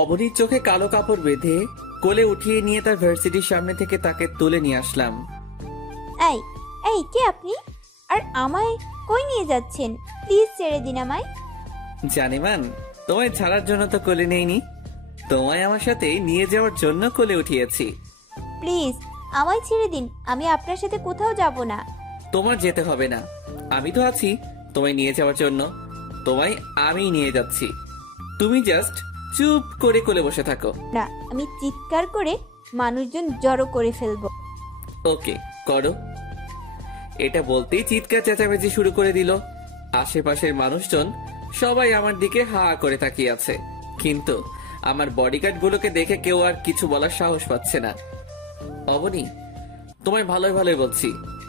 অবনীর চোখে কালো কাপড় বেঁধে কোলে উঠিয়ে নিয়ে তার ভার্সিটির সামনে থেকে তাকে তুলে নিয়ে আসলাম। এই এই কে আপনি? আর আমায় কই নিয়ে যাচ্ছেন? প্লিজ ছেড়ে দিন আমায়। জানেমান, তোমায় ছাড়ার জন্য তো কোলে নেইনি, তোমায় আমার সাথে নিয়ে যাওয়ার জন্য কোলে উঠিয়েছি। প্লিজ আমায় ছেড়ে দিন, আমি আপনার সাথে কোথাও যাব না। তোমার যেতে হবে না, আমি তো আছি তোমায় নিয়ে যাওয়ার জন্য। তোমায় আমি নিয়ে যাচ্ছি, তুমি জাস্ট চুপ করে কোলে বসে থাকো। না, আমি চিৎকার করে মানুষজন জড়ো করে ফেলবো। ওকে করো। এটা বলতেই চিৎকার চেঁচামেচি শুরু করে দিল। আশেপাশের মানুষজন সবাই আমার দিকে হা করে তাকিয়ে আছে, কিন্তু আমার বডিগার্ড গুলোকে দেখে কেউ আর কিছু বলার সাহস পাচ্ছে না। অবনী, তোমায় ভালোই ভালোই বলছি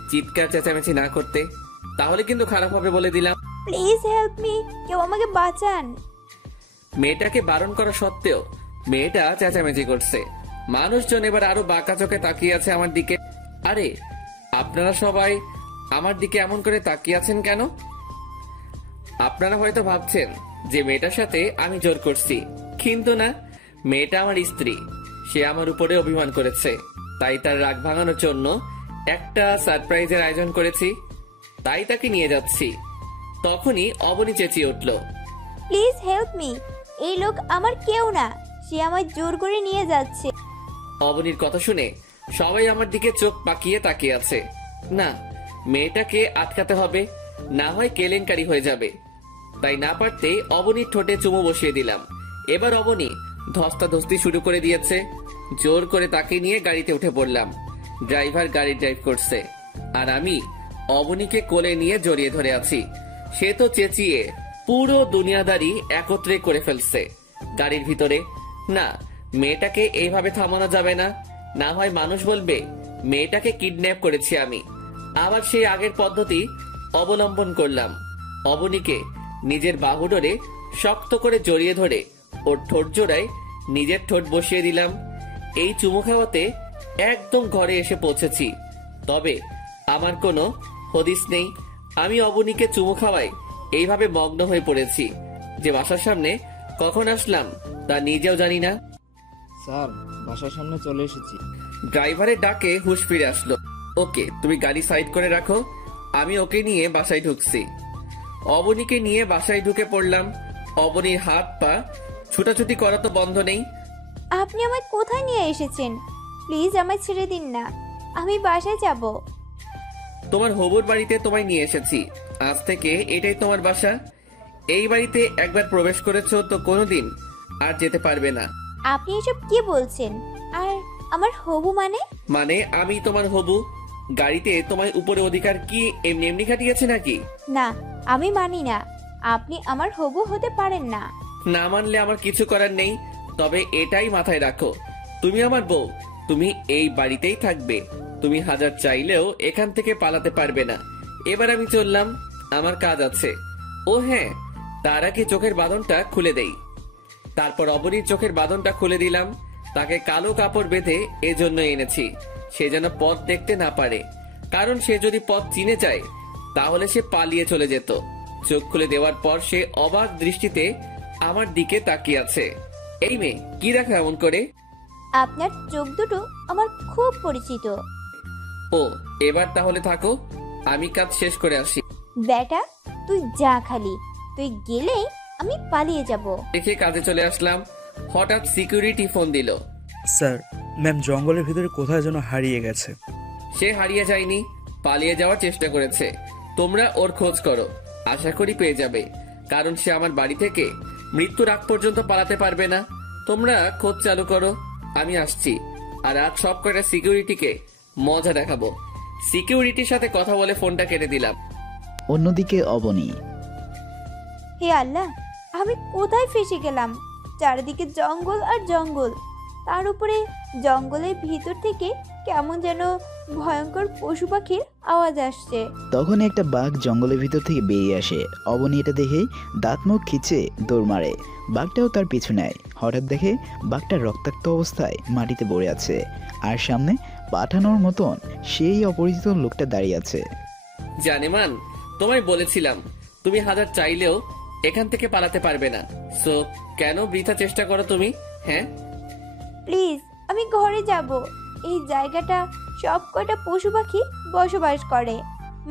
চিৎকার চেঁচামেচি না করতে, তাহলে কিন্তু খারাপ হবে বলে দিলাম। প্লিজ হেল্প মি, কেউ আমাকে বাঁচান। মেয়েটাকে বারণ করা সত্ত্বেও মেয়েটা চেঁচামেচি করছে। মানুষজন এবার আরো বাঁকা চোখে তাকিয়ে আছে আমার দিকে। আরে আপনারা সবাই আমার দিকে এমন করে তাকিয়ে আছেন কেন? আপনারা হয়তো ভাবছেন যে মেয়েটার সাথে আমি জোর করছি, কিন্তু না, মেয়েটা আমার স্ত্রী। সে আমার উপরে অভিমান করেছে, তাই তার রাগ ভাঙানোর জন্য একটা সারপ্রাইজের আয়োজন করেছি, তাই তাকে নিয়ে যাচ্ছি। তখনই অবনী চেঁচিয়ে উঠল, প্লিজ হেল্প মি, এই লোক আমার কেউ না, সে আমায় জোর করে নিয়ে যাচ্ছে। অবনীর কথা শুনে সবাই আমার দিকে চোখ পাকিয়ে তাকিয়ে আছে। না, মেয়েটাকে আটকাতে হবে, না হয় কেলেঙ্কারি হয়ে যাবে। তাই না পারতে অবনীর ঠোঁটে চুমু বসিয়ে দিলাম। এবার অবনী ধস্তাধস্তি শুরু করে দিয়েছে। জোর করে তাকে নিয়ে গাড়িতে উঠে পড়লাম। ড্রাইভার গাড়ি ড্রাইভ করছে, আর আমি অবনীকে কোলে নিয়ে জড়িয়ে ধরে আছি। সে তো চেঁচিয়ে পুরো দুনিয়াদারি একত্রে করে ফেলছে গাড়ির ভিতরে। না, মেয়েটাকে এইভাবে থামানো যাবে না, না হয় মানুষ বলবে মেয়েটাকে কিডন্যাপ করেছি আমি। আবার সেই আগের পদ্ধতি অবলম্বন করলাম। অবনীকে নিজের বাহু ধরে শক্ত করে জড়িয়ে ধরে ওর ঠোঁট জোড়ায় নিজের ঠোঁট বসিয়ে দিলাম। এই চুমু খাওয়াতে একদম ঘরে এসে পৌঁছেছি। তবে আমার কোনো হদিস নেই, আমি অবনীকে চুমু খাওয়াই এইভাবে মগ্ন হয়ে পড়েছি যে বাসার সামনে কখন আসলাম তা নিজেও জানি না। স্যার, বাসার সামনে চলে এসেছি। ড্রাইভারের ডাকে হুঁশ ফিরে আসলো। ওকে, তুমি গাড়ি সাইড করে রাখো, আমি ওকে নিয়ে বাসায় ঢুকছি। অবনীকে নিয়ে বাসায় ঢুকে পড়লাম। অবনীর হাত পা ছুটাছুটি করা তো বন্ধ নেই। আপনি আমায় কোথায় নিয়ে এসেছেন? প্লিজ আমায় ছেড়ে দিন না, আমি বাসায় যাব। তোমার হবুর বাড়িতে তোমায় নিয়ে এসেছি, আজ থেকে এটাই তোমার বাসা। এই বাড়িতে একবার প্রবেশ করেছো তো কোনোদিন আর যেতে পারবে না। আপনি এসব কি বলছেন? আর আমার হবু মানে? মানে আমি তোমার হবু। গাড়িতে তোমার উপরে অধিকার কি এমনি এমনি খাটিয়েছে নাকি? না, আমি মানি না, আপনি আমার হবু হতে পারেন না। না মানলে আমার কিছু করার নেই, তবে এটাই মাথায় রাখো, তুমি আমার বউ, তুমি এই বাড়িতেই থাকবে। তুমি হাজার চাইলেও এখান থেকে পালাতে পারবে না। এবার আমি চললাম, আমার কাজ আছে। ও হ্যাঁ, তার আগে চোখের বাঁধনটা খুলে দেই। তারপর অবনীর চোখের বাঁধনটা খুলে দিলাম। তাকে কালো কাপড় বেঁধে এজন্য এনেছি, সে যেন পথ দেখতে না পারে, কারণ সে যদি পথ চিনে যায় তাহলে সে পালিয়ে চলে যেত। চোখ খুলে দেওয়ার পর সে অবাক দৃষ্টিতে আমার দিকে তাকিয়ে আছে। এই মেয়ে, কি দেখা এমন করে? আপনার চোখ দুটো আমার খুব পরিচিত। ও, এবার তাহলে থাকো, আমি কাজ শেষ করে আসি। বেটা, তুই যা, খালি তুই গেলেই আমি পালিয়ে যাব। দেখে কাজে চলে আসলাম। হঠাৎ সিকিউরিটি ফোন দিল। স্যার, ম্যাম জঙ্গলের ভিতরে কোথায় যেন হারিয়ে গেছে। সে হারিয়ে যায়নি, পালিয়ে যাওয়ার চেষ্টা করেছে। তোমরা ওর খোঁজ করো, আশা করি পেয়ে যাবে, কারণ সে আমার বাড়ি থেকে মৃত্যুর আগ পর্যন্ত পালাতে পারবে না। তোমরা খোঁজ চালু করো, আমি আসছি। আর আজ সব কয়টা সিকিউরিটিকে মজা দেখাবো। সিকিউরিটির সাথে কথা বলে ফোনটা কেটে দিলাম। অন্যদিকে অবনী। হে আল্লাহ, আমি কোথায় ফেসে গেলাম? চারিদিকে জঙ্গল আর জঙ্গল, তার উপরে জঙ্গলের ভিতর থেকে কেমন যেন ভয়ঙ্কর পশু পাখির আওয়াজ আসছে। তখন একটা বাঘ জঙ্গলের ভিতর থেকে বেরিয়ে আসে। অবনী এটা দেখে দাঁত মুখ খিচে দৌড় মারে। বাঘটাও তার পিছু নেয়। হঠাৎ দেখে বাঘটা রক্তাক্ত অবস্থায় মাটিতে পড়ে আছে, আর সামনে পাঠানোর মতন সেই অপরিচিত লোকটা দাঁড়িয়ে আছে। জানেমান, তোমায় বলেছিলাম তুমি হাজার চাইলেও এখান থেকে পালাতে পারবে না, সো কেন বৃথা চেষ্টা করো তুমি? হ্যাঁ, প্লিজ আমি ঘরে যাব। এই জায়গাটা সব কটা পশু পাখি বসবাস করে,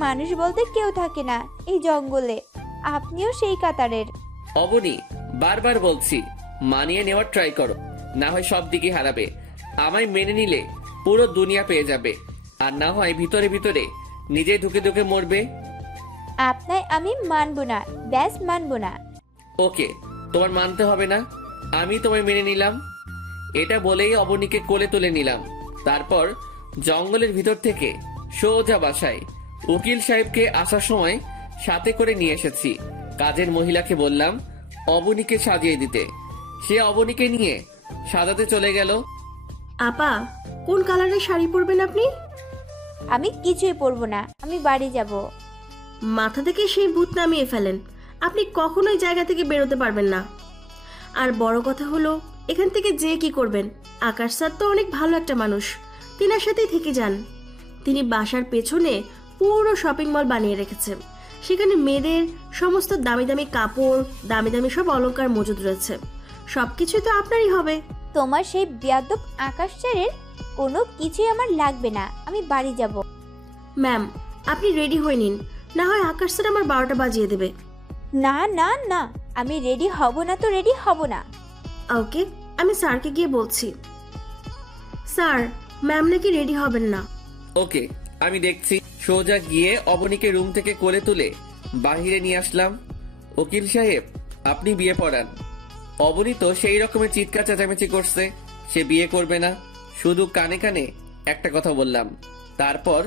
মানুষ বলতে কেউ থাকে না এই জঙ্গলে। আপনিও সেই কাতারের। অবনী, বারবার বলছি মানিয়ে নেওয়ার ট্রাই করো, না হয় সব দিকে হারাবে। আমায় মেনে নিলে পুরো দুনিয়া পেয়ে যাবে, আর না হয় ভিতরে ভিতরে নিজে ঢুকে ঢুকে মরবে। আপনায় আমি মানবো না, ব্যাস মানবো না। ওকে, তোমার মানতে হবে না, আমি তোমায় মেনে নিলাম। এটা বলেই অবনীকে কোলে তুলে নিলাম। তারপর জঙ্গলের ভিতর থেকে সোজা বাসায়। উকিল সাহেবকে আসার সময় সাথে করে নিয়ে এসেছি। কাজের মহিলাকে বললাম অবনীকে সাজিয়ে দিতে। সে অবনীকে নিয়ে সাজাতে চলে গেল। আপা, কোন কালারের শাড়ি পরবেন আপনি? আমি কিছুই পরবো না, আমি বাড়ি যাব। মাথা থেকে সেই ভূত নামিয়ে ফেলেন, আপনি কখনোই জায়গা থেকে বেরোতে পারবেন না। আর বড় কথা হলো, এখান থেকে যে কি করবেন? আকাশ স্যার তো অনেক ভালো একটা মানুষ, তিনার সাথেই থেকে যান। তিনি বাসার পেছনে পুরো শপিং মল বানিয়ে রেখেছেন। সেখানে মেয়েদের সমস্ত দামি দামি কাপড়, দামি দামি সব অলংকার মজুদ রয়েছে। সবকিছুই তো আপনারই হবে। তোমার সেই বেয়াদব আকাশ স্যারের কোনো কিছুই আমার লাগবে না, আমি বাড়ি যাব। ম্যাম, আপনি রেডি হয়ে নিন, না হয় আকাশ স্যার আমার 12টা বাজিয়ে দেবে। না না না, আমি রেডি হব না তো রেডি হব না। ওকে, আমি স্যারকে গিয়ে বলছি। স্যার, ম্যাম নাকি রেডি হবেন না। ওকে, আমি দেখছি। সোজা গিয়ে অবনীকে রুম থেকে কোলে তুলে বাহিরে নিয়ে আসলাম। উকিল সাহেব, আপনি বিয়ে পড়ান। অবনী তো সেই রকমের চিৎকার চেঁচামেচি করছে, সে বিয়ে করবে না। শুধু কানে কানে একটা কথা বললাম, তারপর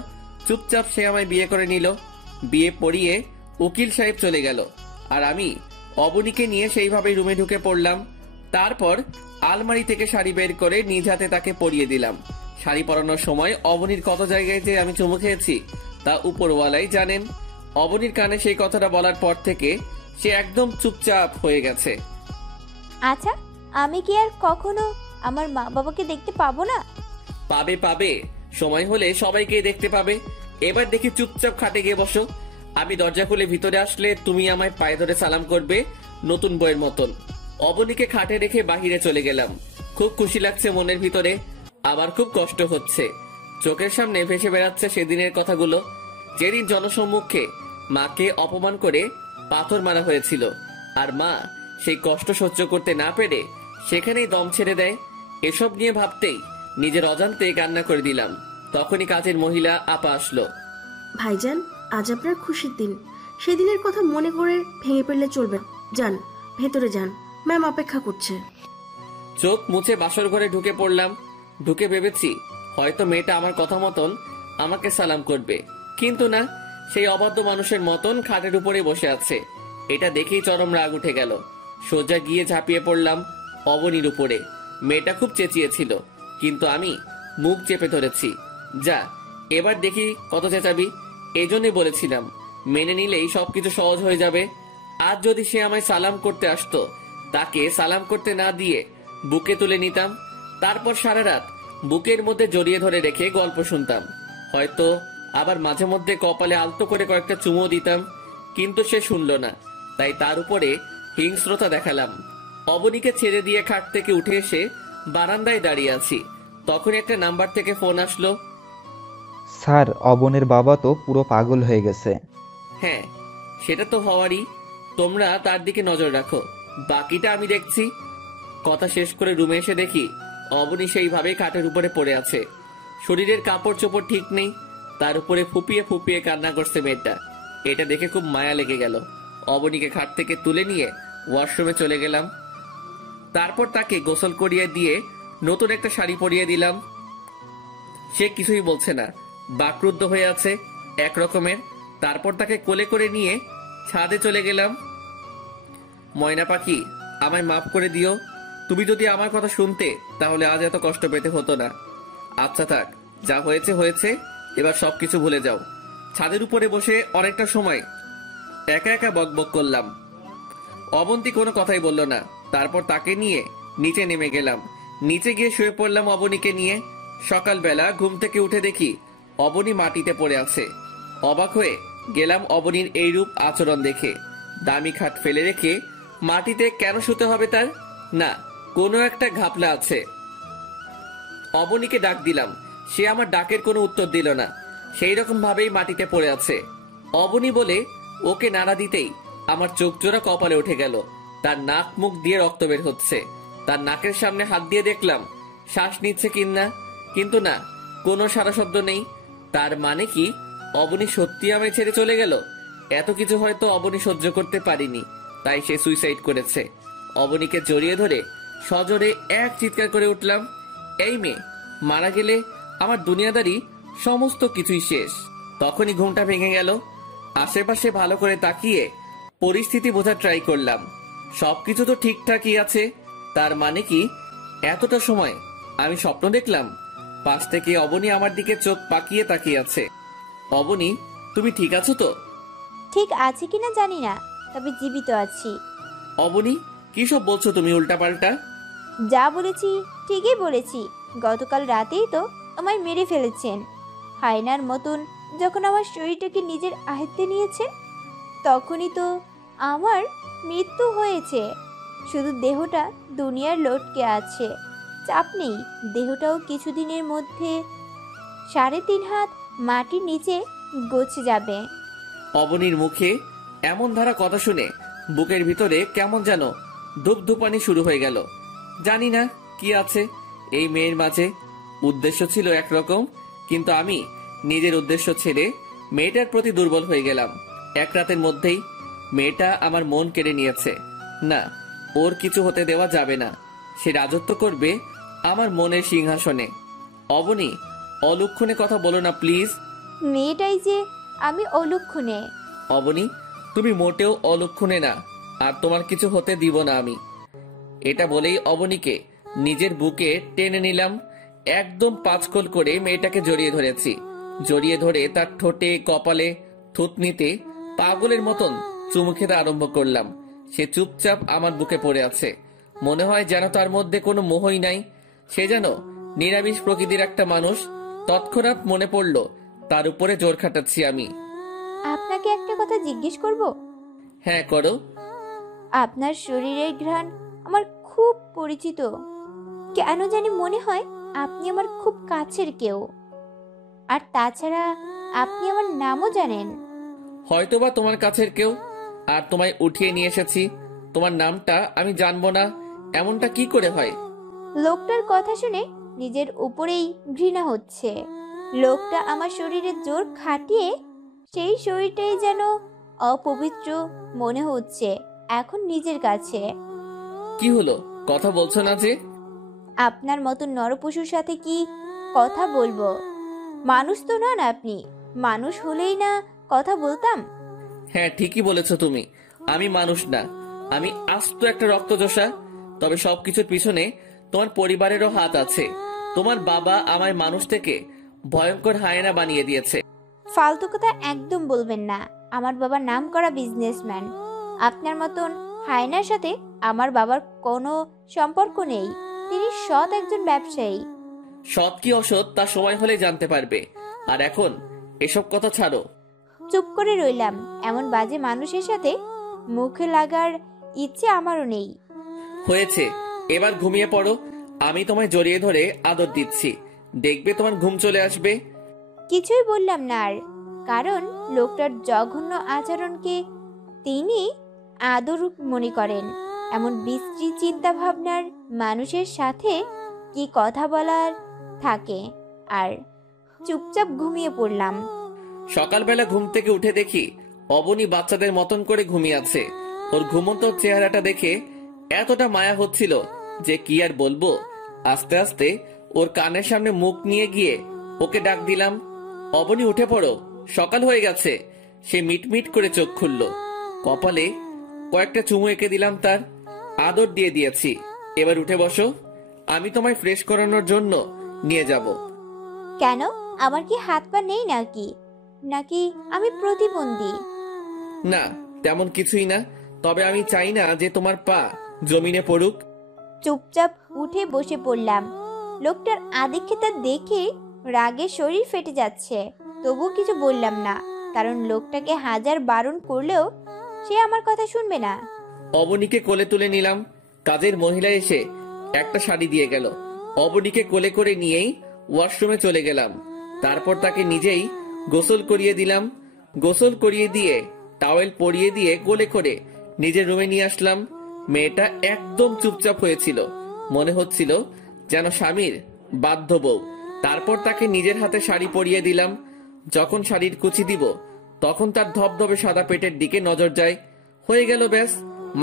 চুপচাপ সে আমায় বিয়ে করে নিল। বিয়ে পড়িয়ে উকিল সাহেব চলে গেল, আর আমি অবনীকে নিয়ে সেইভাবে রুমে ঢুকে পড়লাম। তারপর আলমারি থেকে শাড়ি বের করে নিজ হাতে তাকে পরিয়ে দিলাম। শাড়ি পরানোর সময় অবনীর কত জায়গায় যে আমি চুমু খেয়েছি তা উপরওয়ালাই জানেন। অবনীর কানে সেই কথাটা বলার পর থেকে সে একদম চুপচাপ হয়ে গেছে। আচ্ছা, আমি কি আর কখনো আমার মা বাবাকে দেখতে পাবো না? পাবে পাবে, সময় হলে সবাইকে দেখতে পাবে। এবার দেখি চুপচাপ খাটে গিয়ে বসো। আমি দরজা খুলে ভিতরে আসলে তুমি আমায় পায়ে ধরে সালাম করবে, নতুন বইয়ের মতন। অবনীকে খাটে রেখে বাহিরে চলে গেলাম। খুব খুশি লাগছে মনের ভিতরে, আবার খুব কষ্ট হচ্ছে। চোখের সামনে ভেসে বেড়াচ্ছে সেদিনের কথাগুলো, যেদিন জনসম্মুখে মাকে অপমান করে পাথর মারা হয়েছিল, আর মা সেই কষ্ট সহ্য করতে না পেরে সেখানেই দম ছেড়ে দেয়। এসব নিয়ে ভাবতেই নিজের অজান্তে কান্না করে দিলাম। তখনই কাজের মহিলা আপা আসলো। ভাইজান, আজ আপনার খুশির দিন, সেদিনের কথা মনে করে ভেঙে পড়লে চলবে। যান, ভেতরে যান, ম্যাম অপেক্ষা করছে। চোখ মুছে বাসর ঘরে ঢুকে পড়লাম। ঢুকে ভেবেছি হয়তো মেয়েটা আমার কথা মতন আমাকে সালাম করবে, কিন্তু না, সেই অবাধ্য মানুষের মতন খাটের উপরে বসে আছে। এটা দেখেই চরম রাগ উঠে গেল। সোজা গিয়ে ঝাঁপিয়ে পড়লাম অবনীর উপরে। মেয়েটা খুব চেঁচিয়েছিল, কিন্তু আমি মুখ চেপে ধরেছি। যা, এবার দেখি কত চেঁচাবি। এজন্যই বলেছিলাম মেনে নিলেই সবকিছু সহজ হয়ে যাবে। আজ যদি সে আমায় সালাম করতে আসতো, তাকে সালাম করতে না দিয়ে বুকে তুলে নিতাম, তারপর সারা রাত বুকের মধ্যে জড়িয়ে ধরে রেখে গল্প শুনতাম। হয়তো আবার মাঝে মধ্যে কপালে আলতো করে কয়েকটা চুমো দিতাম, কিন্তু সে শুনল না, তাই তার উপরে হিংস্রতা দেখালাম। অবনীকে ছেড়ে দিয়ে খাট থেকে উঠে এসে বারান্দায় দাঁড়িয়ে আছি। তখন একটা নাম্বার থেকে ফোন আসলো। স্যার, অবনের বাবা তো পুরো পাগল হয়ে গেছে। হ্যাঁ, সেটা তো হওয়ারই। তোমরা তার দিকে নজর রাখো, বাকিটা আমি দেখছি। কথা শেষ করে রুমে এসে দেখি অবনী সেইভাবে খাটের উপরে পড়ে আছে। শরীরের কাপড় চোপড় ঠিক নেই, তার উপরে ফুপিয়ে ফুপিয়ে কান্না করছে মেয়েটা। এটা দেখে খুব মায়া লেগে গেল। অবনীকে খাট থেকে তুলে নিয়ে ওয়াশরুমে চলে গেলাম। তারপর তাকে গোসল করিয়ে দিয়ে নতুন একটা শাড়ি পরিয়ে দিলাম। সে কিছুই বলছে না, বাকরুদ্ধ হয়ে আছে এক রকমের। তারপর তাকে কোলে করে নিয়ে ছাদে চলে গেলাম। ময়না পাখি, আমায় মাফ করে দিও। তুমি যদি আমার কথা শুনতে, তাহলে আজ এত কষ্ট পেতে হতো না। আচ্ছা থাক, যা হয়েছে হয়েছে, এবার সবকিছু ভুলে যাও। ছাদের উপরে বসে অনেকটা সময় একা একা বকবক করলাম। অবন্তী কোনো কথাই বলল না। তারপর তাকে নিয়ে নিচে নেমে গেলাম। নিচে গিয়ে শুয়ে পড়লাম অবনীকে নিয়ে। সকালবেলা ঘুম থেকে উঠে দেখি অবনী মাটিতে পড়ে আছে। অবাক হয়ে গেলাম অবনীর এই রূপ আচরণ দেখে। দামি খাট ফেলে রেখে মাটিতে কেন শুতে হবে তার? না, কোনো একটা ঘাপলা আছে। অবনীকে ডাক দিলাম, সে আমার ডাকের কোনো উত্তর দিল না, সেই রকম ভাবেই মাটিতে পড়ে আছে। অবনী বলে ওকে নাড়া দিতেই আমার চোখ জোড়া কপালে উঠে গেল। তার নাক মুখ দিয়ে রক্ত বের হচ্ছে। তার নাকের সামনে হাত দিয়ে দেখলাম শ্বাস নিচ্ছে কিনা, কিন্তু না, কোনো সারা শব্দ নেই। তার মানে কি অবনী সত্যি আমায় ছেড়ে চলে গেল? এত কিছু হয়তো অবনী সহ্য করতে পারিনি, তাই সে সুইসাইড করেছে। অবনীকে জড়িয়ে ধরে সজোরে এক চিৎকার করে উঠলাম, এই মেয়ে মারা গেলে আমার দুনিয়াদারি সমস্ত কিছুই শেষ। তখনই ঘুমটা ভেঙে গেল। আশেপাশে ভালো করে তাকিয়ে পরিস্থিতি বোঝার ট্রাই করলাম। সবকিছু তো ঠিকঠাকই আছে। তার মানে কি এতটা সময় আমি স্বপ্ন দেখলাম? পাশ থেকে অবনী আমার দিকে চোখ পাকিয়ে তাকিয়ে আছে। অবনী, তুমি ঠিক আছো তো? ঠিক আছে কিনা জানি না, তবে জীবিত আছি। অবনী, কি সব বলছো তুমি উল্টাপাল্টা? যা বলেছি ঠিকই বলেছি। গতকাল রাতেই তো আমায় মেরে ফেলেছেন। হায়নার মতন যখন আমার শরীরটাকে নিজের আয়ত্তে নিয়েছেন, তখনই তো আমার মৃত্যু হয়েছে। শুধু দেহটা দুনিয়ার লটকে আছে, চাপ নেই। দেহটাও কিছুদিনের মধ্যে 3.5 হাত মাটির নিচে গছে যাবে। অবনীর মুখে এমন ধারা কথা শুনে বুকের ভিতরে কেমন যেন ধুপধুপানি শুরু হয়ে গেল। জানি না কি আছে এই মেয়ের মাঝে। উদ্দেশ্য ছিল একরকম, কিন্তু আমি নিজের উদ্দেশ্য ছেড়ে মেয়েটার প্রতি দুর্বল হয়ে গেলাম। এক রাতের মধ্যেই মেয়েটা আমার মন কেড়ে নিয়েছে। না, ওর কিছু হতে দেওয়া যাবে না। সে রাজত্ব করবে আমার মনের সিংহাসনে। অবনী, অলক্ষণে কথা বলো না প্লিজ। মেয়েটাই যে আমি অলক্ষণে। অবনী, তুমি মোটেও অলক্ষণে না, আর তোমার কিছু হতে দিব না আমি। এটা বলেই অবনীকে নিজের বুকে টেনে নিলাম। একদম পাঁচকোল করে মেয়েটাকে জড়িয়ে ধরেছি। জড়িয়ে ধরে তার ঠোঁটে, কপালে, থুতনিতে পাগলের মতন চুমু খেতে আরম্ভ করলাম। সে চুপচাপ আমার বুকে পড়ে আছে। মনে হয় যেন তার মধ্যে কোনো মোহই নাই। সে যেন নিরামিষ প্রকৃতির একটা মানুষ। তৎক্ষণাৎ মনে পড়ল তার উপরে জোর খাটাচ্ছি আমি। আপনাকে একটা কথা জিজ্ঞেস করব? হ্যাঁ, করো। আপনার শরীরের ঘ্রাণ আমার খুব পরিচিত। কেন জানি মনে হয় আপনি আমার খুব কাছের কেউ। আর তাছাড়া আপনি আমার নামও জানেন। হয়তোবা তোমার কাছের কেউ, আর তোমায় উঠিয়ে নিয়ে এসেছি। তোমার নামটা আমি জানবো না এমনটা কি করে হয়? লোকটার কথা শুনে নিজের উপরেই ঘৃণা হচ্ছে। লোকটা আমার শরীরে জোর খাটিয়ে সেই শরীরটাই যেন অপবিত্র মনে হচ্ছে এখন নিজের কাছে। কি হলো, কথা বলছো না যে? আপনার মতো নরপশুর সাথে কি কথা বলবো? মানুষ তো নন আপনি। মানুষ হলেই না কথা বলতাম। হ্যাঁ, ঠিকই বলেছো তুমি। আমি মানুষ না, আমি আস্ত একটা রক্তচোষা। তবে সবকিছুর পিছনে তোমার পরিবারেরও হাত আছে। তোমার বাবা আমায় মানুষ থেকে ভয়ঙ্কর হায়না বানিয়ে দিয়েছে। ফালতু কথা একদম বলবেন না। আমার বাবা নামকরা বিজনেসম্যান। আপনার মতন হায়নার সাথে আমার বাবার কোনো সম্পর্ক নেই। তিনি সৎ একজন ব্যবসায়ী। সৎ কি অসৎ তা সময় হলে জানতে পারবে। আর এখন এসব কথা ছাড়ো। চুপ করে রইলাম। এমন বাজে মানুষের সাথে মুখে লাগার ইচ্ছে আমারও নেই। হয়েছে, এবার ঘুমিয়ে পড়ো। আমি তোমায় জড়িয়ে ধরে আদর দিচ্ছি, দেখবে তোমার ঘুম চলে আসবে। কিছুই বললাম না আর, কারণ লোকটার জঘন্য আচরণকে তিনি আদর মনে করেন। এমন বিশ্রী চিন্তা ভাবনার মানুষের সাথে কি কথা বলার থাকে। আর চুপচাপ ঘুমিয়ে পড়লাম। সকালবেলা ঘুম থেকে উঠে দেখি অবনী বাচ্চাদের মতন করে ঘুমিয়ে আছে। ওর ঘুমন্ত চেহারাটা দেখে এতটা মায়া হচ্ছিল যে কি আর বলবো। আস্তে আস্তে ওর কানের সামনে মুখ নিয়ে গিয়ে ওকে ডাক দিলাম, অবনী উঠে পড়ো, সকাল হয়ে গেছে। সে মিটমিট করে চোখ খুলল। কপালে কয়েকটা চুমু এঁকে দিলাম, তার আদর দিয়ে দিয়েছি। এবার উঠে বসো, আমি তোমায় ফ্রেশ করানোর জন্য নিয়ে যাব। কেন, আমার কি হাত পা নেই নাকি? নাকি আমি প্রতিবন্ধী? না, তেমন কিছুই না। তবে আমি চাই না যে তোমার পা জমিনে পড়ুক। চুপচাপ উঠে বসে পড়লাম। লোকটার আদিক্ষেতা দেখে রাগে শরীর ফেটে যাচ্ছে। তবু কিছু বললাম না, কারণ লোকটাকে হাজার বারণ করলেও সে আমার কথা শুনবে না। অবনীকে কোলে তুলে নিলাম। কাজের মহিলা এসে একটা শাড়ি দিয়ে গেল। অবনীকে কোলে করে নিয়েই ওয়াশরুমে চলে গেলাম। তারপর তাকে নিজেই গোসল করিয়ে দিলাম। গোসল করিয়ে দিয়ে টাওয়েল পরিয়ে দিয়ে কোলে করে নিজের রুমে নিয়ে আসলাম। মেয়েটা একদম চুপচাপ হয়েছিল, মনে হচ্ছিল যেন স্বামীর বাধ্য বউ। তারপর তাকে নিজের হাতে শাড়ি পরিয়ে দিলাম। যখন শাড়ির কুচি দিব তখন তার ধবধবে সাদা পেটের দিকে নজর যায়। হয়ে গেল, ব্যাস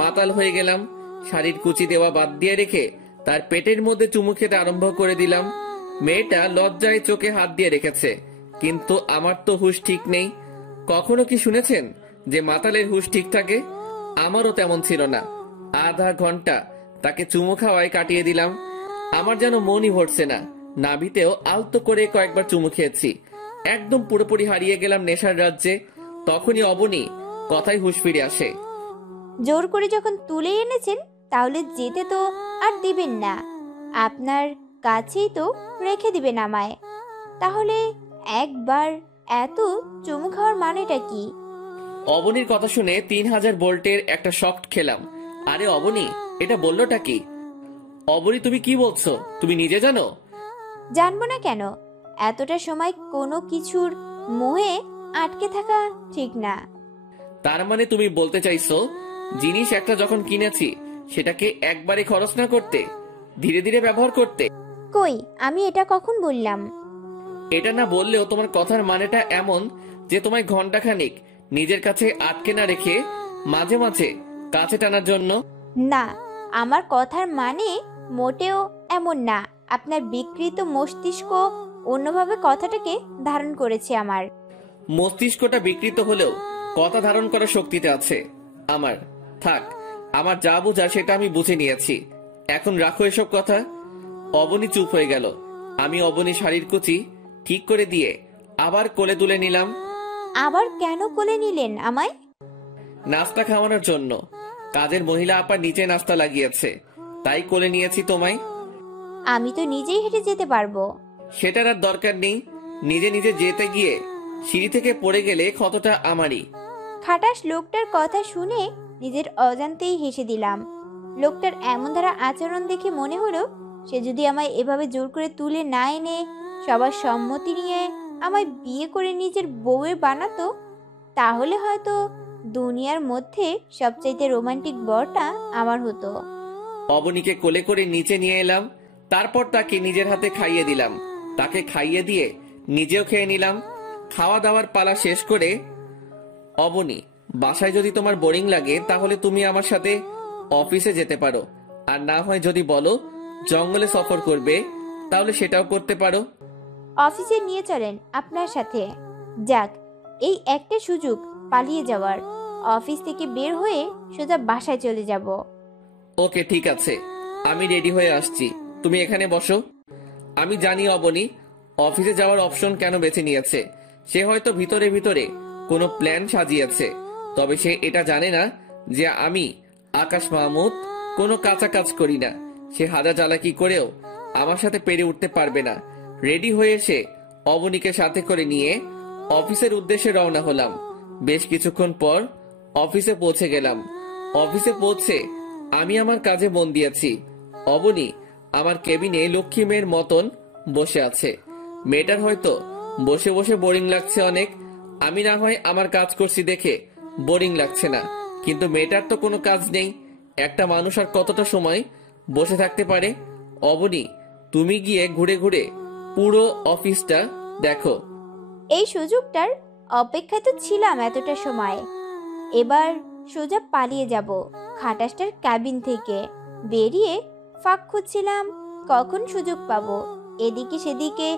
মাতাল হয়ে গেলাম। শাড়ির কুচি দেওয়া বাদ দিয়ে রেখে তার পেটের মধ্যে চুমু খেতে আরম্ভ করে দিলাম। মেয়েটা লজ্জায় চোখে হাত দিয়ে রেখেছে, কিন্তু আমার তো হুঁশ ঠিক নেই। কখনো কি শুনেছেন যে মাতালের হুঁশ ঠিক থাকে? আমারও তেমন ছিল না। আধা ঘন্টা তাকে চুমু খাওয়ায় কাটিয়ে দিলাম। আমার যেন মনই ভরছে না। নাভিতেও আলতো করে কয়েকবার চুমু খেয়েছি। একদম পুরোপুরি হারিয়ে গেলাম নেশার রাজ্যে। তখনই অবনী কথায় হুঁশ ফিরে আসে। জোর করে যখন তুলে এনেছেন তাহলে যেতে তো আর দিবেন না, আপনার কাছেই তো রেখে দিবেন আমায়। তাহলে একবার এত চুমু খাওয়ার মানেটা কি? অবনীর কথা শুনে 3000 ভোল্টের একটা শক খেলাম। আরে অবনী, এটা বললোটা কি? অবনী, তুমি কি বলছো? তুমি নিজে জানো? জানবো না কেন? এতটা সময় কোনো কিছুর মোহে আটকে থাকা ঠিক না। তার মানে তুমি বলতে চাইছো জিনিস একটা যখন কিনেছি সেটাকে একবারে খরচ না করতে, ধীরে ধীরে ব্যবহার করতে? কই, আমি এটা কখন বললাম? এটা না বললেও তোমার কথার মানেটা এমন যে তোমায় ঘন্টাখানিক নিজের কাছে আটকে না রেখে মাঝে মাঝে কাছে টানার জন্য। না, আমার কথার মানে মোটেও এমন না। আপনার বিকৃত মস্তিষ্ক অন্যভাবে কথাটাকে ধারণ করেছে। আমার মস্তিষ্কটা বিকৃত হলেও কথা ধারণ করার শক্তিতে আছে আমার। থাক, আমার যা বোঝার সেটা আমি বুঝে নিয়েছি। এখন রাখো এসব কথা। অবনী চুপ হয়ে গেল। আমি অবনী শাড়ির কুচি ঠিক করে দিয়ে আবার কোলে তুলে নিলাম। আবার কেন কোলে নিলেন আমায়? নাস্তা খাওয়ানোর জন্য। কাজের মহিলা আপা নিচে নাস্তা লাগিয়েছে, তাই কোলে নিয়েছি তোমায়। আমি তো নিজেই হেঁটে যেতে পারবো। সেটার আর দরকার নেই। নিজে নিজে যেতে গিয়ে সিঁড়ি থেকে পড়ে গেলে ক্ষতটা আমারই। খাটাস লোকটার কথা শুনে নিজের অজান্তেই হেসে দিলাম। লোকটার এমন ধারা আচরণ দেখে মনে হলো সে যদি আমায় এভাবে জোর করে তুলে না এনে সবার সম্মতি নিয়ে আমায় বিয়ে করে নিজের বউয়ের বানাতো, তাহলে হয়তো দুনিয়ার মধ্যে সবচাইতে রোমান্টিক বরটা আমার হতো। অবনীকে কোলে করে নিচে নিয়ে এলাম। তারপর তাকে নিজের হাতে খাইয়ে দিলাম। তাকে খাইয়ে দিয়ে নিজেও খেয়ে নিলাম। খাওয়া দাওয়ার পালা শেষ করে, অবনী, বাসায় যদি তোমার বোরিং লাগে তাহলে তুমি আমার সাথে অফিসে যেতে পারো, আর না হয় যদি বলো জঙ্গলে সফর করবে তাহলে সেটাও করতে পারো। অফিসে নিয়ে চলেন আপনার সাথে। যাক, এই একটা সুযোগ পালিয়ে যাওয়ার। অফিস থেকে বের হয়ে সোজা বাসায় চলে যাব। ওকে, ঠিক আছে, আমি রেডি হয়ে আসছি। তুমি এখানে বসো। আমি জানি অবনী অফিসে যাওয়ার অপশন কেন বেছে নিয়েছে। সে হয়তো ভিতরে ভিতরে কোনো প্ল্যান সাজিয়েছে, তবে সে এটা জানে না যে আমি আকাশ মাহমুদ কোনো কাঁচা কাজ করি না। সে হাজার চালাকি করেও আমার সাথে পেরে উঠতে পারবে না। রেডি হয়ে এসে অবনীকে সাথে করে নিয়ে অফিসের উদ্দেশ্যে রওনা হলাম। বেশ কিছুক্ষণ পর অফিসে পৌঁছে গেলাম। অফিসে পৌঁছে আমি আমার কাজে মন দিয়েছি। অবনী আমার কেবিনে লক্ষ্মী মেয়ের মতন বসে আছে। মেয়েটার হয়তো বসে বসে বোরিং লাগছে অনেক। আমি না হয় আমার কাজ করছি দেখে বোরিং লাগছে না, কিন্তু মেয়েটার তো কোনো কাজ নেই। একটা মানুষ আর কতটা সময় বসে থাকতে পারে? অবনী, তুমি গিয়ে ঘুরে ঘুরে পুরো অফিসটা দেখো। এই সুযোগটার অপেক্ষায় তো ছিলাম এতটা সময়। এবার সোজা পালিয়ে যাব খাটাসটার ক্যাবিন থেকে। বেরিয়ে ফাঁক খুঁজছিলাম কখন সুযোগ পাবো। এদিকে সেদিকে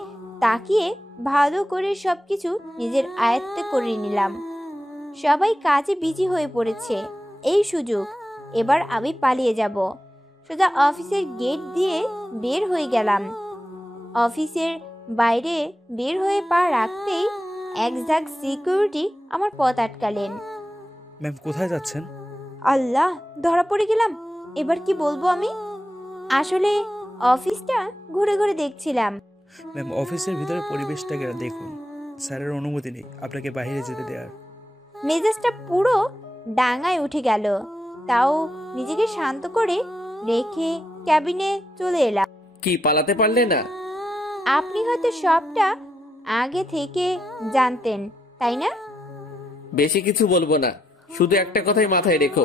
তাকিয়ে ভালো করে সবকিছু নিজের আয়ত্তে করে নিলাম। সবাই কাজে বিজি হয়ে পড়েছে। এই সুযোগ, এবার আমি পালিয়ে যাব। সোজা অফিসের গেট দিয়ে বের হয়ে গেলাম। অফিসের বাইরে বের হয়ে পা রাখতেই এক ঝাঁক সিকিউরিটি আমার পথ আটকালেন। ম্যাম, কোথায় যাচ্ছেন? আল্লাহ, ধরা পড়ে গেলাম। এবার কি বলবো আমি? আসলে অফিসটা ঘুরে ঘুরে দেখছিলাম। ম্যাম, অফিসের ভিতরে পরিবেশটাকে দেখুন। স্যারের অনুমতি নেই আপনাকে বাইরে যেতে দেওয়ার। মেজাজটা পুরো ডাঙায় উঠে গেল। তাও নিজেকে শান্ত করে রেখে ক্যাবিনে চলে এলাম। কি পালাতে পারলে না? আপনি হয়তো সবটা আগে থেকে জানতেন, তাই না? বেশি কিছু বলবো না, শুধু একটা কথাই মাথায় রেখো,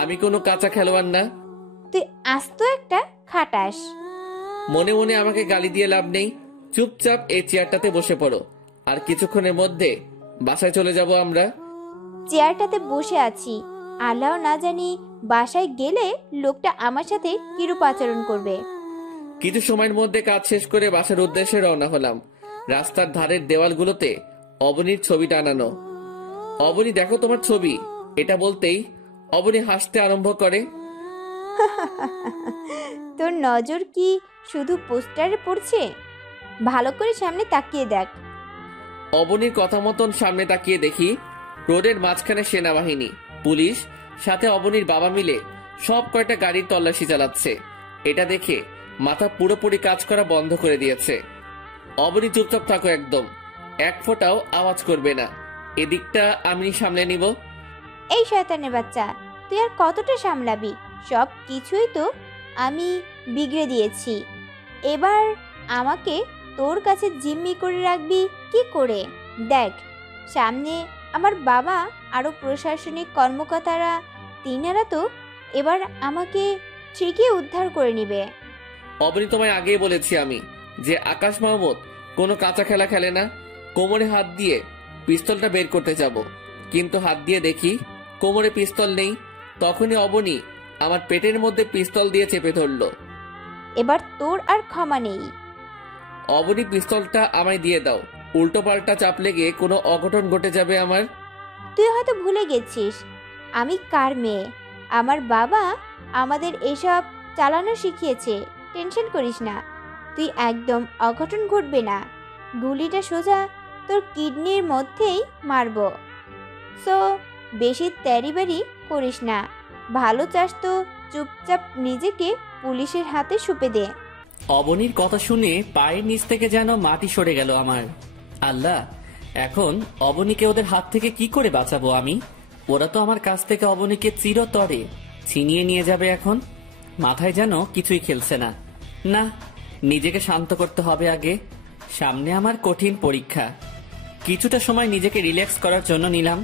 আমি কোনো কাঁচা খেলোয়াড় না। তুই আস্ত একটা খাটাস। মনে মনে আমাকে গালি দিয়ে লাভ নেই। চুপচাপ এই চেয়ারটাতে বসে পড়ো, আর কিছুক্ষণের মধ্যে বাসায় চলে যাব আমরা। চেয়ারটাতে বসে আছি, আল্লাহ না জানি বাসায় গেলে লোকটা আমার সাথে কিরূপ আচরণ করবে। কিছু সময়ের মধ্যে কাজ শেষ করে বাসার উদ্দেশ্যে রওনা হলাম। রাস্তার ধারের দেওয়ালগুলোতে অবনীর ছবি টানানো। অবনী, দেখো তোমার ছবি। এটা বলতেই অবনী হাসতে আরম্ভ করে। তোর নজর কি শুধু পোস্টারে পড়ছে? ভালো করে সামনে তাকিয়ে দেখ। অবনীর কথা মতন সামনে তাকিয়ে দেখি রোডের মাঝখানে সেনাবাহিনী, পুলিশ, সাথে অবনীর বাবা মিলে সব কয়টা গাড়ির তল্লাশি চালাচ্ছে। এটা দেখে মাথা পুরোপুরি কাজ করা বন্ধ করে দিয়েছে। অবনী, চুপচাপ থাকো, একদম এক ফোঁটাও আওয়াজ করবে না। এদিকটা আমি সামলে নিব। এই শয়তানের বাচ্চা, তুই আর কতটা সামলাবি? সব কিছুই তো আমি বিগড়ে দিয়েছি। এবার আমাকে তোর কাছে জিম্মি করে রাখবি কি করে? দেখ, সামনে আমার বাবা আরও প্রশাসনিক কর্মকর্তারা, তিনারা তো এবার আমাকে ঠিকই উদ্ধার করে নিবে। অবনী, তোমায় আগেই বলেছি আমি যে আকাশ মাহমুদ কোনো কাঁচা খেলা খেলে না। কোমরে হাত দিয়ে পিস্তলটা বের করতে যাব, কিন্তু হাত দিয়ে দেখি কোমরে পিস্তল নেই। তখনই অবনী আমার পেটের মধ্যে পিস্তল দিয়ে চেপে ধরলো। এবার তোর আর ক্ষমা নেই। অবনী, পিস্তলটা আমায় দিয়ে দাও, উল্টো পাল্টা চাপ লেগে কোনো অঘটন ঘটে যাবে আমার। তুই হয়তো ভুলে গেছিস আমি কার মেয়ে। আমার বাবা আমাদের এসব চালানো শিখিয়েছে। টেনশন করিস না, তুই একদম অঘটন ঘটবে না। গুলিটা সোজা তোর কিডনির মধ্যেই মারব। সো বেশি তেড়িবেড়ি করিস না। ভালো চাস তো চুপচাপ নিজেকে পুলিশের হাতে সুপে দে। অবনীর কথা শুনে পায়ের নিচ থেকে যেন মাটি সরে গেল আমার। আল্লাহ, এখন অবনীকে ওদের হাত থেকে কি করে বাঁচাবো আমি? ওরা তো আমার কাছ থেকে অবনীকে চিরতরে ছিনিয়ে নিয়ে যাবে। এখন মাথায় যেন কিছুই খেলছে না। না, নিজেকে শান্ত করতে হবে আগে। সামনে আমার কঠিন পরীক্ষা। কিছুটা সময় নিজেকে রিল্যাক্স করার জন্য নিলাম।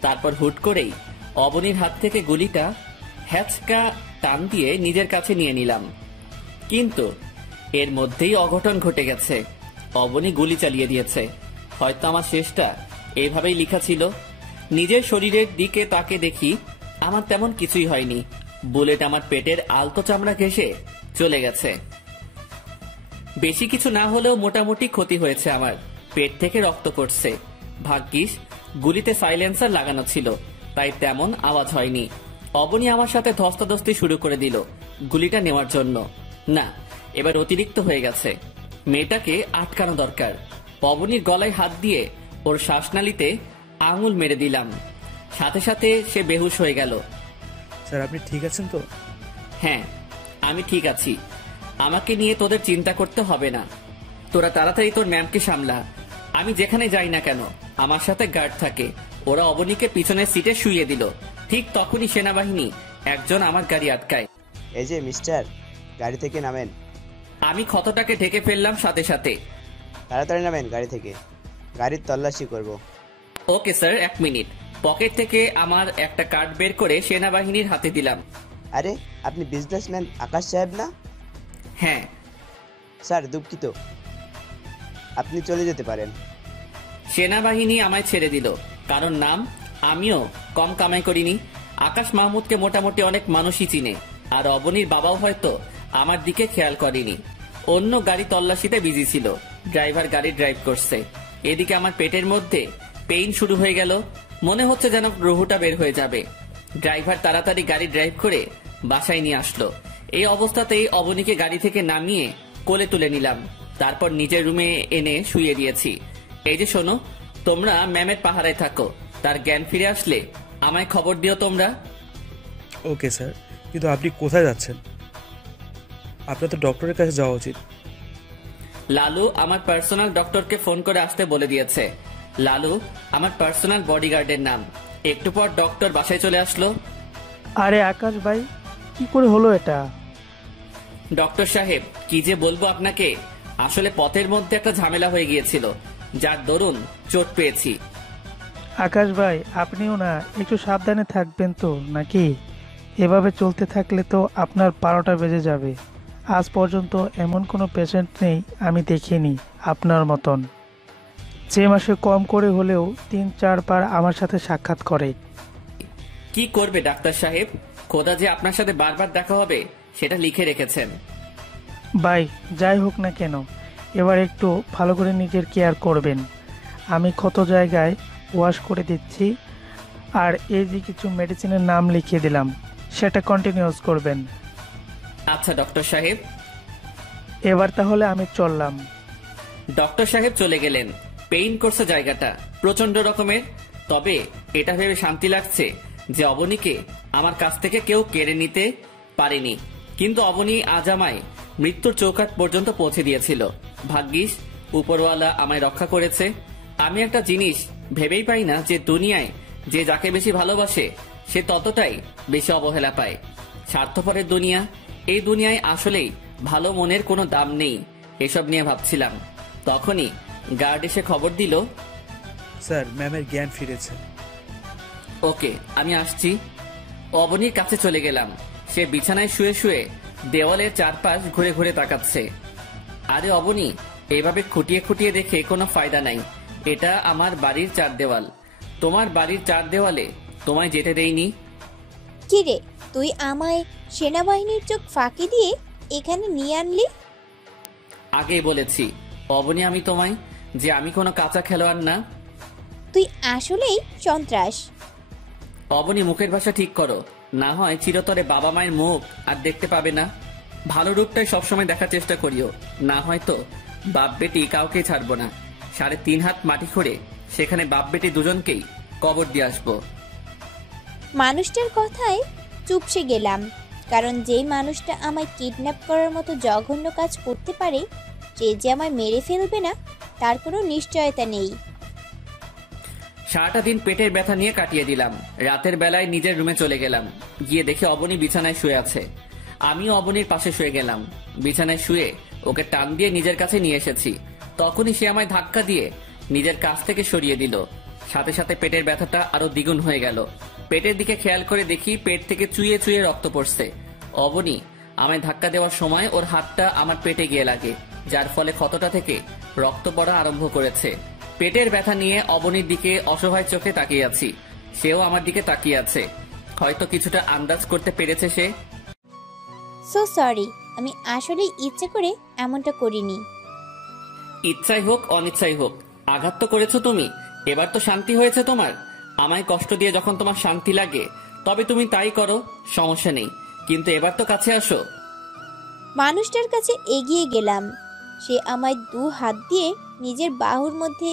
তারপর হুট করেই অবনীর হাত থেকে গুলিটা হ্যাচকা টান দিয়ে নিজের কাছে নিয়ে নিলাম। কিন্তু এর মধ্যেই অঘটন ঘটে গেছে। অবনী গুলি চালিয়ে দিয়েছে। হয়তো আমার শেষটা এইভাবেই লেখা ছিল। নিজের শরীরের দিকে তাকে দেখি, আমার তেমন কিছুই হয়নি। বুলেট আমার পেটের আলতো চামড়া ঘেঁষে চলে গেছে। বেশি কিছু না হলেও মোটামুটি ক্ষতি হয়েছে আমার। পেট থেকে রক্ত পড়ছে। ভাগ্যিস গুলিতে সাইলেন্সার লাগানো ছিল, তাই তেমন আওয়াজ হয়নি। অবনী আমার সাথে ধস্তাধস্তি শুরু করে দিল গুলিটা নেওয়ার জন্য। না, এবার অতিরিক্ত হয়ে গেছে। মেয়েটাকে আটকানো দরকার। অবনীর গলায় হাত দিয়ে ওর শ্বাসনালীতে আঙুল মেরে দিলাম। সাথে সাথে সে বেহুশ হয়ে গেল। স্যার, আপনি ঠিক আছেন তো? হ্যাঁ, আমি ঠিক আছি। আমাকে নিয়ে তোদের চিন্তা করতে হবে না। তোরা তাড়াতাড়ি তোর ম্যামকে সামলা। আমি যেখানে যাই না কেন আমার সাথে গার্ড থাকে। ওরা অবনীকে পিছনের সিটে শুইয়ে দিল। ঠিক তখনই সেনাবাহিনী একজন আমার গাড়ি আটকায়। এই যে মিস্টার, গাড়ি থেকে নামেন। আমি ক্ষতটাকে ঢেকে ফেললাম সাথে সাথে। তাড়াতাড়ি নামেন গাড়ি থেকে, গাড়ির তল্লাশি করব। Okay sir, 1 minute. পকেট থেকে আমার একটা কার্ড বের করে সেনাবাহিনীর হাতে দিলাম। আরে, আপনি বিজনেসম্যান আকাশ সাহেব না? হ্যাঁ স্যার, দুঃখিত, আপনি চলে যেতে পারেন। সেনাবাহিনী আমায় ছেড়ে দিল। কারণ নাম, আমিও কম কামাই করিনি। আকাশ মাহমুদকে মোটামুটি অনেক মানুষই চিনে, আর অবনীর বাবাও হয়তো আমার দিকে খেয়াল করেনি। অন্য গাড়ি তল্লাশিতে বিজি ছিল। ড্রাইভার গাড়ি ড্রাইভ করছে। এদিকে আমার পেটের মধ্যে পেইন শুরু হয়ে গেল। মনে হচ্ছে যেন রুহুটা বের হয়ে যাবে। ড্রাইভার তাড়াতাড়ি গাড়ি ড্রাইভ করে বাসায় নিয়ে আসলো। এই অবস্থাতেই অবনীকে গাড়ি থেকে নামিয়ে কোলে তুলে নিলাম। তারপর নিজের রুমে এনে শুইয়ে দিয়েছি। এই যে শোনো, তোমরা ম্যামের পাহারায় থাকো। তার জ্ঞান ফিরে আসলে আমায় খবর দিও তোমরা। ওকে স্যার, কিন্তু আপনি কোথায় যাচ্ছেন? আপনার তো ডক্টরের কাছে যাওয়া উচিত। লালু আমার পার্সোনাল ডক্টরকে ফোন করে আসতে বলে দিয়েছে। লালু আমার পার্সোনাল বডিগার্ডের নাম। একটু পর ডক্টর বাসায় চলে আসলো। আরে আকাশ ভাই, কি করে হলো এটা? ডক্টর সাহেব, কি যে বলবো আপনাকে, আসলে পথের মধ্যে একটা ঝামেলা হয়ে গিয়েছিল, যার দরুন চোট পেয়েছি। আকাশ ভাই, আপনিও না একটু সাবধানে থাকবেন তো নাকি? এভাবে চলতে থাকলে তো আপনার 12টা বেজে যাবে। আজ পর্যন্ত এমন কোনো পেশেন্ট নেই আমি দেখিনি আপনার মতন, যে মাসে কম করে হলেও 3-4 বার আমার সাথে সাক্ষাৎ করে। কি করবে ডাক্তার সাহেব, খোদা যে আপনার সাথে বারবার দেখা হবে সেটা লিখে রেখেছেন। ভাই, যাই হোক না কেন, এবার একটু ভালো করে নিজের কেয়ার করবেন। আমি ক্ষত জায়গায় ওয়াশ করে দিচ্ছি, আর এই যে কিছু মেডিসিনের নাম লিখিয়ে দিলাম, সেটা কন্টিনিউস করবেন। আচ্ছা ডক্টর সাহেব। এবার তাহলে আমি চললাম। ডক্টর সাহেব চলে গেলেন। পেইন করছে জায়গাটা প্রচন্ড রকমের, তবে এটা ভেবে শান্তি লাগছে যে অবনীকে আমার কাছ থেকে কেউ কেড়ে নিতে পারেনি। কিন্তু অবনী আজ আমায় মৃত্যুর চৌকাঠ পর্যন্ত পৌঁছে দিয়েছিল। ভাগ্যিস উপরওয়ালা আমায় রক্ষা করেছে। আমি একটা জিনিস ভেবেই পাই না যে দুনিয়ায় যে যাকে বেশি ভালোবাসে সে ততটাই বেশি অবহেলা পায়। স্বার্থপরের দুনিয়া, এই দুনিয়ায় আসলেই ভালো মনের কোনো দাম নেই। এসব নিয়ে ভাবছিলাম, তখনই গার্ড এসে খবর দিল, স্যার ম্যামের জ্ঞান ফিরেছে। ওকে, আমি আসছি। অবনীর কাছে চলে গেলাম। সে বিছানায় শুয়ে শুয়ে দেওয়ালের চারপাশ ঘুরে ঘুরে তাকাচ্ছে। আরে অবনী, এভাবে খুঁটিয়ে খুঁটিয়ে দেখে কোনো ফায়দা নাই। এটা আমার বাড়ির চার দেওয়াল, তোমার বাড়ির চার দেওয়ালে তোমায় যেতে দেইনি। কি রে, তুই আমায় সেনাবাহিনীর চোখ ফাঁকি দিয়ে এখানে নিয়ে আনলি? আগেই বলেছি অবনী আমি তোমায়, যে আমি কোনো কাঁচা খেলোয়াড় না। তুই আসলেই সন্ত্রাস। অবনী, মুখের ভাষা ঠিক করো, না হয় চিরতরে বাবা মায়ের মুখ আর দেখতে পাবে না। ভালো রূপটাই সবসময় দেখার চেষ্টা করিও, না হয়তো বাপ বেটি কাউকে ছাড়বো না। 3.5 হাত মাটি খুঁড়ে সেখানে বাপ বেটি দুজনকেই কবর দিয়ে আসবো। মানুষটার কথায় চুপসে গেলাম, কারণ যেই মানুষটা আমায় কিডন্যাপ করার মতো জঘন্য কাজ করতে পারে, সে যে আমায় মেরে ফেলবে না তার কোনো নিশ্চয়তা নেই। সারাটা দিন পেটের ব্যথা নিয়ে কাটিয়ে দিলাম। রাতের বেলায় নিজের রুমে চলে গেলাম। গিয়ে দেখে অবনী বিছানায় শুয়ে আছে। আমিও অবনীর পাশে শুয়ে গেলাম। বিছানায় শুয়ে ওকে টান দিয়ে নিজের কাছে নিয়ে এসেছি। তখনই সে আমায় ধাক্কা দিয়ে নিজের কাছ থেকে সরিয়ে দিল। সাথে সাথে পেটের ব্যথাটা আরো দ্বিগুণ হয়ে গেল। পেটের দিকে খেয়াল করে দেখি পেট থেকে চুইয়ে চুইয়ে রক্ত পড়ছে। অবনী আমায় ধাক্কা দেওয়ার সময় ওর হাতটা আমার পেটে গিয়ে লাগে, যার ফলে ক্ষতটা থেকে রক্ত পড়া আরম্ভ করেছে। পেটের ব্যথা নিয়ে অবনীর দিকে অসহায় চোখে তাকিয়ে আছি। সেও আমার দিকে তাকিয়ে আছে। হয়তো কিছুটা আন্দাজ করতে পেরেছে সে। সো সরি, আমি আসলে ইচ্ছে করে এমনটা করিনি। ইচ্ছাই হোক অনিচ্ছাই হোক, আঘাত তো করেছো তুমি। এবার তো শান্তি হয়েছে তোমার। আমায় কষ্ট দিয়ে যখন তোমার শান্তি লাগে তবে তুমি তাই করো, সমস্যা নেই। কিন্তু এবার তো কাছে আসো। মানুষটার কাছে এগিয়ে গেলাম। সে আমায় 2 হাত দিয়ে নিজের বাহুর মধ্যে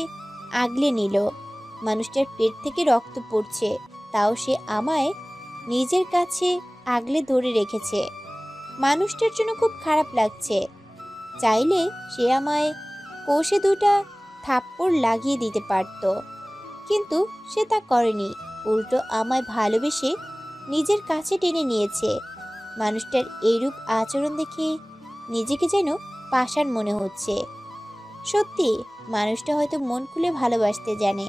আগলে নিল। মানুষটার পেট থেকে রক্ত পড়ছে, তাও সে আমায় নিজের কাছে আগলে ধরে রেখেছে। মানুষটার জন্য খুব খারাপ লাগছে। চাইলে সে আমায় কষে 2টা থাপ্পড় লাগিয়ে দিতে পারত, কিন্তু সে তা করেনি। উল্টো আমায় ভালোবেসে নিজের কাছে টেনে নিয়েছে। মানুষটার এইরূপ আচরণ দেখে নিজেকে যেন পাষাণ মনে হচ্ছে। সত্যি, মানুষটা হয়তো মন খুলে ভালোবাসতে জানে।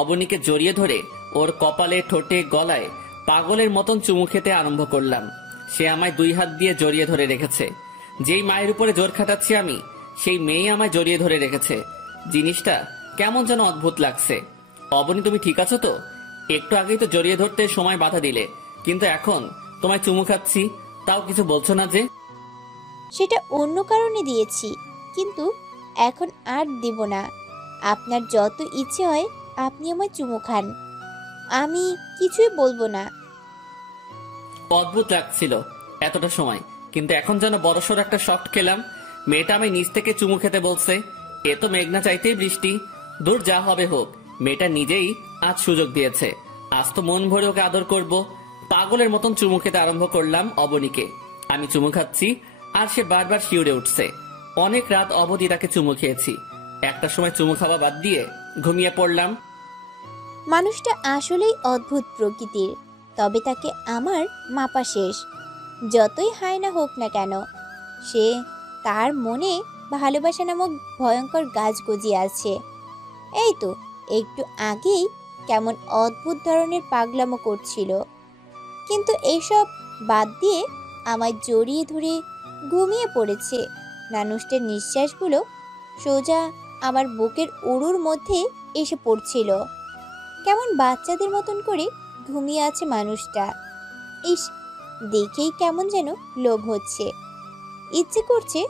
অবনীকে জড়িয়ে ধরে ওর কপালে, ঠোঁটে, গলায় পাগলের মতন চুমু খেতে আরম্ভ করলাম। সে আমায় 2 হাত দিয়ে জড়িয়ে ধরে রেখেছে। যেই মায়ের উপরে জোর খাটাচ্ছি আমি, সেই মেয়ে আমায় জড়িয়ে ধরে রেখেছে। জিনিসটা কেমন যেন অদ্ভুত লাগছে। অবনী, তুমি ঠিক আছো তো? একটু আগেই তো জড়িয়ে ধরতে সময় বাধা দিলে, কিন্তু এখন তোমায় চুমু খাচ্ছি, তাও কিছু বলছো না যে? সেটা অন্য কারণে দিয়েছি, কিন্তু এখন আর দেব না। আপনার যত ইচ্ছে হয় আপনি আমায় চুমু খান, আমি কিছুই বলবো না। অদ্ভুত লাগছিল এতটা সময়, কিন্তু এখন যেন বড়সড় একটা শক খেলাম। মেয়েটা আমি নিজ থেকে চুমু খেতে বলছে। এ তো মেঘনা চাইতেই বৃষ্টি। দূর যা হবে হোক, মেয়েটা নিজেই আজ সুযোগ দিয়েছে। আজ তো মন ভরে ওকে আদর করব। পাগলের মতন চুমু খেতে আরম্ভ করলাম অবনীকে। আমি চুমু খাচ্ছি আর সে বারবার শিউরে উঠছে। অনেক রাত অবধি তাকে চুমু খেয়েছি। একটা সময় চুমু খাওয়া বাদ দিয়ে ঘুমিয়ে পড়লাম। মানুষটা আসলেই অদ্ভুত প্রকৃতির, তবে তাকে আমার মাপা শেষ। যতই হায় না হোক না কেন, সে তার মনে ভালোবাসা নামক ভয়ঙ্কর গাছ গজিয়ে আছে। এই তো একটু আগেই কেমন অদ্ভুত ধরনের পাগলামো করছিল, কিন্তু এইসব বাদ দিয়ে আমায় জড়িয়ে ধরে ঘুমিয়ে পড়েছে। মানুষটার নিঃশ্বাসগুলো সোজা আমার বুকের উড়ুর মধ্যে এসে পড়ছিল। কেমন বাচ্চাদের মতন করে ঘুমিয়ে আছে মানুষটা। ইস, দেখেই কেমন যেন লোভ হচ্ছে। ইচ্ছে করছে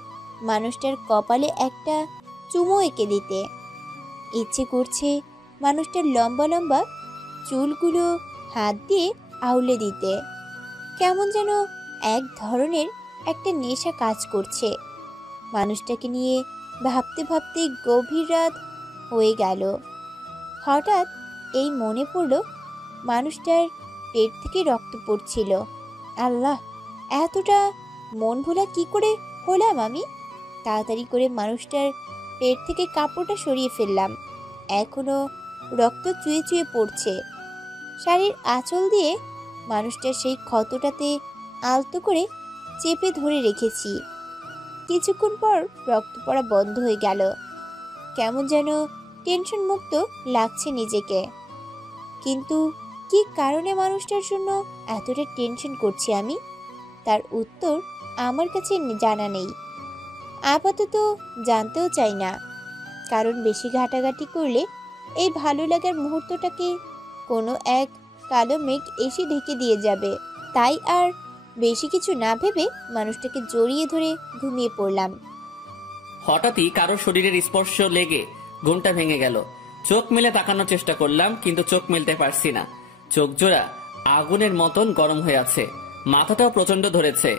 মানুষটার কপালে একটা চুমো এঁকে দিতে। ইচ্ছে করছে মানুষটার লম্বা লম্বা চুলগুলো হাত দিয়ে আউলে দিতে। কেমন যেন এক ধরনের একটা নেশা কাজ করছে। মানুষটাকে নিয়ে ভাবতে ভাবতে গভীর রাত হয়ে গেল। হঠাৎ এই মনে পড়ল মানুষটার পেট থেকে রক্ত পড়ছিল। আল্লাহ, এতটা মন ভোলা কি করে হলাম আমি? তাড়াতাড়ি করে মানুষটার পেট থেকে কাপড়টা সরিয়ে ফেললাম। এখনো রক্ত চুয়ে চুয়ে পড়ছে। শাড়ির আঁচল দিয়ে মানুষটার সেই ক্ষতটাতে আলতো করে চেপে ধরে রেখেছি। কিছুক্ষণ পর রক্ত পড়া বন্ধ হয়ে গেল। কেমন যেন টেনশন মুক্ত লাগছে নিজেকে। কিন্তু কি কারণে মানুষটার জন্য এতটা টেনশন করছি আমি, তার উত্তর আমার কাছে জানা নেই। আপাতত জানতেও চাই না, কারণ বেশি ঘাটাঘাটি করলে এই ভালো লাগার মুহূর্তটাকে কোনো এক কালো মেঘ এসে ঢেকে দিয়ে যাবে। তাই আর বেশি কিছু না ভেবে মানুষটাকে জড়িয়ে ধরে ঘুমিয়ে পড়লাম। হঠাৎই কারোর শরীরের স্পর্শ লেগে ঘুমটা ভেঙে গেল। চোখ মেলে তাকানোর চেষ্টা করলাম, কিন্তু চোখ মেলতে পারছি না। চোখ জোড়া আগুনের মতন গরম হয়ে আছে, মাথাটাও প্রচন্ড ধরেছে।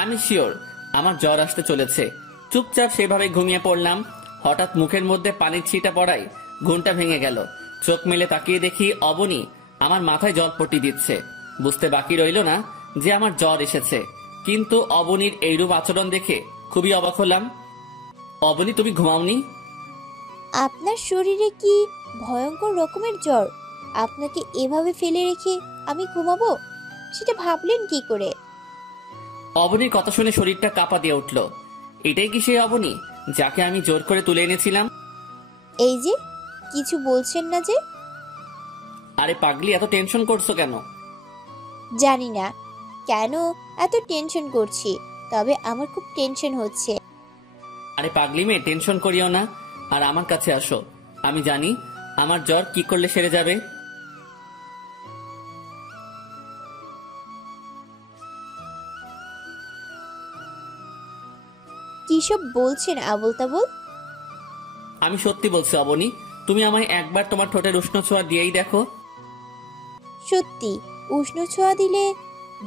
আমি শিওর আমার জ্বর আসতে চলেছে। চুপচাপ সেভাবে ঘুমিয়ে পড়লাম। হঠাৎ মুখের মধ্যে পানির ছিটা পড়ায় ঘুমটা ভেঙে গেল। চোখ মেলে তাকিয়ে দেখি অবনী আমার মাথায় জলপট্টি দিচ্ছে। বুঝতে বাকি রইল না যে আমার জ্বর এসেছে, কিন্তু অবনীর এইরূপ আচরণ দেখে খুবই অবাক হলাম। অবনী, তুমি ঘুমাওনি? আপনার শরীরে কি ভয়ঙ্কর রকমের জ্বর? আপনাকে এভাবে ফেলে রেখে আমি ঘুমাবো, সেটা ভাবলেন কি করে? অবনীর কথা শুনে শরীরটা কাঁপা দিয়ে উঠল। এটাই কি সেই অবনী যাকে আমি জোর করে তুলে এনেছিলাম? এই যে কিছু বলছেন না যে? আরে পাগলি, এত টেনশন করছো কেন? জানি না কেন এত টেনশন করছি, তবে আমার খুব টেনশন হচ্ছে। আরে পাগলি মেয়ে, টেনশন করিও না, আর আমার কাছে আসো। আমি জানি আমার জ্বর কি করলে সেরে যাবে। কিসব বলছেন আবল তাবল? আমি সত্যি বলছি অবনী, তুমি আমায় একবার তোমার ঠোঁটের উষ্ণ ছোঁয়া দিয়েই দেখো। সত্যি উষ্ণ ছোঁয়া দিলে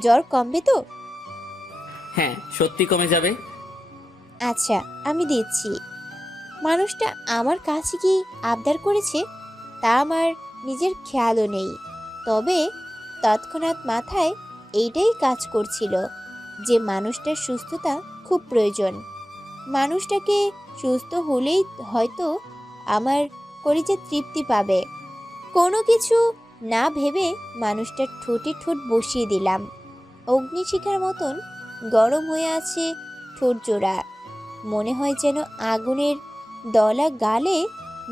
জ্বর কমবে তো? হ্যাঁ, সত্যি কমে যাবে। আচ্ছা, আমি দিচ্ছি। মানুষটা আমার কাছে কি আবদার করেছে তা আমার নিজের খেয়ালও নেই, তবে তৎক্ষণাৎ মাথায় এইটাই কাজ করছিল যে মানুষটার সুস্থতা খুব প্রয়োজন। মানুষটাকে সুস্থ হলেই হয়তো আমার কলিজা তৃপ্তি পাবে। কোনো কিছু না ভেবে মানুষটার ঠোঁটে ঠোঁট বসিয়ে দিলাম। অগ্নিশিখার মতন গরম হয়ে আছে ঠোঁট জোড়া। মনে হয় যেন আগুনের দলা গালে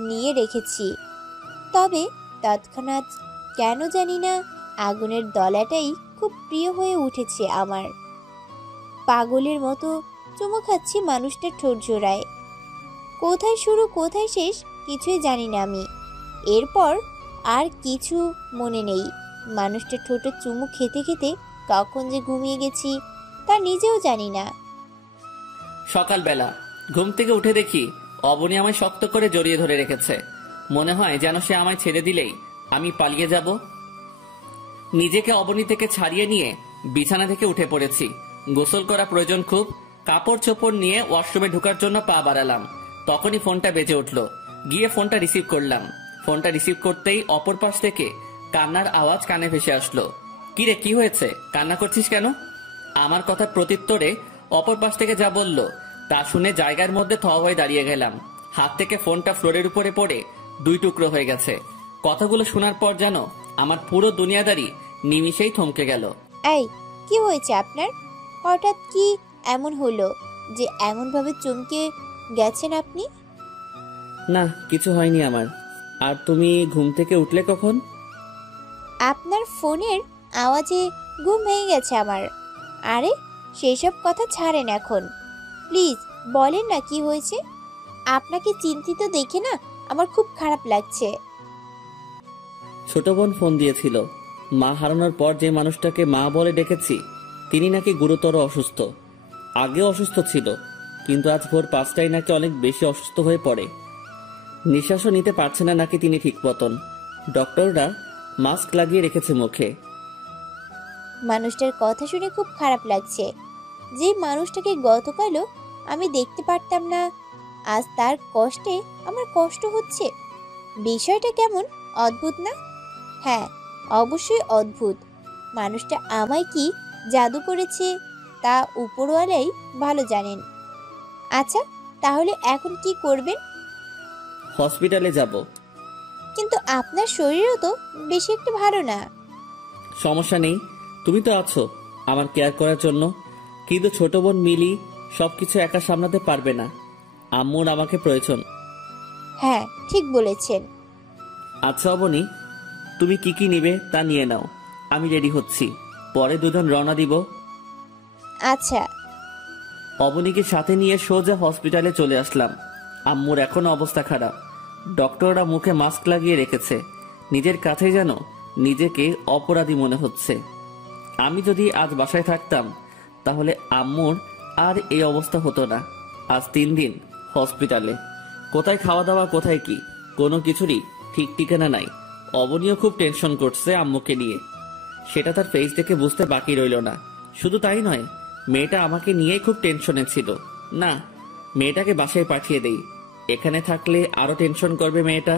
নিয়ে রেখেছি। তবে তৎক্ষণাৎ কেন জানি না আগুনের দলাটাই খুব প্রিয় হয়ে উঠেছে আমার। পাগলের মতো চুমু খাচ্ছি মানুষটার ঠোঁট জোড়ায়। কোথায় শুরু কোথায় শেষ কিছুই জানি না আমি। এরপর আর কিছু মনে নেই। মানুষটার ঠোঁটে চুমু খেতে খেতে কখন যে ঘুমিয়ে গেছি তা নিজেও জানি না। সকালবেলা ঘুম থেকে উঠে দেখি অবনী আমায় শক্ত করে জড়িয়ে ধরে রেখেছে। মনে হয় যেন সে আমায় ছেড়ে দিলেই আমি পালিয়ে যাব। নিজেকে অবনী থেকে ছাড়িয়ে নিয়ে বিছানা থেকে উঠে পড়েছি। গোসল করা প্রয়োজন খুব। কাপড় চোপড় নিয়ে ওয়াশরুমে ঢোকার জন্য পা বাড়ালাম, তখনই ফোনটা বেজে উঠল। গিয়ে ফোনটা রিসিভ করলাম। ফোনটা রিসিভ করতেই অপর পাশ থেকে কান্নার আওয়াজ কানে ভেসে আসলো। কিরে, কি হয়েছে? কান্না করছিস কেন? আমার কথার প্রত্যুত্তরে অপর পাশ থেকে যা বলল তা শুনে জায়গার মধ্যে থ হয়ে দাঁড়িয়ে গেলাম। হাত থেকে ফোনটা ফ্লোরের উপরে পড়ে দুই টুকরো হয়ে গেছে। কথাগুলো শোনার পর যেন আমার পুরো দুনিয়াদারি নিমিষেই থমকে গেল। এই, কি হয়েছে আপনার? হঠাৎ কি এমন হলো যে এমনভাবে চমকে গেছেন আপনি? না, কিছু হয়নি আমার। আর তুমি ঘুম থেকে উঠলে কখন? আপনার ফোনের আওয়াজে ঘুম ভেঙে গেছে আমার। আরে সেই সব কথা ছাড়েন এখন, প্লিজ বলেন না কি হয়েছে। আপনাকে চিন্তিত দেখে না আমার খুব খারাপ লাগছে। ছোট বোন ফোন দিয়েছিল। মা হারানোর পর যে মানুষটাকে মা বলে ডেকেছি তিনি নাকি গুরুতর অসুস্থ। আগেও অসুস্থ ছিল, কিন্তু আজ ভোর 5টায় নাকি অনেক বেশি অসুস্থ হয়ে পড়ে। নিঃশ্বাসও নিতে পারছে না নাকি তিনি ঠিক মতন। ডক্টররা মাস্ক লাগিয়ে রেখেছে মুখে। মানুষটার কথা শুনে খুব খারাপ লাগছে। যে মানুষটাকে গতকালও আমি দেখতে পারতাম না, আজ তার কষ্টে আমার কষ্ট হচ্ছে। বিষয়টা কেমন অদ্ভুত না? হ্যাঁ, অবশ্যই অদ্ভুত। মানুষটা আমায় কি জাদু করেছে তা উপরওয়ালাই ভালো জানেন। আচ্ছা, তাহলে এখন কি করবেন? হসপিটালে যাব। কিন্তু আপনার শরীরও তো বেশি একটা ভালো না। সমস্যা নেই, তুমি তো আছো আমার কেয়ার করার জন্য। কিন্তু ছোট বোন মিলি সবকিছু একা সামলাতে পারবে না। আম্মুর আমাকে প্রয়োজন। হ্যাঁ, ঠিক বলেছেন। আচ্ছা অবনী, তুমি কি কি নিবে তা নিয়ে নাও, আমি রেডি হচ্ছি। পরে দুজন রওনা দিব। আচ্ছা। অবনীকে সাথে নিয়ে সোজা হসপিটালে চলে আসলাম। আম্মুর এখনো অবস্থা খারাপ। ডক্টররা মুখে মাস্ক লাগিয়ে রেখেছে। নিজের কাছে যেন নিজেকে অপরাধী মনে হচ্ছে। আমি যদি আজ বাসায় থাকতাম তাহলে আম্মুর আর এই অবস্থা হতো না। আজ 3 দিন হসপিটালে, কোথায় খাওয়া দাওয়া, কোথায় কি, কোনো কিছুরই ঠিক ঠিকানা নাই। অবনীও খুব টেনশন করছে আম্মুকে নিয়ে। সেটা তার ফেস দেখে বুঝতে বাকি রইল না। শুধু তাই নয়, মেয়েটা আমাকে নিয়ে খুব টেনশনে ছিল। না, মেয়েটাকে বাসায় পাঠিয়ে দেই। এখানে থাকলে আরো টেনশন করবে মেয়েটা।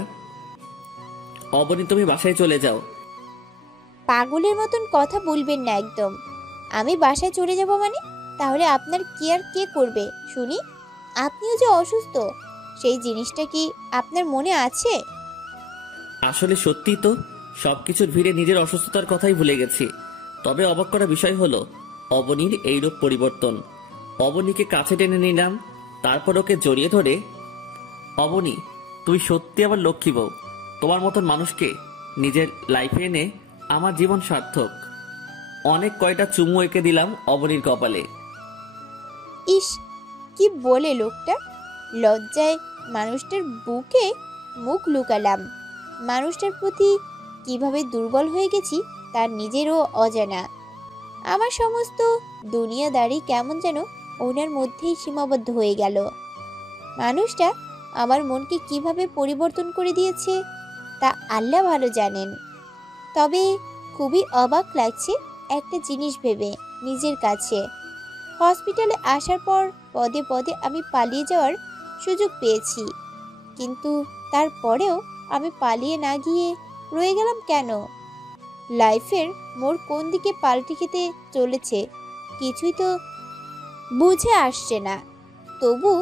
অবনী, তুমি বাসায় চলে যাও। পাগলের মতন কথা বলবেন না একদম। আমি বাসায় চলে যাব মানে? তাহলে আপনার কেয়ার কে করবে শুনি? আপনিও যে অসুস্থ সেই জিনিসটা কি আপনার মনে আছে? আসলে সত্যি তো, সবকিছুর ভিড়ে নিজের অসুস্থতার কথাই ভুলে গেছি। তবে অবাক করা বিষয় হলো অবনীর এইরূপ পরিবর্তন। অবনীকে কাছে টেনে নিলাম, তারপর ওকে জড়িয়ে ধরে, অবনী তুমি সত্যি আমার লক্ষ্মী বউ। তোমার মতন মানুষকে নিজের লাইফে এনে আমার জীবন সার্থক। অনেক কয়টা চুমু এঁকে দিলাম অবনীর কপালে। ইস, কি বলে লোকটা! লজ্জায় মানুষটার বুকে মুখ লুকালাম। মানুষটার প্রতি কিভাবে দুর্বল হয়ে গেছি তার নিজেরও অজানা। আমার সমস্ত দুনিয়াদারি কেমন যেন ওনার মধ্যেই সীমাবদ্ধ হয়ে গেল। মানুষটা আমার মনকে কিভাবে পরিবর্তন করে দিয়েছে তা আল্লাহ ভালো জানেন। তবে খুবই অবাক লাগছে একটা জিনিস ভেবে নিজের কাছে। হসপিটালে আসার পর পদে পদে আমি পালিয়ে যাওয়ার সুযোগ পেয়েছি, কিন্তু তারপরেও আমি পালিয়ে না গিয়ে রয়ে গেলাম কেন? লাইফের মোড় কোন দিকে পাল্টে খেতে চলেছে কিছুই তো বুঝে আসছে না। তবু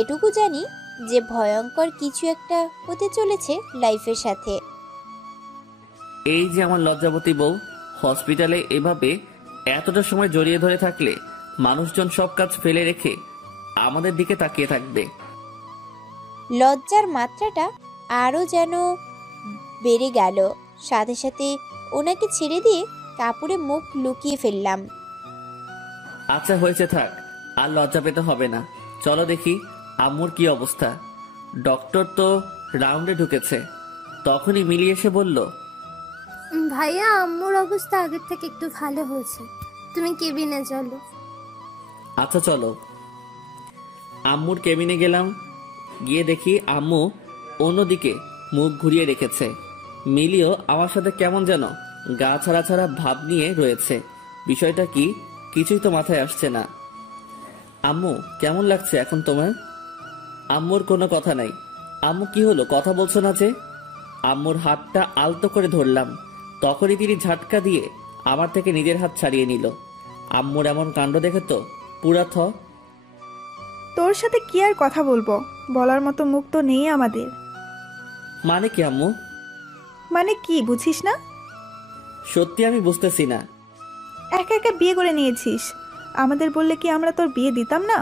এটুকু জানি যে ভয়ঙ্কর কিছু একটা হতে চলেছে লাইফের সাথে। এই যে আমার লজ্জাবতী বউ, হসপিটালে এভাবে এতটা সময় জড়িয়ে ধরে থাকলে মানুষজন সব কাজ ফেলে রেখে আমাদের দিকে তাকিয়ে থাকবে। লজ্জার মাত্রাটা আরও যেন বেড়ে গেল। সাথে সাথে ওনাকে ছেড়ে দিয়ে কাপড়ে মুখ লুকিয়ে ফেললাম। আচ্ছা হয়েছে, থাক, আর লজ্জা পেতে হবে না। চলো দেখি আম্মুর কি অবস্থা। ডক্টর তো রাউন্ডে ঢুকেছে। তখনই মিলি এসে বলল, ভাইয়া আম্মুর অবস্থা আগের থেকে একটু ভালো হয়েছে, তুমি কেবিনে চলো। আচ্ছা চলো। আম্মুর কেবিনে গেলাম। গিয়ে দেখি আম্মু অন্যদিকে মুখ ঘুরিয়ে রেখেছে। মিলিও আমার সাথে কেমন যেন গা ছাড়া ছাড়া ভাব নিয়ে রয়েছে। বিষয়টা কি কিছুই তো মাথায় আসছে না। আম্মু কেমন লাগছে এখন তোমার? আম্মুর কোনো কথা নাই। আম্মু কি হলো, কথা বলছো না যে? আম্মুর হাতটা আলতো করে ধরলাম। তখনই তিনি ঝাটকা দিয়ে আমার থেকে নিজের হাত ছাড়িয়ে নিল। আম্মুর এমন কাণ্ড দেখে তো পুরা থ। তোর সাথে কি আর কথা বলবো, বলার মতো মুখ তো নেই আমাদের। মানে কি আম্মু? মানে কি বুঝিস না? সত্যি আমি বুঝতেছি না। একা একা বিয়ে করে নিয়েছিস, আমাদের বললে কি আমরা তোর বিয়ে দিতাম না?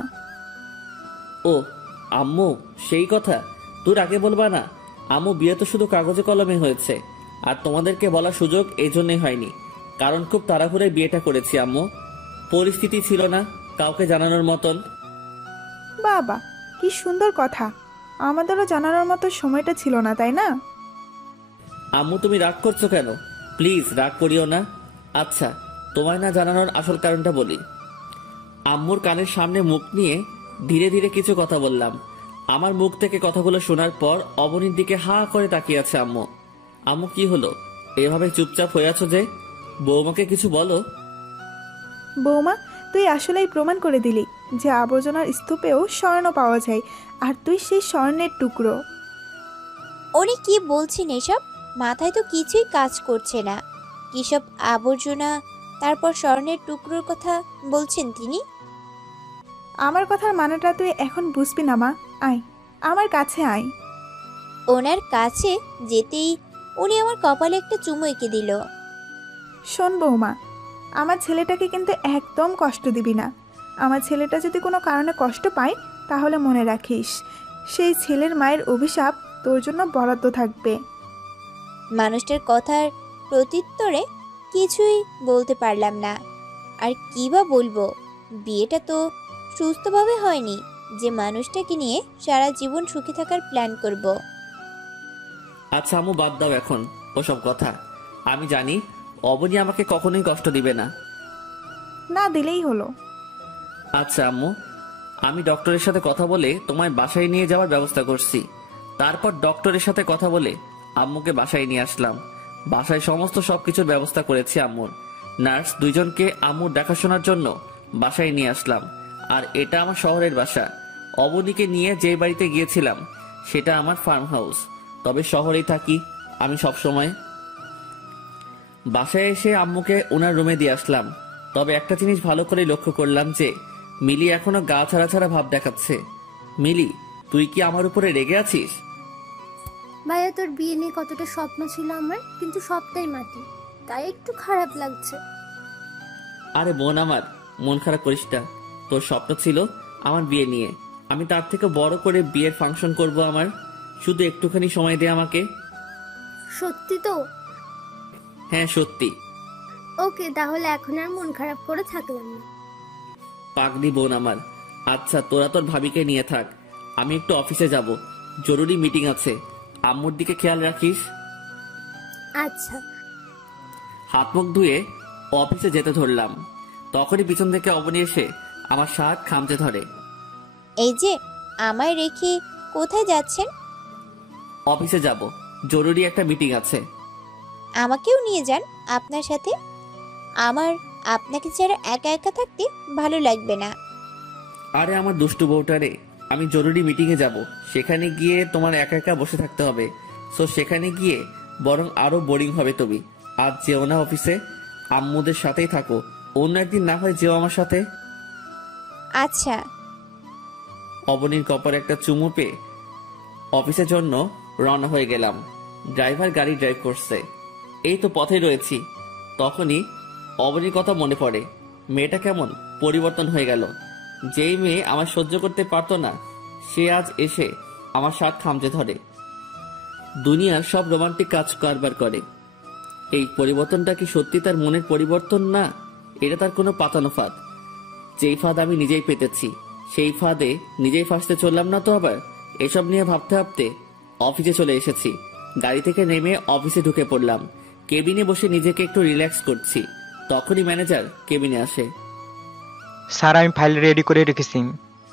ও আম্মু, সেই কথা তোর আগে বলবা না? আম্মু, বিয়ে তো শুধু কাগজে কলমে হয়েছে, আর তোমাদেরকে বলার সুযোগ এই জন্যই হয়নি, কারণ খুব তাড়াহুড়োয় বিয়েটা করেছি আম্মু। পরিস্থিতি ছিল না কাউকে জানানোর মতন। বাবা, কি সুন্দর কথা। আমাদেরও জানানোর মতো সময়টা ছিল না, তাই না? আম্মু, তুমি রাগ করছো কেন? প্লিজ রাগ করিও না। আচ্ছা, তোমায় না জানানোর আসল কারণটা বলি। আম্মুর কানের সামনে মুখ নিয়ে ধীরে ধীরে কিছু কথা বললাম। আমার মুখ থেকে কথাগুলো শোনার পর অবনীর দিকে হা করে তাকিয়ে আছে আম্মু। আম্মু, কি হলো? এভাবে চুপচাপ হয়ে আছো যে? বৌমাকে কিছু বলো। বৌমা, তুই আসলেই প্রমাণ করে দিলি যে আবর্জনার স্তূপেও স্বর্ণ পাওয়া যায়, আর তুই সেই স্বর্ণের টুকরো। উনি কি বলছেন এসব? মাথায় তো কিছুই কাজ করছে না। কিসব আবর্জনা, তারপর স্বর্ণের টুকরোর কথা বলছেন তিনি? আমার কথার মানেটা তুই এখন বুঝবি না মা। আয়, আমার কাছে আয়। ওনার কাছে যেতেই উনি আমার কপালে একটা চুমু এঁকে দিল। শোন বৌমা, আমার ছেলেটাকে কিন্তু একদম কষ্ট দিবি না। আমার ছেলেটা যদি কোনো কারণে কষ্ট পায়, তাহলে মনে রাখিস সেই ছেলের মায়ের অভিশাপ তোর জন্য বরাদ্দ থাকবে। মানুষটার কথার প্রত্যুত্তরে কিছুই বলতে পারলাম না। আর কি বা বলবো? বিয়েটা তো সুস্থভাবে হয়নি যে মানুষটাকে নিয়ে সারা জীবন সুখী থাকার প্ল্যান করব। আচ্ছা আম্মু, বাদ দাও এখন ওসব কথা। আমি জানি অবনী আমাকে কখনোই কষ্ট দিবে না। না দিলেই হলো। আচ্ছা আম্মু, আমি ডক্টরের সাথে কথা বলে তোমায় বাসায় নিয়ে যাওয়ার ব্যবস্থা করছি। তারপর ডক্টরের সাথে কথা বলে আম্মুকে বাসায় নিয়ে আসলাম। বাসায় সমস্ত সবকিছুর ব্যবস্থা করেছি আম্মুর। নার্স দুইজনকে আম্মুর দেখাশোনার জন্য বাসায় নিয়ে আসলাম। আর এটা আমার শহরের বাসা। অবনীকে নিয়ে যে বাড়িতে গিয়েছিলাম সেটা আমার ফার্ম হাউস, তবে শহরেই থাকি আমি সব সময়। বাসায় এসে আম্মুকে ওনার রুমে দিয়ে আসলাম। তবে একটা জিনিস ভালো করে লক্ষ্য করলাম যে মিলি এখনো গা ছাড়া ছাড়া ভাব দেখাচ্ছে। মিলি, তুই কি আমার উপরে রেগে আছিস? ভাইয়া, তোর বিয়ে নিয়ে কতটা স্বপ্ন ছিল আমার, কিন্তু সবটাই মাটি, তাই একটু খারাপ লাগছে। আরে বোন আমার, মন খারাপ করিস না। তোর স্বপ্ন ছিল আমার বিয়ে নিয়ে, আমি তার থেকে বড় করে বিয়ের ফাংশন করব আমার। শুধু একটুখানি সময় দে আমাকে। সত্যি তো? হ্যাঁ সত্যি। ওকে, তাহলে এখন আর মন খারাপ করে থাকলাম না। পাগলি বোন আমার। আচ্ছা, তোরা তোর ভাবিকে নিয়ে থাক, আমি একটু অফিসে যাব, জরুরি মিটিং আছে। আম্মুর দিকে খেয়াল রাখিস। আচ্ছা। হাত মুখ ধুয়ে অফিসে যেতে ধরলাম, তখনই পিছন থেকে অবনী এসে আমার শার্ট খামচে ধরে। এই যে, আমায় রেখে কোথায় যাচ্ছেন? অফিসে যাব, জরুরি একটা মিটিং আছে। আমাকেও নিয়ে যান আপনার সাথে। আমার আপনাকে ছাড়া একা একা থাকতে ভালো লাগবে না। আরে আমার দুষ্টু বউটা রে, আমি জরুরি মিটিং এ যাব, সেখানে গিয়ে তোমার একা একা বসে থাকতে হবে। সো সেখানে গিয়ে বরং আরো বোরিং হবে তুমি। আজ যেও না অফিসে, আম্মুদের সাথেই থাকো। অন্য একদিন না হয় যেও আমার সাথে। আচ্ছা। অবনীর কপালে একটা চুমু পেয়ে অফিসের জন্য রওনা হয়ে গেলাম। ড্রাইভার গাড়ি ড্রাইভ করছে, এই তো পথে রয়েছি। তখনই অবনীর কথা মনে পড়ে। মেয়েটা কেমন পরিবর্তন হয়ে গেল। যেই মেয়ে আমার সহ্য করতে পারতো না, সে আজ এসে আমার শার্ট খামচে ধরে। দুনিয়ার সব রোমান্টিক কাজ কারবার করে। এই পরিবর্তনটা কি সত্যি তার মনের পরিবর্তন না? এটা তার কোনো পাতানো ফাঁদ, যেই ফাঁদ আমি নিজেই পেতেছি। সেই ফাঁদে নিজেই ফাঁসতে চললাম না তো আবার। এসব নিয়ে ভাবতে ভাবতে অফিসে চলে এসেছি। গাড়ি থেকে নেমে অফিসে ঢুকে পড়লাম। কেবিনে বসে নিজেকে একটু রিল্যাক্স করছি, তখনই ম্যানেজার কেবিনে আসে। স্যার, আমি ফাইল রেডি করে রেখেছি,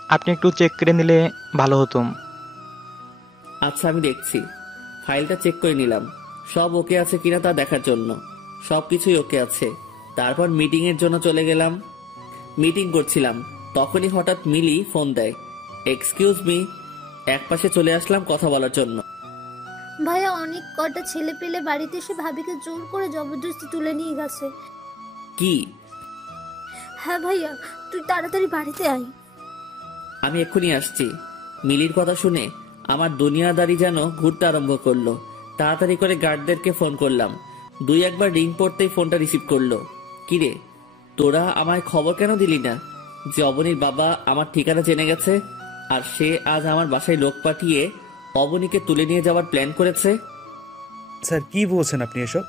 আপনি একটু চেক করে নিলে ভালো হতো। আচ্ছা, আমি দেখছি। ফাইলটা চেক করে নিলাম, সব ওকে আছে কিনা তা দেখার জন্য। সবকিছুই ওকে আছে। তারপর মিটিং এর জন্য চলে গেলাম। মিটিং করছিলাম, তখনই হঠাৎ মিলি ফোন দেয়। এক্সকিউজ মি, একপাশে চলে আসলাম কথা বলার জন্য। ভাইয়া, অনেক কটা ছেলে পেলে বাড়িতে এসে ভাবিকে জোর করে জবরদস্তি তুলে নিয়ে গেছে। কি? হ্যাঁ ভাইয়া, তুই তাড়াতাড়ি বাড়িতে আয়। আমি এক্ষুনি আসছি। মিলির কথা শুনে আমার দুনিয়াদারি যেন ঘুরতে আরম্ভ করলো। তাড়াতাড়ি করে গার্ডদেরকে ফোন করলাম। দুই একবার রিং পড়তেই ফোনটা রিসিভ করলো। কিরে, তোরা আমায় খবর কেন দিলি না? যে অবনীর বাবা আমার ঠিকানা জেনে গেছে আর সে আজ আমার বাসায় লোক পাঠিয়ে অবনীকে তুলে নিয়ে যাওয়ার প্ল্যান করেছে? স্যার কি বলছেন আপনি এসব?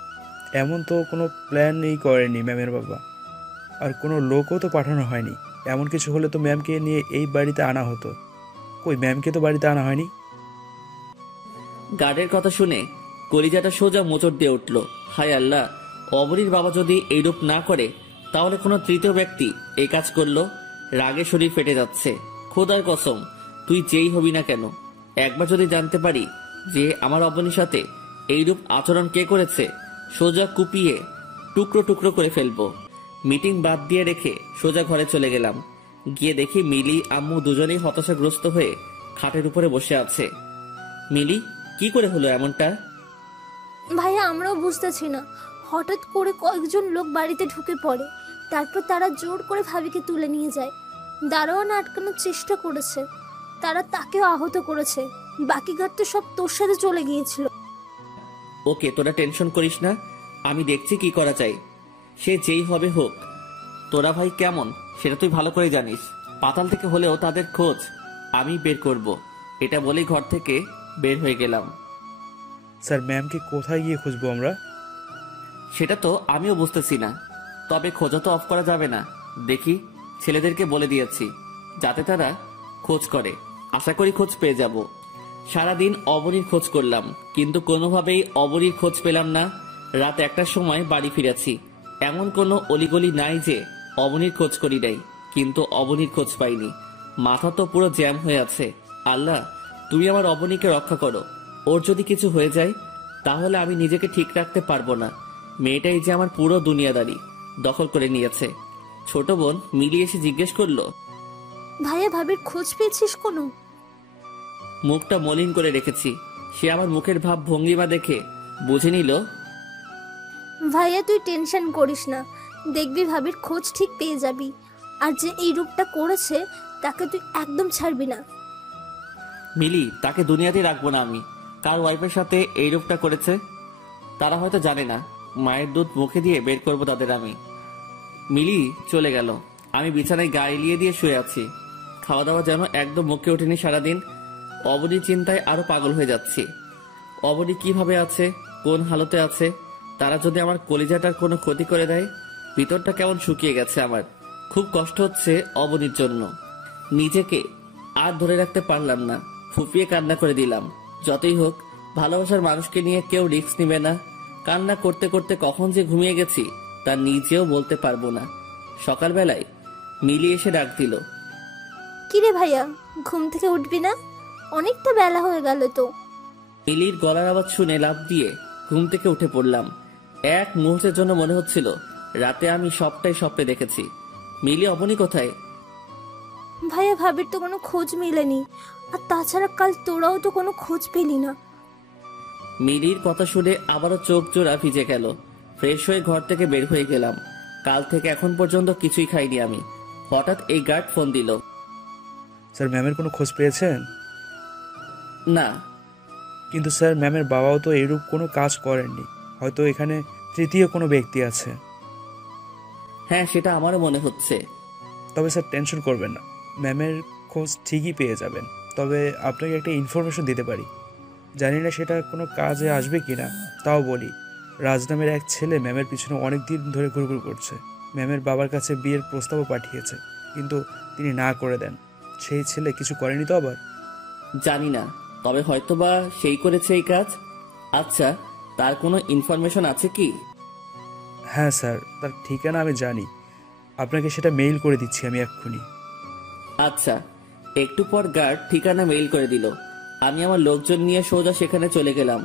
এমন তো কোনো প্ল্যানই করেনি ম্যামের বাবা, আর কোনো লোকও তো পাঠানো হয়নি। এমন কিছু হলে তো ম্যামকে নিয়ে এই বাড়িতে আনা হতো। কই, ম্যামকে তো বাড়িতে আনা হয়নি। গার্ডের কথা শুনে কলিজাটা সোজা মোচড় দিয়ে উঠল। হায় আল্লাহ, অবনীর বাবা যদি এইরূপ না করে তাহলে কোনো তৃতীয় ব্যক্তি এই কাজ করলো। রাগে শরীর ফেটে যাচ্ছে। খোদার কসম, তুই যেই হবি না কেন, একবার যদি জানতে পারি যে আমার অবনীর সাথে এইরূপ আচরণ কে করেছে, সোজা কুপিয়ে টুকরো টুকরো করে ফেলবো। মিটিং বাদ দিয়ে রেখে সোজা ঘরে চলে গেলাম। গিয়ে দেখি মিলি আম্মু দুজনেই হতাশাগ্রস্ত হয়ে খাটের উপরে বসে আছে। মিলি, কি করে হলো এমনটা? ভাইয়া আমরাও বুঝতেছি না, হঠাৎ করে কয়েকজন লোক বাড়িতে ঢুকে পড়ে, তারপর তারা জোর করে ভাবিকে তুলে নিয়ে যায়। দারোয়ান আটকানোর চেষ্টা করেছে, তারা তাকেও আহত করেছে। বাকি গার্ড তো সব তোর সাথে চলে গিয়েছিল। ওকে, তোরা টেনশন করিস না, আমি দেখছি কি করা যায়। সে যেই হবে হোক, তোরা ভাই কেমন সেটা তুই ভালো করে জানিস। পাতাল থেকে হলেও তাদের খোঁজ আমি বের করব, এটা বলেই ঘর থেকে বের হয়ে গেলাম। স্যার, ম্যামকে কোথায় গিয়ে খুঁজবো আমরা? সেটা তো আমিও বুঝতেছি না, তবে খোঁজা তো অফ করা যাবে না। দেখি, ছেলেদেরকে বলে দিয়েছি যাতে তারা খোঁজ করে। আশা করি খোঁজ পেয়ে যাব। সারাদিন অবনীর খোঁজ করলাম, কিন্তু কোনোভাবেই অবনীর খোঁজ পেলাম না। রাত 1টার সময় বাড়ি ফিরেছি। এমন কোনো অলিগলি নাই যে অবনীর খোঁজ করি নাই, কিন্তু অবনীর খোঁজ পাইনি। মাথা তো পুরো জ্যাম হয়ে আছে। আল্লাহ, তুমি আমার অবনীকে রক্ষা করো। ওর যদি কিছু হয়ে যায় তাহলে আমি নিজেকে ঠিক রাখতে পারবো না। মেয়েটাই যে আমার পুরো দুনিয়াদারি দখল করে নিয়েছে। ছোট বোন মিলি এসে জিজ্ঞেস করলো, ভাইয়া ভাবির খোঁজ পেয়েছিস কোনো? মুখটা মলিন করে রেখেছি। সে আমার মুখের ভাব ভঙ্গিমা দেখে বুঝে নিল। ভাইয়া তুই টেনশন করিস না, দেখবি ভাবির খোঁজ ঠিক পেয়ে যাবি। আর যে এই রূপটা করেছে তাকে তুই একদম ছাড়বি না। মিলি, তাকে দুনিয়াতে রাখবো না আমি। কার ওয়াইফের সাথে এই রূপটা করেছে তারা হয়তো জানে না। মায়ের দুধ মুখে দিয়ে বের করবো তাদের আমি। মিলি চলে গেল। আমি বিছানায় গা এলিয়ে দিয়ে শুয়ে আছি। খাওয়া দাওয়া যেন একদম মুখে ওঠেনি সারাদিন। অবনীর চিন্তায় আরো পাগল হয়ে যাচ্ছি। অবনী কিভাবে আছে, কোন হালতে আছে, তারা যদি আমার কলিজাটার কোনো ক্ষতি করে দেয়। ভিতরটা কেমন শুকিয়ে গেছে আমার। খুব কষ্ট হচ্ছে অবনীর জন্য। নিজেকে আর ধরে রাখতে পারলাম না, ফুপিয়ে কান্না করে দিলাম। যতই হোক, ভালোবাসার মানুষকে নিয়ে কেউ রিস্ক নিবে না। কান্না করতে করতে কখন যে ঘুমিয়ে গেছি তা নিজেও বলতে পারবো না। সকালবেলায় মিলি এসে ডাক দিল, কিরে ভাইয়া, ঘুম থেকে উঠবি না? অনেকটা বেলা হয়ে গেল তো। মিলির গলার আওয়াজ শুনে লাফ দিয়ে ঘুম থেকে উঠে পড়লাম। এক মুহূর্তের জন্য মনে হচ্ছিল রাতে আমি সবটাই স্বপ্নে দেখেছি। মিলি, অবনী কোথায়? ভাইয়া ভাবির তো কোনো খোঁজ মেলেনি, আর তাছাড়া কাল তোরাও তো কোনো খোঁজ পেলি না। মিলির কথা শুনে আবারও চোখ জোড়া ভিজে গেল। ফ্রেশ হয়ে ঘর থেকে বের হয়ে গেলাম। কাল থেকে এখন পর্যন্ত কিছুই খাইনি আমি। হঠাৎ এই গার্ড ফোন দিল। স্যার, ম্যামের কোনো খোঁজ পেয়েছেন? না। কিন্তু স্যার, ম্যামের বাবাও তো এইরূপ কোনো কাজ করেননি। হয়তো এখানে তৃতীয় কোনো ব্যক্তি আছে। হ্যাঁ, সেটা আমারও মনে হচ্ছে। তবে স্যার, টেনশন করবেন না, ম্যামের খোঁজ ঠিকই পেয়ে যাবেন। তবে আপনাকে একটা ইনফরমেশন দিতে পারি। জানি না সেটা কোনো কাজে আসবে কি না, তাও বলি। রাজ নামের এক ছেলে ম্যামের পিছনে অনেক দিন ধরে ঘুরঘুর করছে। ম্যামের বাবার কাছে বিয়ের প্রস্তাবও পাঠিয়েছে, কিন্তু তিনি না করে দেন। সেই ছেলে কিছু করেনি তো আবার? জানি না, তবে হয়তোবা সেই করেছে এই কাজ। আচ্ছা, তার কোনো ইনফরমেশন আছে কি? হ্যাঁ স্যার, তার ঠিকানা আমি জানি। আপনাকে সেটা মেইল করে দিচ্ছি আমি এক্ষুনি। আচ্ছা। একটু পর গার্ড ঠিকানা মেইল করে দিল। আমি আমার লোকজন নিয়ে সোজা সেখানে চলে গেলাম,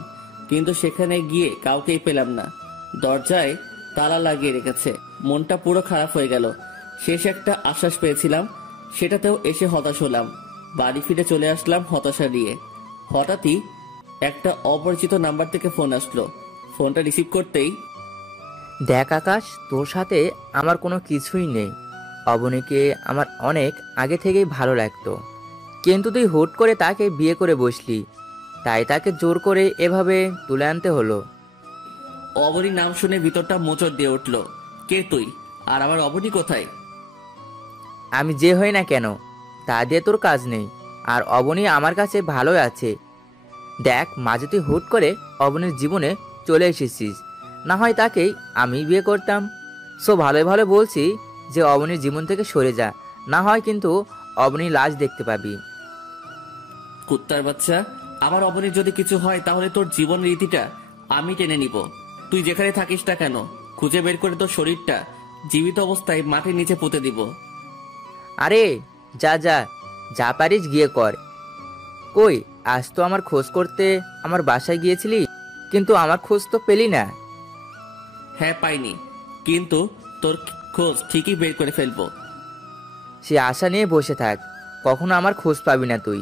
কিন্তু সেখানে গিয়ে কাউকেই পেলাম না। দরজায় তালা লাগিয়ে রেখেছে। মনটা পুরো খারাপ হয়ে গেল। শেষ একটা আশ্বাস পেয়েছিলাম, সেটাতেও এসে হতাশ হলাম। বাড়ি ফিরে চলে আসলাম হতাশা নিয়ে। হঠাৎই একটা অপরিচিত নাম্বার থেকে ফোন আসলো। ফোনটা রিসিভ করতেই, দেখ আকাশ, তোর সাথে আমার কোনো কিছুই নেই। অবনীকে আমার অনেক আগে থেকেই ভালো লাগতো, কিন্তু তুই হুট করে তাকে বিয়ে করে বসলি, তাই তাকে জোর করে এভাবে তুলে আনতে হলো। অবনীর নাম শুনে ভিতরটা মোচড় দিয়ে উঠল। কে তুই? আর আমার অবনী কোথায়? আমি যে হই না কেন তা দিয়ে তোর কাজ নেই। আর অবনী আমার কাছে ভালোই আছে। দেখ মাঝে তুই হুট করে অবনীর জীবনে চলে এসেছিস, না হয় তাকেই আমি বিয়ে করতাম। সো ভালোই ভালো বলছি যে অবনীর জীবন থেকে সরে যা, না হয় কিন্তু অবনীর লাশ দেখতে পাবি। কুত্তার বাচ্চা, আমার অবনীর যদি কিছু হয় তাহলে তোর জীবন রীতিটা আমি টেনে নিব। তুই যেখানে থাকিস না কেন খুঁজে বের করে তোর শরীরটা জীবিত অবস্থায় মাটির নিচে পুঁতে দিব। আরে যা যা যা পারিস গিয়ে কর। কই আজ তো আমার খোঁজ করতে আমার বাসায় গিয়েছিলি, কিন্তু আমার খোঁজ তো পেলি না। হ্যাঁ পাইনি, কিন্তু তোর খোঁজ ঠিকই বের করে ফেলবো। সে আশা নিয়ে বসে থাক, কখনো আমার খোঁজ পাবি না তুই।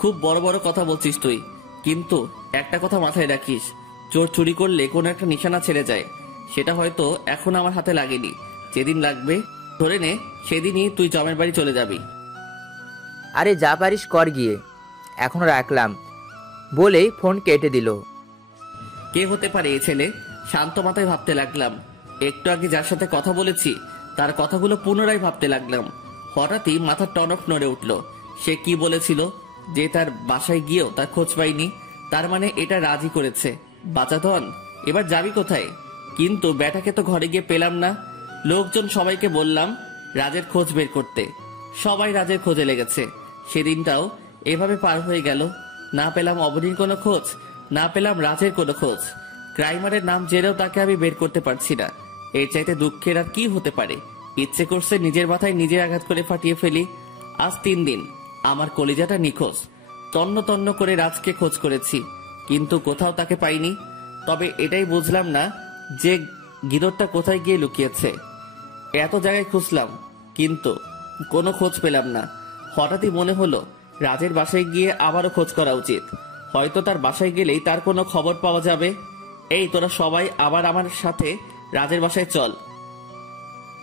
খুব বড় বড় কথা বলছিস তুই, কিন্তু একটা কথা মাথায় রাখিস, চোর চুরি করলে কোনো একটা নিশানা ছেড়ে যায়। সেটা হয়তো এখন আমার হাতে লাগেনি, যেদিন লাগবে ধরে নে সেদিনই তুই জমের বাড়ি চলে যাবি। আরে যা পারিস কর গিয়ে, এখন রাখলাম বলেই ফোন কেটে দিল। কে হতে পারে এই ছেলে? শান্ত মাথায় ভাবতে লাগলাম। একটু আগে যার সাথে কথা বলেছি তার কথাগুলো পুনরায় ভাবতে লাগলাম। হঠাৎই মাথার টনক নড়ে উঠল। সে কি বলেছিল যে তার বাসায় গিয়েও তার খোঁজ পাইনি? তার মানে এটা রাজি করেছে। বাচাধন, এবার যাবি কোথায়? কিন্তু ব্যাটাকে তো ঘরে গিয়ে পেলাম না। লোকজন সবাইকে বললাম রাজের খোঁজ বের করতে, সবাই রাজের খোঁজে লেগেছে। সেদিনটাও এভাবে পার হয়ে গেল। না পেলাম অবনীর কোনো খোঁজ, না পেলাম রাজের কোনো খোঁজ। ক্রাইমারের নাম জেনেও তাকে আমি বের করতে পারছি না। এর চাইতে দুঃখের আর কি হতে পারে? ইচ্ছে করছে নিজের মাথায় নিজে আঘাত করে ফাটিয়ে ফেলি। আজ 3 দিন আমার কলিজাটা নিখোঁজ। তন্ন তন্ন করে রাজকে খোঁজ করেছি, কিন্তু কোথাও তাকে পাইনি। তবে এটাই বুঝলাম না যে গিরোরটা কোথায় গিয়ে লুকিয়েছে। এত জায়গায় খুঁজলাম কিন্তু কোনো খোঁজ পেলাম না। হঠাৎই মনে হলো রাজের বাসায় গিয়ে আবারও খোঁজ করা উচিত। হয়তো তার বাসায় গেলেই তার কোনো খবর পাওয়া যাবে। এই তোরা সবাই আবার আমার সাথে রাজের বাসায় চল।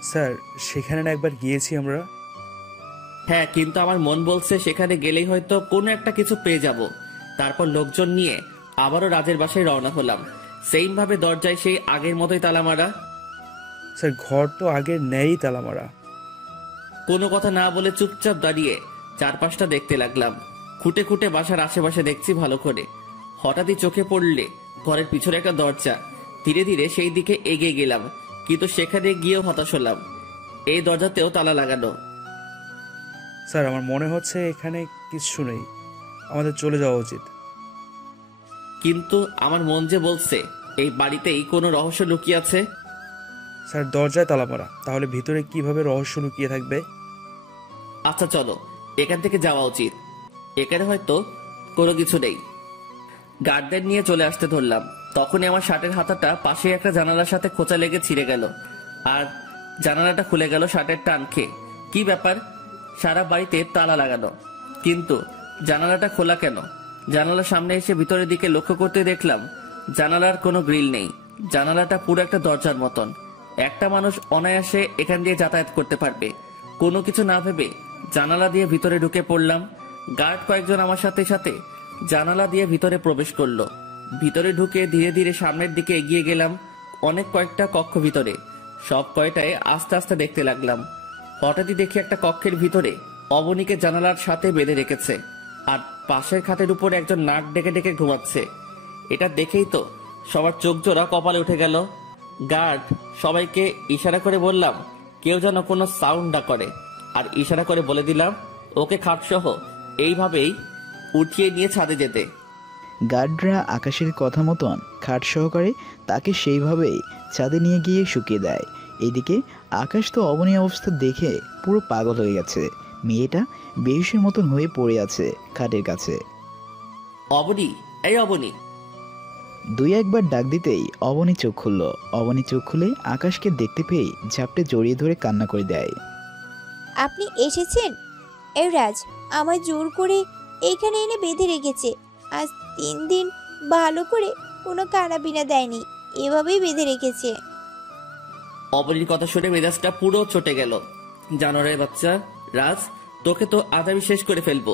স্যার সেখানে না একবার গিয়েছি আমরা। হ্যাঁ, কিন্তু আমার মন বলছে সেখানে গেলেই হয়তো কোনো একটা কিছু পেয়ে যাব। তারপর লোকজন নিয়ে আবারও রাজের বাসায় রওনা হলাম। সেইম ভাবে দরজায় সেই আগের মতোই তালা মারা। স্যার ঘর তো আগের ন্যায়ই তালা মারা। কোনো কথা না বলে চুপচাপ দাঁড়িয়ে চারপাশটা দেখতে লাগলাম। খুঁটে খুঁটে বাসার আশেপাশে দেখছি ভালো করে। হঠাৎই চোখে পড়লে ঘরের পিছনে একটা দরজা। ধীরে ধীরে সেই দিকে এগিয়ে গেলাম, কিন্তু সেখানে গিয়েও হতাশ হলাম। এই দরজাতেও তালা লাগানো। স্যার আমার মনে হচ্ছে এখানে কিছু নেই, আমাদের চলে যাওয়া উচিত। কিন্তু আমার মন যে বলছে এই বাড়িতেই কোনো রহস্য লুকিয়ে আছে। স্যার দরজায় তালা মারা, তাহলে ভিতরে কিভাবে রহস্য লুকিয়ে থাকবে? আচ্ছা চলো, এখান থেকে যাওয়া উচিত। এখানে হয়তো কোনো কিছু নেই। গার্ডদের নিয়ে চলে আসতে ধরলাম, তখনই আমার শার্টের হাতাটা পাশে একটা জানালার সাথে খোঁচা লেগে ছিঁড়ে গেল, আর জানালাটা খুলে গেল শার্টের টান খেয়ে। কি ব্যাপার? সারা বাড়িতে তালা লাগানো, কিন্তু জানালাটা খোলা কেন? জানালার সামনে এসে ভিতরের দিকে লক্ষ্য করতে দেখলাম জানালার কোনো গ্রিল নেই। জানালাটা পুরো একটা দরজার মতন। একটা মানুষ অনায়াসে এখান দিয়ে যাতায়াত করতে পারবে। কোনো কিছু না ভেবে জানালা দিয়ে ভিতরে ঢুকে পড়লাম। গার্ড কয়েকজন আমার সাথে সাথে জানালা দিয়ে ভিতরে প্রবেশ করলো। ভিতরে ঢুকে ধীরে ধীরে সামনের দিকে এগিয়ে গেলাম। অনেক কয়েকটা কক্ষ ভিতরে, সব কয়টায় আস্তে আস্তে দেখতে লাগলাম। হঠাৎই দেখি একটা কক্ষের ভিতরে অবনীকে জানালার সাথে বেঁধে রেখেছে, আর পাশের খাটের উপরে একজন নাক ডেকে ডেকে ঘুমাচ্ছে। এটা দেখেই তো সবার চোখ জোড়া কপালে উঠে গেল। গার্ড সবাইকে ইশারা করে বললাম কেউ যেন কোনো সাউন্ড না করে, আর ইশারা করে বলে দিলাম ওকে খাটসহ এইভাবেই উঠিয়ে নিয়ে ছাদে যেতে। গার্ডরা আকাশের কথা মতন খাট সহকারে তাকে সেইভাবেই ছাদে নিয়ে গিয়ে শুকিয়ে দেয়। এদিকে আকাশ তো অবনী অবস্থা দেখে পুরো পাগল হয়ে গেছে। মেয়েটা বেহুশের মতন হয়ে পড়ে আছে খাটের কাছে। অবনী, এই অবনী। 2-1 ডাক দিতেই অবনী চোখ খুলল। অবনী চোখ খুলে আকাশকে দেখতে পেয়ে ঝাপটে জড়িয়ে ধরে কান্না করে দেয়। আপনি এসেছেন? এই রাজ আমায় জোর করে এইখানে এনে বেঁধে রেখেছে। আজ 3 দিন ভালো করে কোনো কানাবিনা দেয়নি, এভাবেই বেঁধে রেখেছে। অবনীর কথা শুনে মেজাজটা পুরো চটে গেল। জানোয়ারের বাচ্চা রাজ, তোকে তো আজ আমি শেষ করে ফেলবো।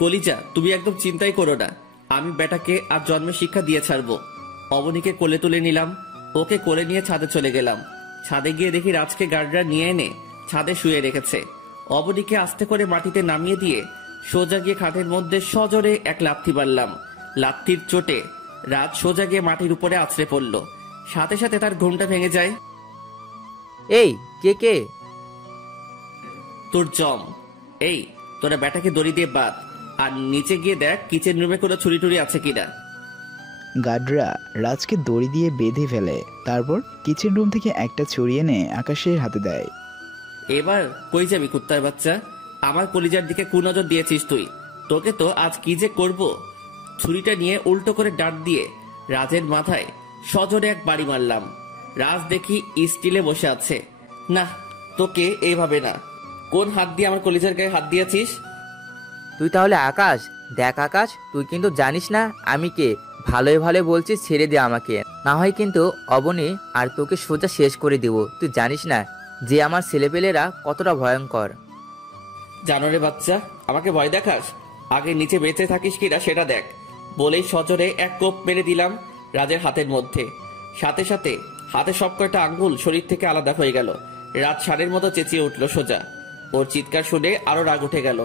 কলিজা, তুমি একদম চিন্তাই করো না, আমি বেটাকে আর জন্মে শিক্ষা দিয়ে ছাড়বো। অবনীকে কোলে তুলে নিলাম, ওকে কোলে নিয়ে ছাদে চলে গেলাম। ছাদে গিয়ে দেখি রাজকে গার্ডরা নিয়ে এনে ছাদে শুয়ে রেখেছে। অবনীকে আস্তে করে মাটিতে নামিয়ে দিয়ে সোজা গিয়ে খাটের মধ্যে সজোরে এক লাথি মারলাম। লাথির চোটে রাত সোজা গিয়ে মাটির উপরে আছড়ে পড়ল। সাথে সাথে তার ঘুমটা ভেঙে যায়। এই কে কে? তোর জম। এই তোরা ব্যাটাকে দড়ি দিয়ে বাঁধ, আর নিচে গিয়ে দেখ কিচেন রুমে কোনো ছুরি টুরি আছে কিনা। গার্ডরা রাজকে দড়ি দিয়ে বেঁধে ফেলে, তারপর কিচেন রুম থেকে একটা ছুরি এনে আকাশের হাতে দেয়। এবার কই যাবি কুত্তার বাচ্চা? আমার কলিজার দিকে কুনজর দিয়েছিস তুই। তোকে তো আজ কি যে করব। ছুরিটা নিয়ে উল্টো করে ডাট দিয়ে রাজের মাথায় সজোরে এক বাড়ি মারলাম। রাজ দেখি স্টিলে বসে আছে। না, তোকে এইভাবে না। কোন হাত দিয়ে আমার কলিজার গায়ে হাত দিয়েছিস? তুই তাহলে আকাশ? দেখ আকাশ, তুই কিন্তু জানিস না আমি কে। ভালোই ভালো বলছিস ছেড়ে দে আমাকে, না হয় কিন্তু অবনী আর তোকে সোজা শেষ করে দিব। তুই জানিস না যে আমার ছেলেপেলেরা কতটা ভয়ঙ্কর। জানোরে বাচ্চা, আমাকে ভয় দেখাস? আগে নিচে বেঁচে থাকিস কিনা সেটা দেখ। বলেই সজোরে এক কোপ মেরে দিলাম রাজের হাতের মধ্যে। সাথে সাথে হাতে সব কয়টা আঙ্গুল শরীর থেকে আলাদা হয়ে গেল। রাত ষাঁড়ের মতো চেঁচিয়ে উঠল সোজা। ওর চিৎকার শুনে আরো রাগ উঠে গেল।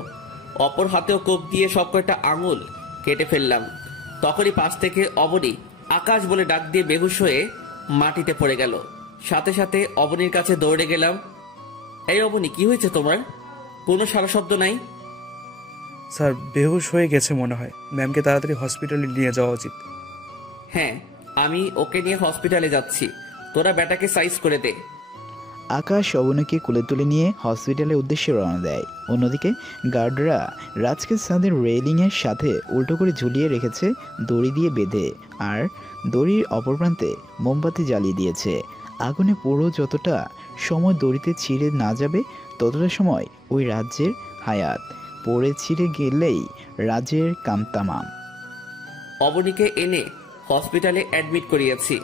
অপর হাতেও কোপ দিয়ে সব কয়টা আঙুল কেটে ফেললাম। তখনই পাশ থেকে অবনী আকাশ বলে ডাক দিয়ে বেহুশ হয়ে মাটিতে পড়ে গেল। সাথে সাথে অবনীর কাছে দৌড়ে গেলাম। এই অবনী, কি হয়েছে তোমার? কোনো সারা শব্দ নাই। স্যার বেহুশ হয়ে গেছে মনে হয়, ম্যামকে তাড়াতাড়ি হসপিটালে নিয়ে যাওয়া উচিত। হ্যাঁ, আমি ওকে নিয়ে হসপিটালে যাচ্ছি। তোরা ব্যাটাকে সাইজ করে দে। আকাশ অবনীকে কোলে তুলে নিয়ে হসপিটালের উদ্দেশ্যে রওনা দেয়। অন্যদিকে গার্ডরা রাজকে ছাদের রেলিংয়ের সাথে উল্টো করে ঝুলিয়ে রেখেছে দড়ি দিয়ে বেঁধে, আর দড়ির অপর প্রান্তে মোমবাতি জ্বালিয়ে দিয়েছে। আগুনে পুরো যতটা সময় দড়িতে ছিঁড়ে না যাবে ততটা সময় ওই রাজ্যের হায়াত। পড়ে ছিঁড়ে গেলেই রাজ্যের কামতামাম। অবনীকে এনে হসপিটালে অ্যাডমিট করিয়েছি।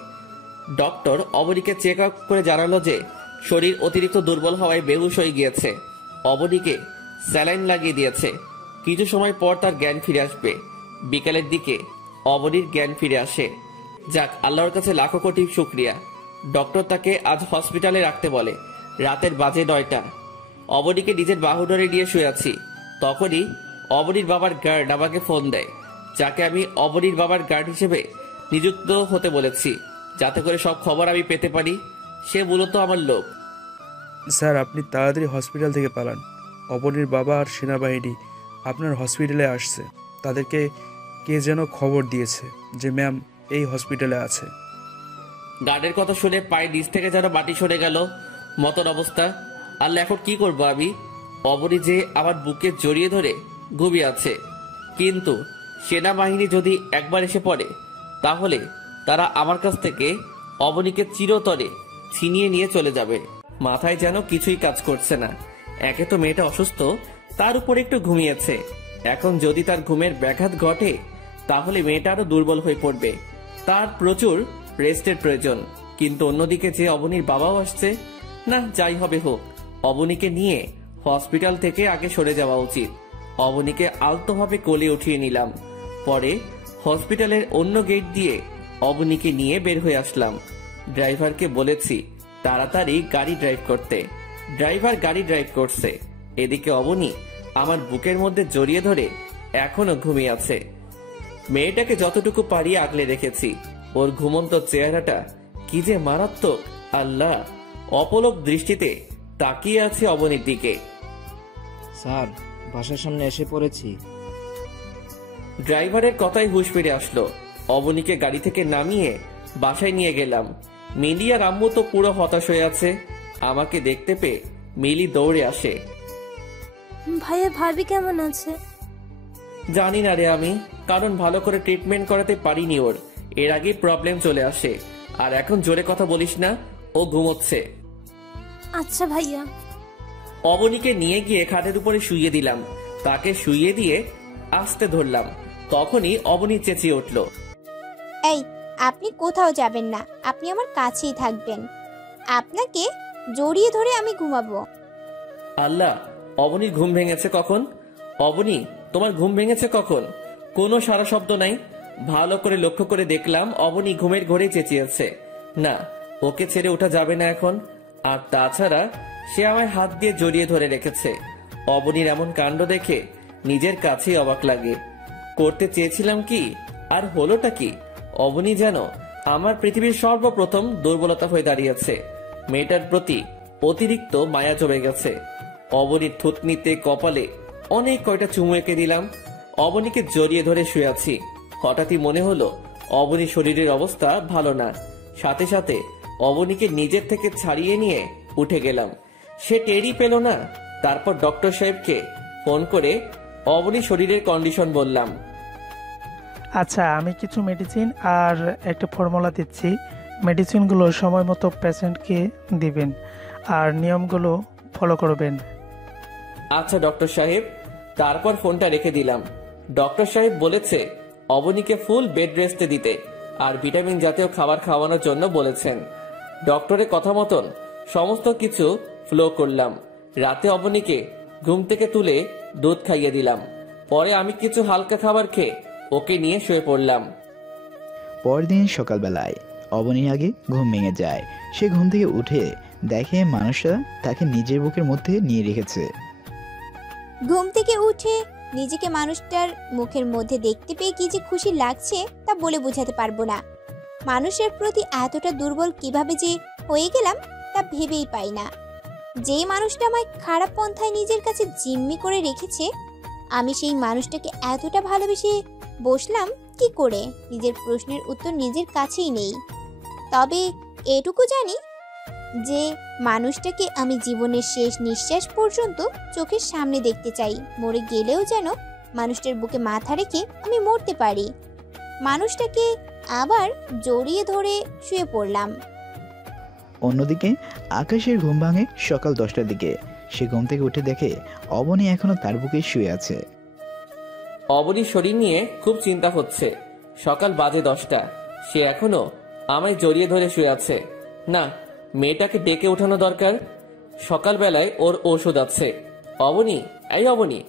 ডক্টর অবনীকে চেক আপ করে জানালো যে শরীর অতিরিক্ত দুর্বল হওয়ায় বেহুশ হয়ে গিয়েছে। অবনীকে স্যালাইন লাগিয়ে দিয়েছে। কিছু সময় পর তার জ্ঞান ফিরে আসবে। বিকালের দিকে অবনীর জ্ঞান ফিরে আসে। যাক, আল্লাহর কাছে লাখো কোটি শুকরিয়া। ডক্টর তাকে আজ হসপিটালে রাখতে বলে। রাতের বাজে 9টা। অবনীকে নিজের বাহুডোরে নিয়ে শুয়ে আছি। তখনই অবনীর বাবার গার্ড আমাকে ফোন দেয়, যাকে আমি অবনীর বাবার গার্ড হিসেবে নিযুক্ত হতে বলেছি, যাতে করে সব খবর আমি পেতে পারি। সে মূলত আমার লোক। স্যার আপনি তাড়াতাড়ি হসপিটাল থেকে পালান। অবনীর বাবা আর সেনাবাহিনী আপনার হসপিটালে আসছে। তাদেরকে কে যেন খবর দিয়েছে যে ম্যাম এই হসপিটালে আছে। গার্ডের কথা শুনে পায়ের নিচ থেকে যেন মাটি সরে গেল মতন অবস্থা। আল্লাহ, এখন কি করবো আমি? অবনী যে আমার বুকে জড়িয়ে ধরে ঘুমিয়ে আছে, কিন্তু সেনাবাহিনী যদি একবার এসে পড়ে তাহলে তারা আমার কাছ থেকে অবনীকে চিরতরে ছিনিয়ে নিয়ে চলে যাবে। মাথায় যেন কিছুই কাজ করছে না। একে তো মেয়েটা অসুস্থ, তার উপর একটু ঘুমিয়েছে। এখন যদি তার ঘুমের ব্যাঘাত ঘটে তাহলে মেয়েটা আরো দুর্বল হয়ে পড়বে। তার প্রচুর রেস্টের প্রয়োজন। কিন্তু অন্যদিকে যে অবনীর বাবাও আসছে। না, যাই হবে হোক, অবনীকে নিয়ে হসপিটাল থেকে আগে সরে যাওয়া উচিত। অবনীকে আলতোভাবে কোলে উঠিয়ে নিলাম। পরে হসপিটালের অন্য গেট দিয়ে অবনীকে নিয়ে বের হয়ে আসলাম। ড্রাইভারকে বলেছি তাড়াতাড়ি গাড়ি ড্রাইভ করতে। ড্রাইভার গাড়ি ড্রাইভ করছে। এদিকে অবনী আমার বুকের মধ্যে জড়িয়ে ধরে এখনো ঘুমিয়ে আছে। মেয়েটাকে যতটুকু পারি আগলে রেখেছি। ওর ঘুমন্ত চেহারাটা কি যে মারাত্মক! আল্লাহ, অপলক দৃষ্টিতে তাকিয়ে আছে অবনীর দিকে। স্যার বাসার সামনে এসে পড়েছি। ড্রাইভারের কথাই হুঁশ ফিরে আসলো। অবনীকে গাড়ি থেকে নামিয়ে বাসায় নিয়ে গেলাম। মিলি আর আম্মু তো পুরো হতাশ হয়ে আছে। আমাকে দেখতে পেয়ে মিলি দৌড়ে আসে। ভাইয়া, ভাবি কেমন আছে? জানি না রে আমি, কারণ ভালো করে ট্রিটমেন্ট করাতে পারিনি ওর। এর আগে প্রবলেম চলে আসে। আর এখন জোরে কথা বলিস না, ও ঘুমোচ্ছে। আচ্ছা ভাইয়া। অবনীকে নিয়ে গিয়ে খাটের উপরে শুইয়ে দিলাম। তাকে শুইয়ে দিয়ে আস্তে ধরলাম। তখনই অবনী চেঁচিয়ে উঠল, এই, আপনি কোথাও যাবেন না, আপনি আমার কাছেই থাকবেন। আপনাকে জড়িয়ে ধরে আমি ঘুমাবো। আল্লাহ, অবনীর ঘুম ভেঙেছে কখন? অবনী, তোমার ঘুম ভেঙেছে কখন? কোনো সারা শব্দ নাই। ভালো করে লক্ষ্য করে দেখলাম অবনী ঘুমের ঘরে চেঁচিয়েছে। না, ওকে ছেড়ে ওঠা যাবে না এখন। আর তাছাড়া সে আমায় হাত দিয়ে জড়িয়ে ধরে রেখেছে। অবনীর এমন কাণ্ড দেখে নিজের কাছেই অবাক লাগে। করতে চেয়েছিলাম কি আর হলোটা কি? অবনী যেন আমার পৃথিবীর সর্বপ্রথম দুর্বলতা হয়ে দাঁড়িয়েছে। মেয়েটার প্রতি অতিরিক্ত মায়া জমে গেছে। অবনীর থুতনিতে কপালে অনেক কয়টা চুমু এঁকে দিলাম। অবনীকে জড়িয়ে ধরে শুয়ে আছি। হঠাৎই মনে হলো অবনীর শরীরের অবস্থা ভালো না। সাথে সাথে অবনীকে নিজের থেকে ছাড়িয়ে নিয়ে উঠে গেলাম। সে টেরই পেল না। তারপর ডক্টর সাহেবকে ফোন করে অবনীর শরীরের কন্ডিশন বললাম। আচ্ছা, আমি কিছু মেডিসিন আর একটা ফর্মুলা দিচ্ছি। মেডিসিনগুলো সময় মতো পেশেন্টকে দিবেন আর নিয়মগুলো ফলো করবেন। আচ্ছা ডক্টর সাহেব। তারপর ফোনটা রেখে দিলাম। ডক্টর সাহেব বলেছে অবনীকে ফুল বেড রেস্টে দিতে আর ভিটামিন জাতীয় খাবার খাওয়ানোর জন্য বলেছেন। ডক্টরের কথা মতন সমস্ত কিছু ফলো করলাম। রাতে অবনীকে ঘুম থেকে তুলে দুধ খাইয়ে দিলাম। পরে আমি কিছু হালকা খাবার খেয়ে ওকে নিয়ে শুয়ে পড়লাম। পরদিন সকালবেলায় অবনীর আগে ঘুম ভেঙে যায়। সে ঘুম থেকে উঠে দেখে মানুষটা তাকে নিজের বুকের মধ্যে নিয়ে রেখেছে। ঘুম থেকে উঠে নিজেকে মানুষটার মুখের মধ্যে দেখতে পেয়ে কি যে খুশি লাগছে তা বলে বোঝাতে পারবো না। মানুষের প্রতি এতটা দুর্বল কিভাবে যে হয়ে গেলাম তা ভেবেই পাই না। যে মানুষটা আমায় খারাপ পন্থায় নিজের কাছে জিম্মি করে রেখেছে, আমি সেই মানুষটাকে এতটা ভালোবেসে বসলাম কি করে? নিজের প্রশ্নের উত্তর নিজের কাছেই নেই। তবে এটুকু জানি যে মানুষটাকে আমি জীবনের শেষ নিঃশ্বাস পর্যন্ত চোখের সামনে দেখতে চাই। মরে গেলেও যেন মানুষটার বুকে মাথা রেখে আমি মরতে পারি। মানুষটাকে আবার জড়িয়ে ধরে শুয়ে পড়লাম। অন্যদিকে আকাশের ঘুম ভাঙে সকাল 10টার দিকে। সে ঘুম থেকে উঠে দেখে অবনী এখনো তার বুকে শুয়ে আছে। অবনীর শরীর নিয়ে খুব চিন্তা হচ্ছে। সকাল বাজে 10টা, সে এখনো আমায় জড়িয়ে ধরে শুয়ে আছে। না, মেয়েটাকে ডেকে ওঠানো দরকার। সকালবেলায় ওর ওষুধ আছে। অবনী, এই অবনী,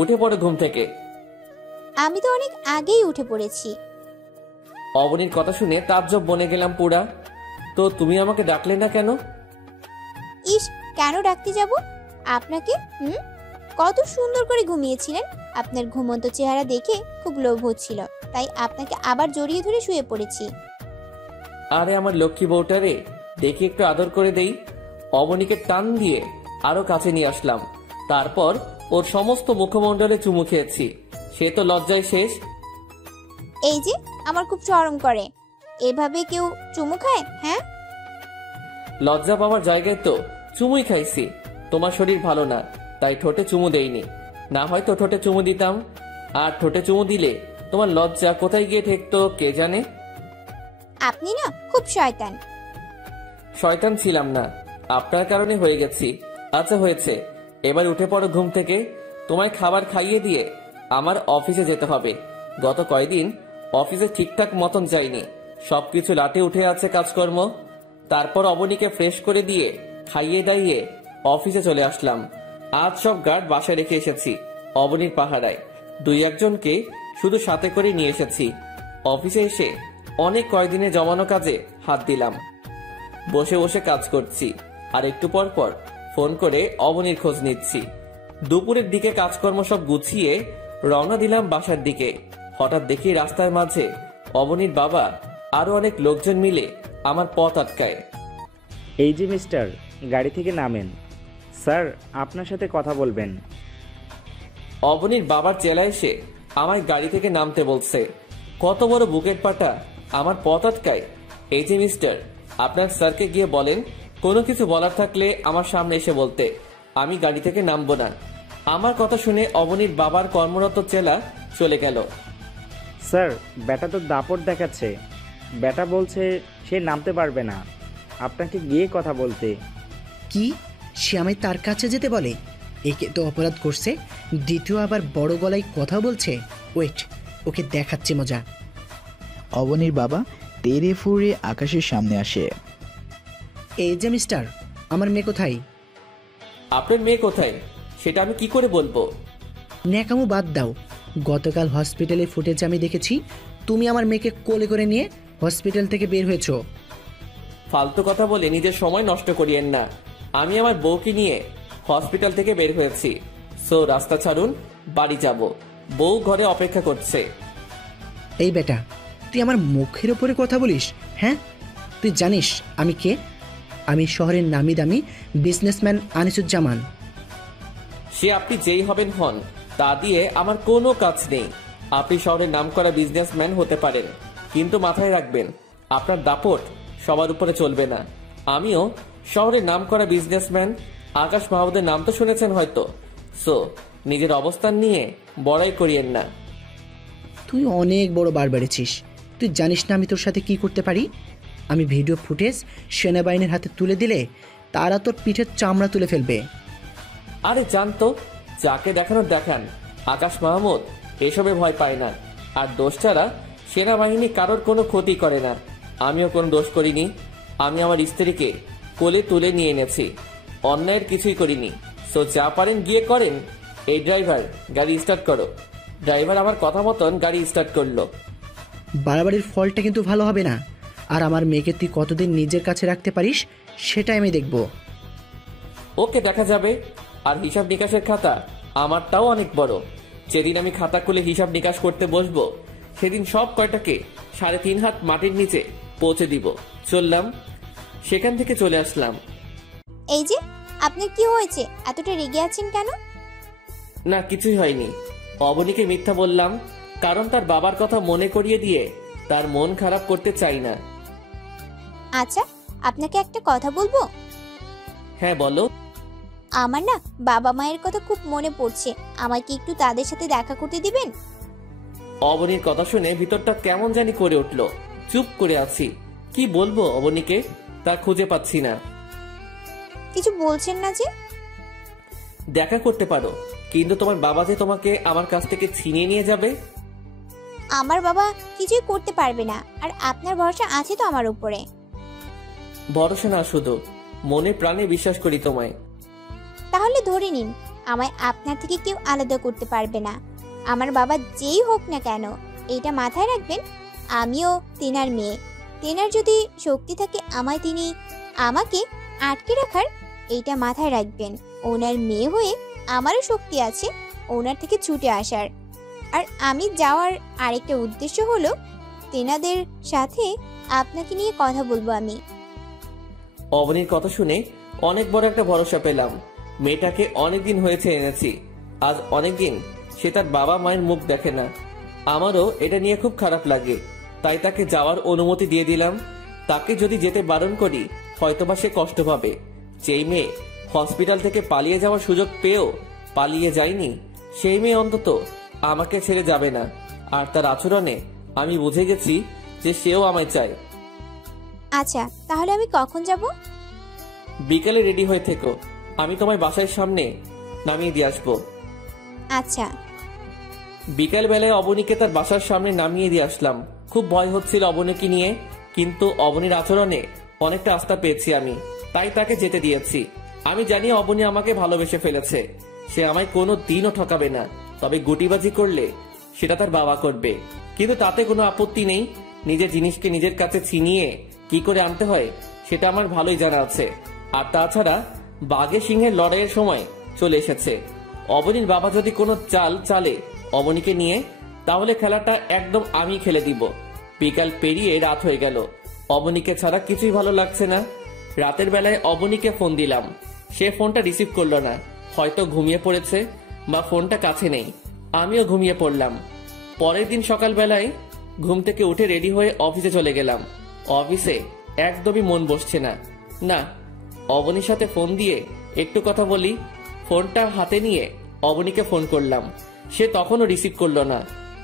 উঠে পড়ে ঘুম থেকে। আমি তো অনেক আগেই উঠে পড়েছি। অবনীর কথা শুনে তাজ্জব বনে গেলাম পুরা। তো তুমি আমাকে ডাকলে না কেন? ইস, কেন ডাকতে যাব আপনাকে? কত সুন্দর করে ঘুমিয়েছিলেন। আপনার ঘুমন্ত চেহারা দেখে খুব লোভ হচ্ছিল, তাই আপনাকে আবার জড়িয়ে ধরে শুয়ে পড়েছি। আরে আমার লক্ষ্মী বউটারে, দেখি একটু আদর করে দেই। অবনীকে টান দিয়ে আরো কাছে নিয়ে আসলাম। তারপর ওর সমস্ত মুখমণ্ডলে চুমু খেয়েছি। সে তো লজ্জায় শেষ। এই যে আমার খুব শরম করে, এভাবে কেউ চুমু খায়? হ্যাঁ, লজ্জা পাওয়ার জায়গায় তো চুমুই খাইছি। তোমার শরীর ভালো না তাই ঠোঁটে চুমু দেইনি, না হয়তো ঠোঁটে চুমু দিতাম। আর ঠোঁটে চুমু দিলে তোমার লজ্জা কোথায় গিয়ে ঠেকতো কে জানে। আপনি না খুব শয়তান। শয়তান ছিলাম না, আপনার কারণে হয়ে গেছি। আচ্ছা হয়েছে, এবার উঠে পড়ো ঘুম থেকে। তোমায় খাবার খাইয়ে দিয়ে আমার অফিসে যেতে হবে। গত কয়দিন অফিসে ঠিকঠাক মতন যাইনি, সবকিছু লাটে উঠে আছে কাজকর্ম। তারপর অবনীকে ফ্রেশ করে দিয়ে খাইয়ে দাইয়ে অফিসে চলে আসলাম। আজ সব গার্ড বাসায় রেখে এসেছি অবনীর পাহারায়। 2-1জনকে শুধু সাথে করে নিয়ে এসেছি। অফিসে এসে অনেক কয়দিনে জমানো কাজে হাত দিলাম। বসে বসে কাজ করছি আর একটু পর পর ফোন করে অবনীর খোঁজ নিচ্ছি। দুপুরের দিকে কাজকর্ম সব গুছিয়ে রওনা দিলাম বাসার দিকে। হঠাৎ দেখি রাস্তার মাঝে অবনীর বাবা আরো অনেক লোকজন মিলে আমার পথ আটকায়। এই যে মিস্টার, গাড়ি থেকে নামেন, স্যার আপনার সাথে কথা বলবেন। অবনীর বাবার চেলা এসে আমায় গাড়ি থেকে নামতে বলছে। কত বড় বুকেট পাটা আমার পথ আটকায়। এই যে মিস্টার, আপনার স্যারকে গিয়ে বলেন কোনো কিছু বলার থাকলে আমার সামনে এসে বলতে। আমি গাড়ি থেকে নামবো না। আমার কথা শুনে অবনীর বাবার কর্মরত চেলা চলে গেল। স্যার, ব্যাটা তো দাপট দেখাচ্ছে। ব্যাটা বলছে সে নামতে পারবে না, আপনাকে গিয়ে কথা বলতে। কি? সে আমায় তার কাছে যেতে বলে? একে তো অপরাধ করছে, দ্বিতীয় আবার বড় গলায় কথা বলছে। ওয়েট, ওকে দেখাচ্ছে মজা। অবনীর বাবা তেড়ে ফুঁড়ে আকাশের সামনে আসে। এই যে মিস্টার, আমার মেয়ে কোথায়? আপনার মেয়ে কোথায় সেটা আমি কি করে বলবো? ন্যাকামো বাদ দাও। গতকাল হসপিটালে ফুটেজ আমি দেখেছি, তুমি আমার মেয়েকে কোলে করে নিয়ে হসপিটাল থেকে বের হয়েছো। ফালতু কথা বলে নিজের সময় নষ্ট করিয়েন না। আমি আমার বউকে নিয়ে হসপিটাল থেকে বের হয়েছি। সো রাস্তা ছাড়ুন, বাড়ি যাব। বউ ঘরে অপেক্ষা করছে। এই বেটা, তুই আমার মুখের ওপরে কথা বলিস? হ্যাঁ, তুই জানিস আমি কে? আমি শহরের নামি দামি বিজনেসম্যান আনিসুজ্জামান। সে আপনি যেই হবেন হন, তা দিয়ে আমার কোনো কাজ নেই। আপনি শহরের নামকরা বিজনেসম্যান হতে পারেন, কিন্তু মাথায় রাখবেন আপনার দাপট সবার উপরে চলবে না। আমিও শহরের নামকরা বিজনেসম্যান আকাশ মাহমুদের নাম তো শুনেছেন হয়তো। সো নিজের অবস্থান নিয়ে বড়াই করিয়েন না। তুই অনেক বড় বার বেড়েছিস। তুই জানিস না আমি তোর সাথে কি করতে পারি? আমি ভিডিও ফুটেজ সেনাবাহিনীর হাতে তুলে দিলে তারা তোর পিঠের চামড়া তুলে ফেলবে। আরে জানতো, যাকে দেখানোর দেখান। আকাশ মাহমুদ এসবে ভয় পায় না, আর দোষ ছাড়া সেনাবাহিনী কারোর কোনো ক্ষতি করে না। আমিও কোনো দোষ করিনি। আমি আমার স্ত্রীকে কোলে তুলে নিয়ে এনেছি, অন্যায়ের কিছুই করিনি। সো যা পারেন গিয়ে করেন। এই ড্রাইভার, গাড়ি স্টার্ট করো। ড্রাইভার আমার কথা মতন গাড়ি স্টার্ট করলো। বাড়াবাড়ির ফলটা কিন্তু ভালো হবে না। আর আমার মেয়েকে তুই কতদিন নিজের কাছে রাখতে পারিস সেটাই আমি দেখব। ওকে, দেখা যাবে। আর হিসাব নিকাশের খাতা আমারটাও অনেক বড়। যেদিন আমি খাতা খুলে হিসাব নিকাশ করতে বসবো, সেদিন সব কয়টাকে 3.5 হাত মাটির নিচে পৌঁছে দিব। চললাম, সেখান থেকে চলে আসলাম। এই যে, আপনার কি হয়েছে? এতটা রেগে আছেন কেন? না, কিছুই হয়নি। অবনীকে মিথ্যা বললাম, কারণ তার বাবার কথা মনে করিয়ে দিয়ে তার মন খারাপ করতে চাই না। আচ্ছা, আপনাকে একটা কথা বলবো? হ্যাঁ, বলো। আমার না বাবা মায়ের কথা খুব মনে পড়ছে। আমাকে একটু তাদের সাথে দেখা করতে দিবেন? অবনীর কথা শুনে ভিতরটা কেমন জানি করে উঠলো। চুপ করে আছি। কি বলবো অবনীকে, তা খুঁজে পাচ্ছি না। কিছু বলছেন না যে? দেখা করতে পারো, কিন্তু তোমার বাবা যে তোমাকে আমার কাছ থেকে ছিনিয়ে নিয়ে যাবে। আমার বাবা কিছুই করতে পারবে না, আর আপনার ভরসা আছে তো আমার উপরে? ভরসা না, শুধু মনে প্রাণে বিশ্বাস করি তোমায়। তাহলে ধরে নিন, আমায় আপনার থেকে কেউ আলাদা করতে পারবে না। আমার বাবা যেই হোক না কেন, এইটা মাথায় রাখবেন। আমিও তেনার মেয়ে। তেনার যদি শক্তি থাকে তিনি আমাকে আটকে রাখার, এইটা মাথায় রাখবেন। ওনার মেয়ে হয়ে আমারও শক্তি আছে ওনার থেকে ছুটে আসার। আর আমি যাওয়ার আরেকটা উদ্দেশ্য হলো, তেনাদের সাথে আপনাকে নিয়ে কথা বলবো আমি। অবনীর কথা শুনে অনেক বড় একটা ভরসা পেলাম। মেয়েটাকে অনেকদিন হয়েছে এনেছি, আজ অনেকদিন সে তার বাবা মায়ের মুখ দেখে না। আমারও এটা নিয়ে খুব খারাপ লাগে, তাই তাকে যাওয়ার অনুমতি দিয়ে দিলাম। তাকে যদি যেতে বারণ করি, হয়তোবা সে কষ্ট পাবে। যেই মেয়ে হসপিটাল থেকে পালিয়ে যাওয়ার সুযোগ পেয়েও পালিয়ে যায়নি, সেই মেয়ে অন্তত আমাকে ছেড়ে যাবে না। আর তার আচরণে আমি বুঝে গেছি যে সেও আমায় চায়। আচ্ছা, তাহলে আমি কখন যাব? বিকেলে রেডি হয়ে থেকো, আমি তোমার বাসার সামনে নামিয়ে দিয়ে আসবো। আচ্ছা। বিকেল বেলায় অবনীকে তার বাসার সামনে নামিয়ে দিয়ে আসলাম। খুব ভয় হচ্ছিল অবনীকে নিয়ে, কিন্তু অবনীর আচরণে অনেকটা আস্থা পেয়েছি আমি, তাই তাকে যেতে দিয়েছি। আমি জানি অবনী আমাকে ভালোবেসে ফেলেছে। সে আমায় কোনো দিনও ঠকাবে না, তবে গুটিবাজি করলে সেটা তার বাবা করবে। কিন্তু তাতে কোনো আপত্তি নেই। নিজের জিনিসকে নিজের কাছে ছিনিয়ে কি করে আনতে হয় সেটা আমার ভালোই জানা আছে। আর তাছাড়া বাঘে সিংহের লড়াইয়ের সময় চলে এসেছে। অবনীর বাবা যদি কোনো চাল চালে অবনীকে নিয়ে, তাহলে খেলাটা একদম আমি খেলে দিব। বিকাল পেরিয়ে রাত হয়ে গেল। অবনীকে ছাড়া কিছুই ভালো লাগছে না। রাতের বেলায় অবনীকে ফোন দিলাম, সে ফোনটা রিসিভ করলো না। হয়তো ঘুমিয়ে পড়েছে বা ফোনটা কাছে নেই। আমিও ঘুমিয়ে পড়লাম। পরের দিন সকালবেলায় ঘুম থেকে উঠে রেডি হয়ে অফিসে চলে গেলাম। অফিসে একদমই মন বসছে না। না, অবনীর সাথে ফোন দিয়ে একটু কথা বলি। ফোনটা হাতে নিয়ে অবনীকে ফোন করলাম, সে তখনও রিসিভ করলো না।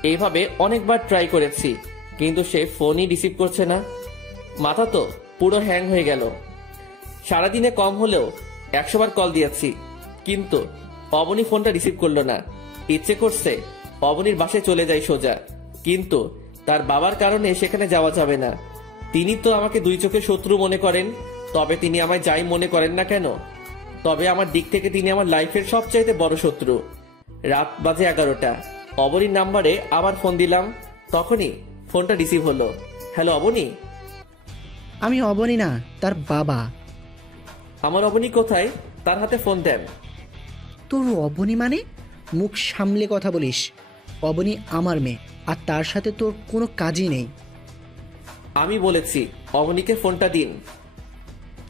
এইভাবে অনেকবার ট্রাই করেছি, কিন্তু সে ফোনই রিসিভ করছে না। মাথা তো পুরো হ্যাং হয়ে গেল। সারাদিনে কম হলেও 100 বার কল দিয়েছি, কিন্তু অবনী ফোনটা রিসিভ করলো না। ইচ্ছে করছে অবনীর বাসায় চলে যাই সোজা, কিন্তু তার বাবার কারণে সেখানে যাওয়া যাবে না। তিনি তো আমাকে দুই চোখের শত্রু মনে করেন, তবে তিনি আমায় যাই মনে করেন না কেন, তবে আমার দিক থেকে তিনি আমার লাইফের সবচাইতে বড় শত্রু। রাত বাজে 11টা। অবনীর নাম্বারে আবার ফোন দিলাম, তখনই ফোনটা রিসিভ হলো। হ্যালো অবনী। আমি অবনী না, তার বাবা। আমার অবনী কোথায়? তার হাতে ফোন দেন। তোর অবনী মানে? মুখ সামলে কথা বলিস। অবনী আমার মেয়ে, আর তার সাথে তোর কোনো কাজই নেই। আমি বলেছি অবনীকে ফোনটা দিন।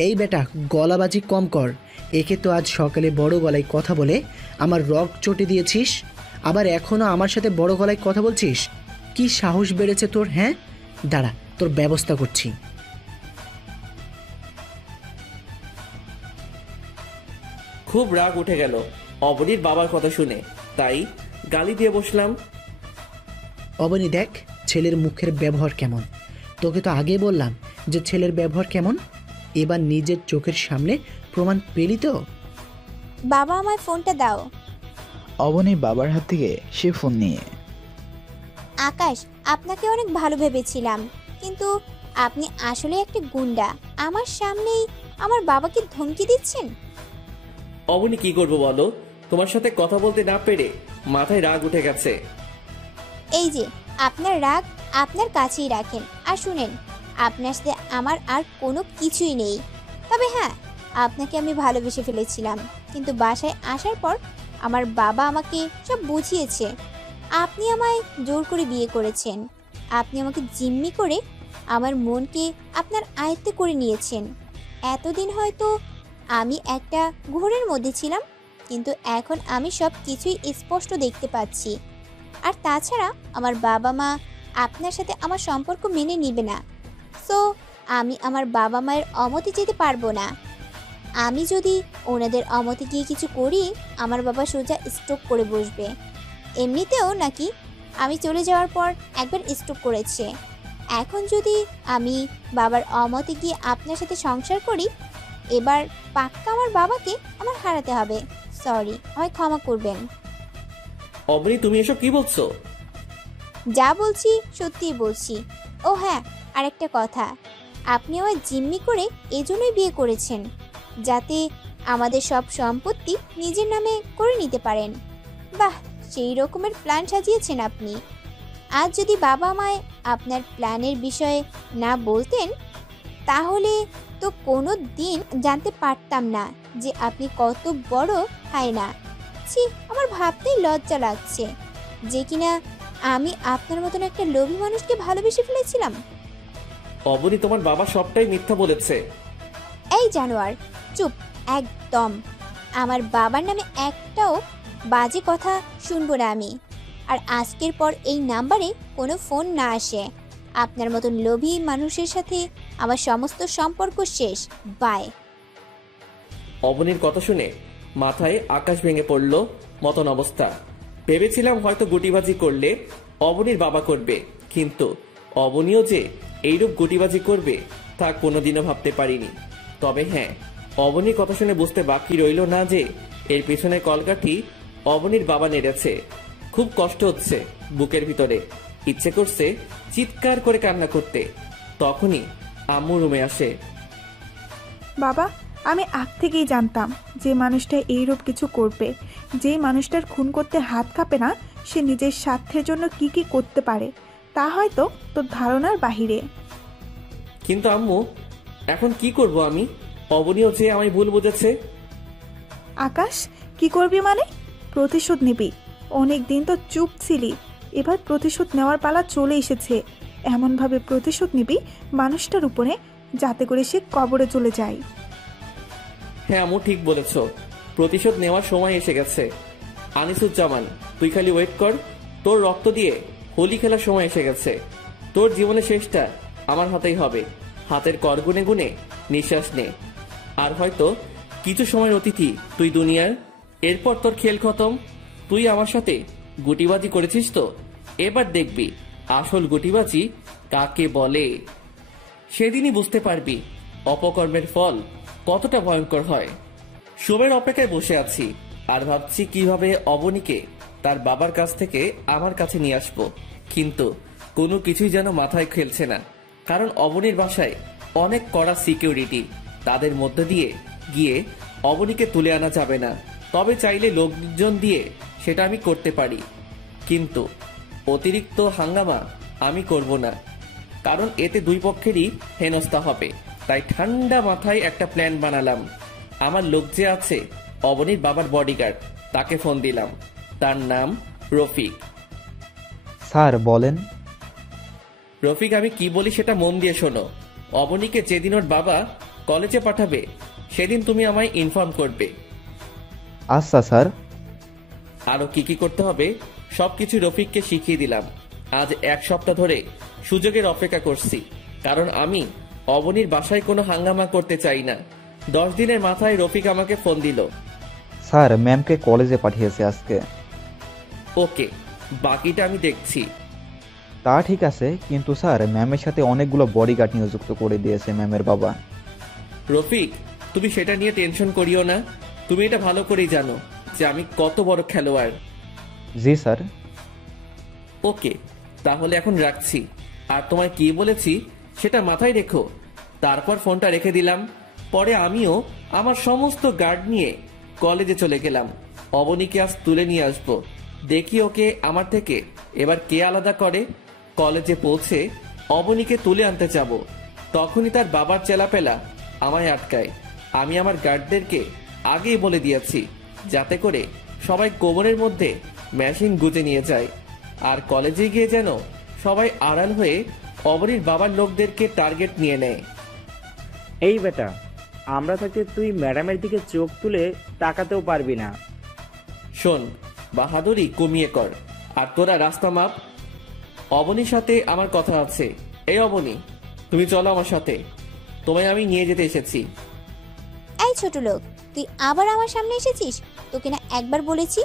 এই বেটা, গলাবাজি কম কর। একে তো আজ সকালে বড় গলায় কথা বলে আমার রগ চটে দিয়েছিস, আবার এখনো আমার সাথে বড় গলায় কথা বলছিস। কি সাহস বেড়েছে তোর? হ্যাঁ, দাঁড়া, তোর ব্যবস্থা করছি। খুব রাগ উঠে গেল অবনীর বাবার কথা শুনে, তাই গালি দিয়ে বসলাম। অবনী দেখ ছেলের মুখের ব্যবহার কেমন। তোকে তো আগে বললাম যে ছেলের ব্যবহার কেমন। এবার নিজের চোখের সামনে প্রমাণ পেলি তো। বাবা আমায় ফোনটা দাও। অবনী বাবার হাত থেকে সে ফোন নিয়ে। আকাশ, আপনাকে অনেক ভালো ভেবেছিলাম, কিন্তু আপনি আসলে একটা গুন্ডা। আমার সামনেই আমার বাবাকে ধমকি দিচ্ছেন। অবনী কি করবো বলো, তোমার সাথে কথা বলতে না পেরে মাথায় রাগ উঠে গেছে। এই যে আপনার রাগ আপনার কাছেই রাখেন, আর শুনেন, আপনার সাথে আমার আর কোনো কিছুই নেই। তবে হ্যাঁ, আপনাকে আমি ভালোবেসে ফেলেছিলাম, কিন্তু বাসায় আসার পর আমার বাবা আমাকে সব বুঝিয়েছে। আপনি আমায় জোর করে বিয়ে করেছেন, আপনি আমাকে জিম্মি করে আমার মনকে আপনার আয়ত্তে করে নিয়েছেন। এতদিন হয়তো আমি একটা ঘোরের মধ্যে ছিলাম, কিন্তু এখন আমি সব কিছুই স্পষ্ট দেখতে পাচ্ছি। আর তাছাড়া আমার বাবা মা আপনার সাথে আমার সম্পর্ক মেনে নিবে না। সো আমি আমার বাবা মায়ের অমতে যেতে পারবো না। আমি যদি ওনাদের অমতে গিয়ে কিছু করি, আমার বাবা সোজা স্ট্রোক করে বসবে। এমনিতেও নাকি আমি চলে যাওয়ার পর একবার স্ট্রোক করেছে। এখন যদি আমি বাবার অমতে গিয়ে আপনার সাথে সংসার করি, এবার পাক্কা আমার বাবাকে আমার হারাতে হবে। সরি, আমায় ক্ষমা করবেন। অবনী তুমি এসব কি বলছো? যা বলছি সত্যিই বলছি। ও হ্যাঁ, আরেকটা কথা, আপনি আমায় জিম্মি করে এজন্যই বিয়ে করেছেন, যাতে আমাদের সব সম্পত্তি নিজের নামে করে নিতে পারেন। বাহ, সেই রকমের প্ল্যান সাজিয়েছেন আপনি। আজ যদি বাবা আমায় আপনার প্ল্যানের বিষয়ে না বলতেন, তাহলে তো কোনো দিন জানতে পারতাম না যে আপনি কত বড় হায়না। ছি, আমার ভাবতেই লজ্জা লাগছে যে কিনা আমি আপনার মতন একটা লোভী মানুষকে ভালোবেসে ফেলেছিলাম। অবনী তোমার বাবা সবটাই মিথ্যা বলেছে। এই জানোয়ার, চুপ একদম। আমার বাবার নামে একটাও বাজে কথা শুনবো না আমি। আর আজকের পর এই নাম্বারে কোনো ফোন না আসে। আপনার মতন লোভী মানুষের সাথে আমার সমস্ত সম্পর্ক শেষ। বাই। অবনীর কথা শুনে মাথায় আকাশ ভেঙে পড়ল মতন অবস্থা। ভেবেছিলাম হয়তো গুটিবাজি করলে অবনীর বাবা করবে, কিন্তু অবনীও যে এইরূপ গুটিবাজি করবে তা কোনোদিনও ভাবতে পারিনি। তবে হ্যাঁ, অবনীর কথা শুনে বুঝতে বাকি রইল না যে এর পিছনে কলকাঠি অবনীর বাবা নেড়েছে। খুব কষ্ট হচ্ছে বুকের ভিতরে, ইচ্ছে করছে চিৎকার করে কান্না করতে। তখনই আম্মু রুমে আসে। বাবা, আমি আগ থেকেই জানতাম যে মানুষটা এইরূপ কিছু করবে। যেই মানুষটার খুন করতে হাত কাঁপে না, সে নিজের স্বার্থের জন্য কি কি করতে পারে তা হয়তো তোর ধারণার বাহিরে। কিন্তু আম্মু, এখন কি করব আমি? অবনীও যে আমায় ভুল বুঝেছে। আকাশ, কি করবি মানে? প্রতিশোধ নিবি। অনেক দিন তো চুপ ছিলি, এবার প্রতিশোধ নেওয়ার পালা চলে এসেছে। এমনভাবে প্রতিশোধ নিবি মানুষটার উপরে যাতে করে সে কবরে চলে যায়। হ্যাঁ আম্মু, ঠিক বলেছ, প্রতিশোধ নেওয়ার সময় এসে গেছে। আনিসুজ্জামান, তুই খালি ওয়েট কর, তোর রক্ত দিয়ে হোলি খেলার সময় এসে গেছে। তোর জীবনের শেষটা আমার হাতেই হবে। হাতের কর গুনে গুনে নিঃশ্বাস নে। আর হয়তো কিছু সময়ের অতিথি তুই দুনিয়ার। এরপর তোর খেল খতম। তুই আমার সাথে গুটিবাজি করেছিস তো, এবার দেখবি আসল গুটিবাজি কাকে বলে। সেদিনই বুঝতে পারবি অপকর্মের ফল কতটা ভয়ঙ্কর হয়। শোবের অপেক্ষায় বসে আছি আর ভাবছি কিভাবে অবনীকে তার বাবার কাছ থেকে আমার কাছে নিয়ে আসবো, কিন্তু কোনো কিছুই যেন মাথায় খেলছে না। কারণ অবনীর বাসায় অনেক কড়া সিকিউরিটি, তাদের মধ্যে দিয়ে গিয়ে অবনীকে তুলে আনা যাবে না। তবে চাইলে লোকজন দিয়ে সেটা আমি করতে পারি, কিন্তু অতিরিক্ত হাঙ্গামা আমি করব না, কারণ এতে দুই পক্ষেরই হেনস্থা হবে। তাই ঠান্ডা মাথায় একটা প্ল্যান বানালাম। আমার লোক যে আছে অবনীর বাবার বডিগার্ড, তাকে ফোন দিলাম। তার নাম রফিক। স্যার বলেন। রফিক, আমি কি বলি সেটা মন দিয়ে শোনো। অবনীকে যেদিন ওর বাবা কলেজে পাঠাবে সেদিন তুমি আমায় ইনফর্ম করবে। আচ্ছা স্যার। আরো কি কি করতে হবে সবকিছু রফিককে শিখিয়ে দিলাম। আজ 1 সপ্তাহ ধরে সুযোগের অপেক্ষা করছি, কারণ আমি অবনীর বাসায় কোনো হাঙ্গামা করতে চাই না। 10 দিনের মাথায় রফিক আমাকে ফোন দিল। স্যার ম্যামকে কলেজে পাঠিয়েছে আজকে। ওকে, বাকিটা আমি দেখছি। তা ঠিক আছে, কিন্তু স্যার ম্যামের সাথে অনেকগুলো বডিগার্ড নিযুক্ত করে দিয়েছে ম্যামের বাবা। রফিক, তুমি সেটা নিয়ে টেনশন করিও না। তুমি এটা ভালো করেই জানো যে আমি কত বড় খেলোয়াড়। জি স্যার। ওকে, তাহলে এখন রাখছি। আর তোমায় কি বলেছি সেটা মাথায় রেখো। তারপর ফোনটা রেখে দিলাম। পরে আমিও আমার সমস্ত গার্ড নিয়ে কলেজে চলে গেলাম। অবনীকে আজ তুলে নিয়ে আসবো। দেখি ওকে আমার থেকে এবার কে আলাদা করে। কলেজে পৌঁছে অবনীকে তুলে আনতে যাব, তখনই তার বাবার চেলাপেলা আমায় আটকায়। আমি আমার গার্ডদেরকে আগেই বলে দিয়েছি যাতে করে সবাই কোমরের মধ্যে মেশিন গুঁজে নিয়ে যায়। আর কলেজে গিয়ে যেন সবাই আড়াল হয়ে অবনীর বাবার লোকদেরকে টার্গেট নিয়ে নেয়। এই বেটা, আমরা থাকতে তুই ম্যাডামের দিকে চোখ তুলে তাকাতেও পারবি না। শোন, বাহাদুরি কমিয়ে কর। আর তোরা রাস্তা মাপ। অবনীর সাথে আমার কথা আছে। এই অবনী, তুমি চলো আমার সাথে, তোমায় আমি নিয়ে যেতে এসেছি। এই ছোট লোক, তুই আবার আমার সামনে এসেছিস? তোকে না একবার বলেছি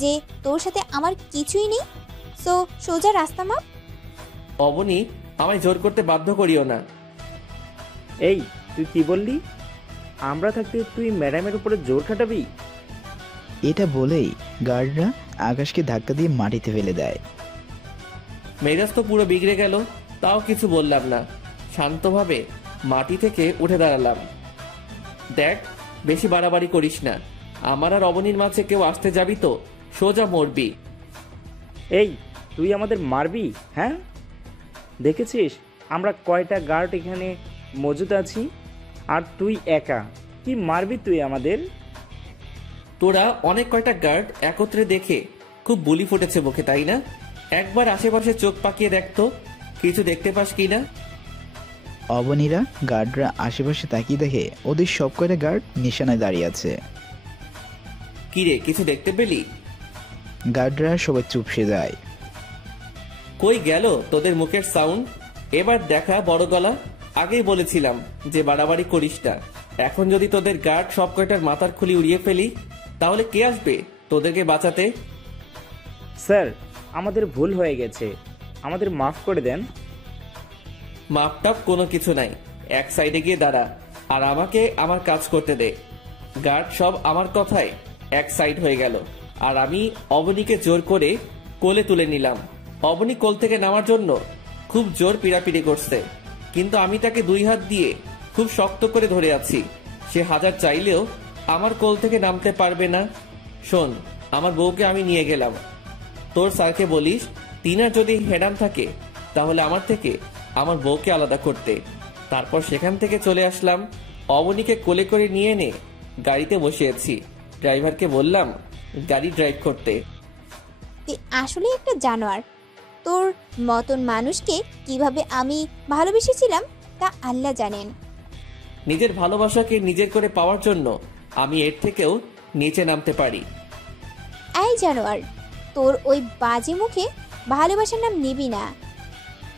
যে তোর সাথে আমার কিছুই নেই। সো সোজা রাস্তা মাপ। অবনী, আমায় জোর করতে বাধ্য করিও না। এই তুই কি বললি? আমরা থাকতে তুই ম্যাডামের উপরে জোর খাটাবি? এটা বলেই গার্ডরা আকাশকে ধাক্কা দিয়ে মাটিতে ফেলে দেয়। মেজাজ তো পুরো বিগড়ে গেল, তাও কিছু বললাম না। শান্তভাবে মাটি থেকে উঠে দাঁড়ালাম। দেখ, বেশি বাড়াবাড়ি করিস না। আমার আর অবনীর মাঝে কেউ আসতে যাবি তো সোজা মরবি। এই তুই আমাদের মারবি? হ্যাঁ, দেখেছিস আমরা কয়টা গার্ড এখানে মজুদ আছি, আর তুই একা। কি মারবি তুই আমাদের? তোরা অনেক কয়টা গার্ড একত্রে দেখে খুব বুলি ফুটেছে মুখে, তাই না? একবার আশেপাশে চোখ পাকিয়ে দেখতো কিছু দেখতে পাস কিনা। অবনীরা গার্ডরা আশেপাশে তাকিয়ে দেখে ওদের সব কয়টা গার্ড নিশানায় দাঁড়িয়ে আছে। কিরে, কিছু দেখতে পেলি? গার্ডরা সবাই চুপসে যায়। কই গেল তোদের মুখের সাউন্ড? এবার দেখা বড় গলা। আগেই বলেছিলাম যে বাড়াবাড়ি করিস না। এখন যদি তোদের গার্ড সব কয়টার মাথার খুলি উড়িয়ে ফেলি, তাহলে কে আসবে তোদেরকে বাঁচাতে? স্যার, আমাদের ভুল হয়ে গেছে, আমাদের মাফ করে দেন। মাপটাপ কোনো কিছু নাই। এক সাইডে গিয়ে দাঁড়া আর আমাকে আমার কাজ করতে দে। গার্ড সব আমার কথায় এক সাইড হয়ে গেল, আর আমি অবনীকে জোর করে কোলে তুলে নিলাম। অবনী কোল থেকে নামার জন্য খুব জোর পিড়াপিড়ি করছে, কিন্তু আমি তাকে 2 হাত দিয়ে খুব শক্ত করে ধরে আছি। সে হাজার চাইলেও আমার কোল থেকে নামতে পারবে না। শোন, আমার বউকে আমি নিয়ে গেলাম। তোর স্যারকে বলিস তিনার যদি হেডাম থাকে তাহলে আমার থেকে আমার বউকে আলাদা করতে। তারপর সেখান থেকে চলে আসলাম। অবনীকে কোলে করে নিয়ে এনে গাড়িতে বসিয়েছি। ড্রাইভারকে বললাম গাড়ি ড্রাইভ করতে। তুই আসলে একটা জানোয়ার। তোর মতন মানুষকে কিভাবে আমি ভালোবেসেছিলাম তা আল্লাহ জানেন। নিজের ভালোবাসাকে নিজের করে পাওয়ার জন্য আমি এর থেকেও নিচে নামতে পারি। এই জানোয়ার, তোর ওই বাজে মুখে ভালোবাসার নাম নিবি না।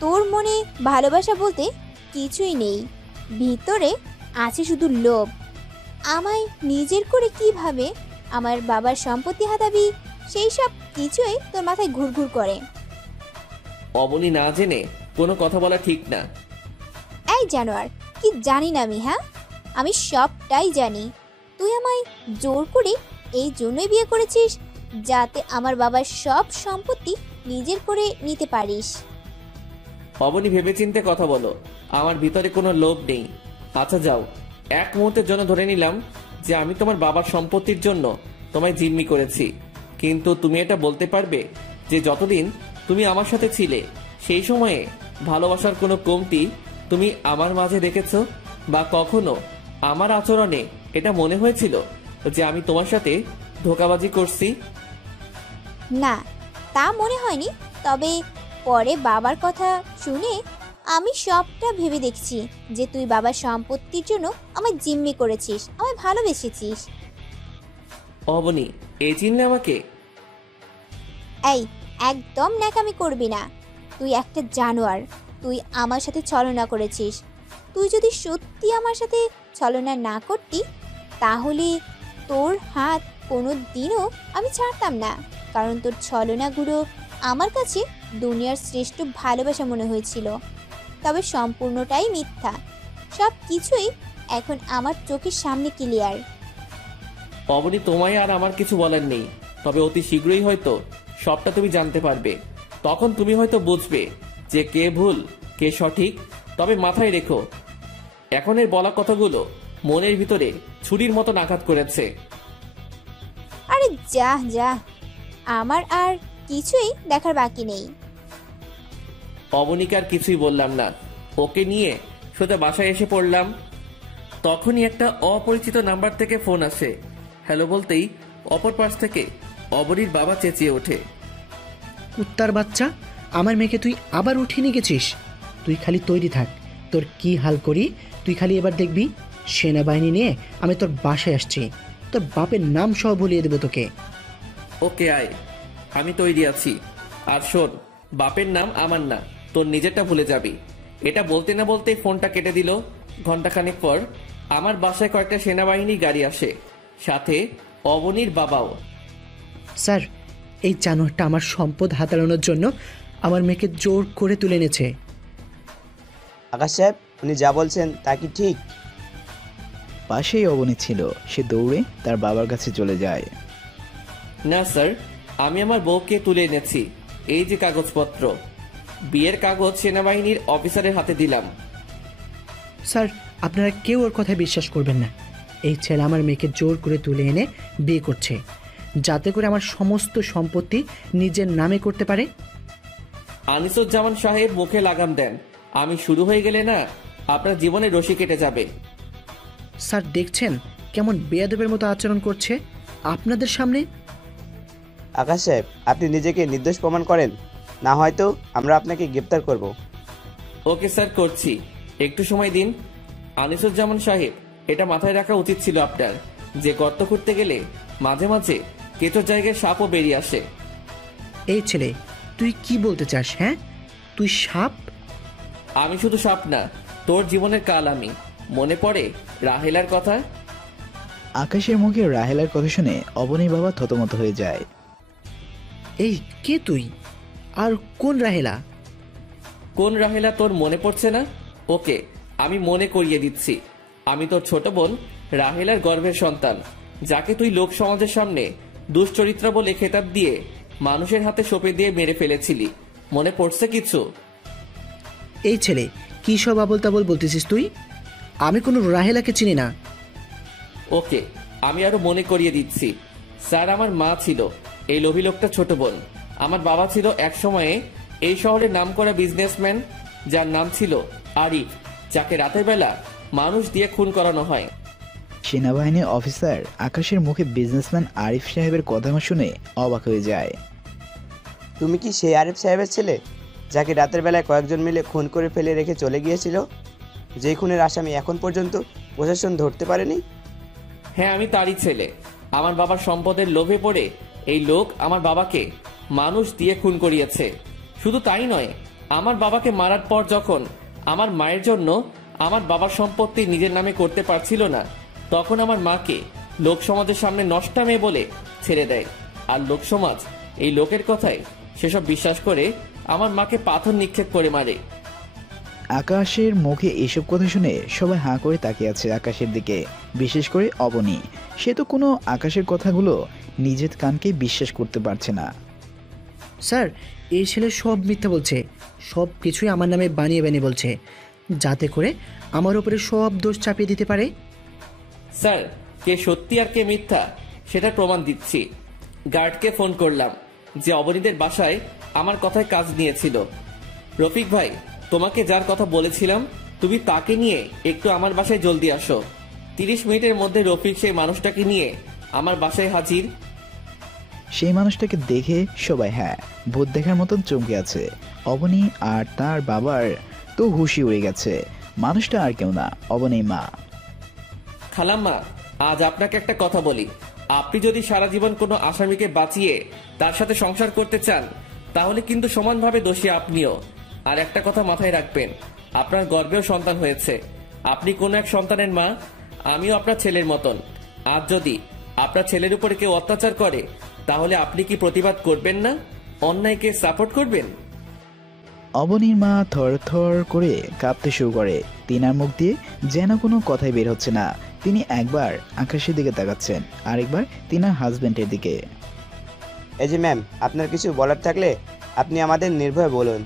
তোর মনে ভালোবাসা বলতে কিছুই নেই, ভিতরে আছে শুধু লোভ। আমায় নিজের করে কিভাবে আমার বাবার সম্পত্তি হাতাবি, সেই সব কিছুই তোর মাথায় ঘুরঘুর করে। অবনী না জেনে কোনো কথা বলা ঠিক না। এই জানোয়ার, কি জানি না আমি? হ্যাঁ, আমি সবটাই জানি। তুই আমায় জোর করে এই জন্যই বিয়ে করেছিস যাতে আমার বাবার সব সম্পত্তি নিজের করে নিতে পারিস। অবনী ভেবেচিন্তে কথা বলো, আমার ভিতরে কোনো লোভ নেই। আচ্ছা যাও, এক মুহূর্তের জন্য ধরে নিলাম যে আমি তোমার বাবার সম্পত্তির জন্য তোমায় জিম্মি করেছি, কিন্তু তুমি এটা বলতে পারবে যে যতদিন তুমি আমার সাথে ছিলে সেই সময়ে ভালোবাসার কোনো কমতি তুমি আমার মাঝে দেখেছো, বা কখনো আমার আচরণে এটা মনে হয়েছিল যে আমি তোমার সাথে ধোঁকাবাজি করছি? না, তা মনে হয়নি। তবে পরে বাবার কথা শুনে আমি সবটা ভেবে দেখছি যে তুই বাবার সম্পত্তির জন্য আমায় জিম্মি করেছিস, আমায় ভালোবেসেছিস। অবনী, এই চিনলে আমাকে? এই, একদম ন্যাকামি করবি না। তুই একটা জানোয়ার। তুই আমার সাথে ছলনা করেছিস। তুই যদি সত্যি আমার সাথে ছলনা না করতি তাহলে তোর হাত কোনো দিনও আমি ছাড়তাম না, কারণ তোর ছলনাগুলো আমার কাছে দুনিয়ার শ্রেষ্ঠ ভালোবাসা মনে হয়েছিল। তবে সম্পূর্ণটাই মিথ্যা। সব কিছুই এখন আমার চোখের সামনে ক্লিয়ার। অবনী, তোমায় আর আমার কিছু বলার নেই। তবে অতি শীঘ্রই হয়তো সবটা তুমি জানতে পারবে। তখন তুমি হয়তো বুঝবে যে কে ভুল কে সঠিক। তবে মাথায় রেখো, এখন এর বলা কথাগুলো মনের ভিতরে ছুরির মতো আঘাত করেছে। আরে যা যা, আমার আর কিছুই দেখার বাকি নেই। অবনীকে আর কিছুই বললাম না। ওকে নিয়ে সোজা বাসায় এসে পড়লাম। তখনই একটা অপরিচিত নাম্বার থেকে ফোন আসে। হ্যালো বলতেই অপর পাশ থেকে অবনীর বাবা চেঁচিয়ে ওঠে, কুত্তার বাচ্চা, আমার মেয়েকে তুই আবার উঠিয়ে নিয়ে গেছিস। তুই খালি তৈরি থাক, তোর কি হাল করি তুই খালি এবার দেখবি। সেনাবাহিনী নিয়ে আমি তোর বাসায় আসছি, তোর বাপের নাম সহ বলিয়ে দেবো তোকে। ওকে আয়, আমি তৈরি আছি। আর শোন, বাপের নাম আমার না, তোর নিজেরটা ভুলে যাবি। এটা বলতে না বলতেই ফোনটা কেটে দিল। ঘন্টাখানেক পর আমার বাসায় কয়েকটা সেনাবাহিনী গাড়ি আসে, সাথে অবনীর বাবাও। স্যার, এই জানোয়ারটা আমার সম্পদ হাতাড়ানোর জন্য আমার মেয়েকে জোর করে তুলে এনেছে। আকাশ সাহেব, উনি যা বলছেন তা কি ঠিক? পাশেই অবনী ছিল, সে দৌড়ে তার বাবার কাছে চলে যায়। না স্যার, আমি আমার বউকে তুলে এনেছি। এই যে কাগজপত্র, বিয়ের কাগজ সেনাবাহিনীর অফিসারের হাতে দিলাম। স্যার, আপনারা কেউ ওর কথায় বিশ্বাস করবেন না। এই ছেলে আমার মেয়েকে জোর করে তুলে এনে বিয়ে করছে, যাতে করে আমার সমস্ত সম্পত্তি নিজের নামে করতে পারে। আনিসুজ্জামান সাহেব মুখে লাগাম দেন। আমি শুরু হয়ে গেলে না আপনার জীবনে রশি কেটে যাবে। স্যার, দেখছেন কেমন বেয়াদবের মতো আচরণ করছে আপনাদের সামনে। আকাশ সাহেব, আপনি নিজেকে নির্দোষ প্রমাণ করেন, না হয়তো আমরা আপনাকে গ্রেপ্তার করব। ওকে স্যার, করছি, একটু সময় দিন। আনিসুজ্জামান সাহেব, এটা মাথায় রাখা উচিত ছিল আপনার যে গর্ত খুঁড়তে গেলে মাঝে মাঝে কেঁচোর জায়গায় সাপও বেরিয়ে আসে। এই ছেলে, তুই কি বলতে চাস? হ্যাঁ, তুই সাপ? আমি শুধু সাপ না, তোর জীবনের কাল আমি। মনে পড়ে রাহেলার কথা? আকাশের মুখে রাহেলার কথা শুনে অবনীর বাবা থতমত হয়ে যায়। এই কে তুই? আর কোন রাহেলা? কোন রাহেলা তোর মনে পড়ছে না? ওকে, আমি মনে করিয়ে দিচ্ছি। আমি তোর ছোট বোন রাহেলার গর্ভের সন্তান, যাকে তুই লোক সমাজের সামনে দুশ্চরিত্র বলে খেতাব দিয়ে মানুষের হাতে সঁপে দিয়ে মেরে ফেলেছিলি। মনে পড়ছে কিছু? এই ছেলে, কি সব আবল তাবল বলতেছিস তুই? আমি কোনো রাহেলাকে চিনি না। ওকে, আমি আরো মনে করিয়ে দিচ্ছি। স্যার, আমার মা ছিল এই লোভী লোকটা ছোট বোন। আমার বাবা ছিল এক সময়ে এই শহরের নামকরা বিজনেসম্যান, যার নাম ছিল আরিফ, যাকে রাতের বেলা মানুষ দিয়ে খুন করানো হয়। সেনাবাহিনীর অফিসার আকাশের মুখে বিজনেসম্যান আরিফ সাহেবের কথা শুনে অবাক হয়ে যায়। তুমি কি সেই আরিফ সাহেবের ছেলে, যাকে রাতের বেলায় কয়েকজন মিলে খুন করে ফেলে রেখে চলে গিয়েছিল, যেই খুনের আসামি এখন পর্যন্ত প্রশাসন ধরতে পারেনি? হ্যাঁ, আমি তারই ছেলে। আমার বাবার সম্পদের লোভে পড়ে এই লোক আমার বাবাকে মানুষ দিয়ে খুন করিয়েছে। শুধু তাই নয়, আমার বাবাকে মারার পর যখন আমার মায়ের জন্য আমার বাবার সম্পত্তি নিজের নামে করতে পারছিল না, তখন আমার মাকে লোক সমাজের সামনে নষ্টা মেয়ে বলে ছেড়ে দেয়। আর লোক সমাজ এই লোকের কথায় সেসব বিশ্বাস করে আমার মাকে পাথর নিক্ষেপ করে মারে। আকাশের মুখে এসব কথা শুনে সবাই হাঁ করে তাকিয়ে আছে আকাশের দিকে, বিশেষ করে অবনী। সে তো কোনো আকাশের কথাগুলো নিজের কানকে বিশ্বাস করতে পারছে না। স্যার, এই ছেলে সব মিথ্যা বলছে, সব কিছুই আমার নামে বানিয়ে বানিয়ে বলছে, যাতে করে আমার উপরে সব দোষ চাপিয়ে দিতে পারে। স্যার, কে সত্যি আর কে মিথ্যা সেটা প্রমাণ দিচ্ছি। গার্ডকে ফোন করলাম যে অবনীদের বাসায় আমার কথায় কাজ নিয়েছিল। রফিক ভাই, তোমাকে যার কথা বলেছিলাম তুমি তাকে নিয়ে একটু আমার বাসায় জলদি আসো। 30 মিনিটের মধ্যে রফিক সেই মানুষটাকে নিয়ে আমার বাসায় হাজির। সেই মানুষটাকে দেখে সবাই ভূত দেখার মতন চমকে আছে। অবনী আর তার বাবার তো হুশি উড়ে গেছে। মানুষটা আর কেউ না, অবনীর মা। খালাম্মা, আজ আপনাকে একটা কথা বলি। আপনি যদি সারা জীবন কোনো আসামিকে বাঁচিয়ে তার সাথে সংসার করতে চান, তাহলে কিন্তু সমানভাবে দোষী আপনিও। আর একটা কথা মাথায় রাখবেন, আপনার গর্ভেও সন্তান হয়েছে। আপনি কোনো এক সন্তানের মা, আমিও আপনার ছেলের মতন। আজ যদি আপনার ছেলের উপরে কেউ অত্যাচার করে, তাহলে আপনি কি প্রতিবাদ করবেন না? অন্যায়কে সাপোর্ট করবেন? অবনীর মা থর থর করে কাঁপতে শুরু করে। তিনার মুখ দিয়ে যেন কোনো কথাই বের হচ্ছে না। তিনি একবার আকাশের দিকে তাকাচ্ছেন, আরেকবার তিনার হাজবেন্ডের দিকে। এই যে ম্যাম, আপনার কিছু বলার থাকলে আপনি আমাদের নির্ভয়ে বলুন।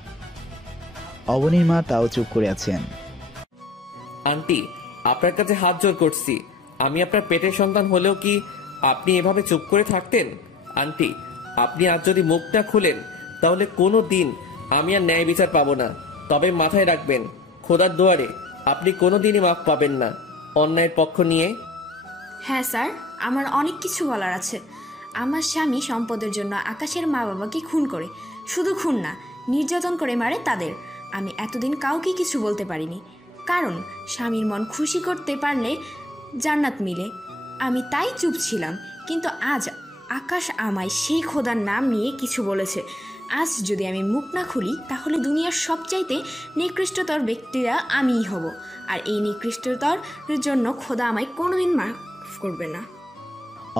অবনীর মা তাও চুপ করে আছেন। আন্টি, আপনার কাছে হাত জোর করছি, আমি আপনার পেটের সন্তান হলেও কি আপনি এভাবে চুপ করে থাকতেন? আন্টি, আপনি আজ যদি মুখটা খুলেন, তাহলে কোনো দিন আমি আর ন্যায় বিচার পাবো না। তবে মাথায় রাখবেন, খোদার দুয়ারে আপনি কোনোদিনই মাফ পাবেন না অন্যায়ের পক্ষ নিয়ে। হ্যাঁ স্যার, আমার অনেক কিছু বলার আছে। আমার স্বামী সম্পদের জন্য আকাশের মা বাবাকে খুন করে, শুধু খুন না, নির্যাতন করে মারে তাদের। আমি এতদিন কাউকে কিছু বলতে পারিনি, কারণ স্বামীর মন খুশি করতে পারলে জান্নাত মিলে। আমি তাই চুপ ছিলাম। কিন্তু আজ আকাশ আমায় সেই খোদার নাম নিয়ে কিছু বলেছে। আজ যদি আমি মুখ না খুলি, তাহলে দুনিয়ার সবচাইতে নিকৃষ্টতর ব্যক্তিরা আমিই হব। আর এই নিকৃষ্টতার জন্য খোদা আমায় কোনোদিন মাফ করবে না।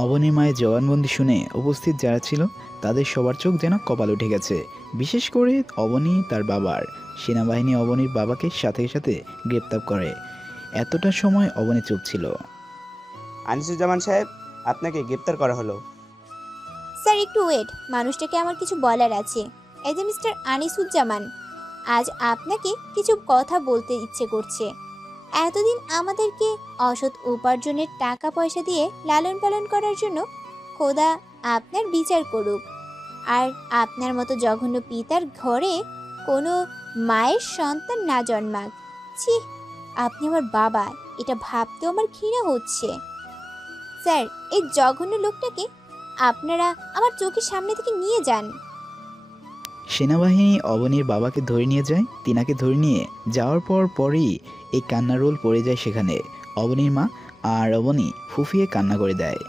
অবনীর মায়ের জবানবন্দি শুনে উপস্থিত যারা ছিল তাদের সবার চোখ যেন কপাল উঠে গেছে। বিশেষ করে অবনী তার বাবার। সেনাবাহিনী অবনীর বাবাকে সাথে সাথে গ্রেপ্তার করে। এতটা সময় অবনী চুপ ছিল। আনিসুজ্জামান সাহেব, আপনাকে গ্রেপ্তার করা হলো। স্যার একটু ওয়েট, মানুষটাকে আমার কিছু বলার আছে। এই যে মিস্টার আনিসুজ্জামান, আজ আপনাকে কিছু কথা বলতে ইচ্ছে করছে। এতদিন আমাদেরকে অসৎ উপার্জনের টাকা পয়সা দিয়ে লালন পালন করার জন্য খোদা আপনার বিচার করুক। আর আপনার মতো জঘন্য পিতার ঘরে কোনো মায়ের সন্তান না জন্মাক। ছি, আপনি আমার বাবা, এটা ভাবতেও আমার ঘৃণা হচ্ছে। স্যার, এই জঘন্য লোকটাকে আপনারা আমার চোখের সামনে থেকে নিয়ে যান। সেনাবাহিনী অবনীর বাবাকে ধরে নিয়ে যায়। তিনাকে ধরে নিয়ে যাওয়ার পরই এই কান্নার রোল পড়ে যায় সেখানে। অবনীর মা আর অবনী ফুফিয়ে কান্না করে দেয়।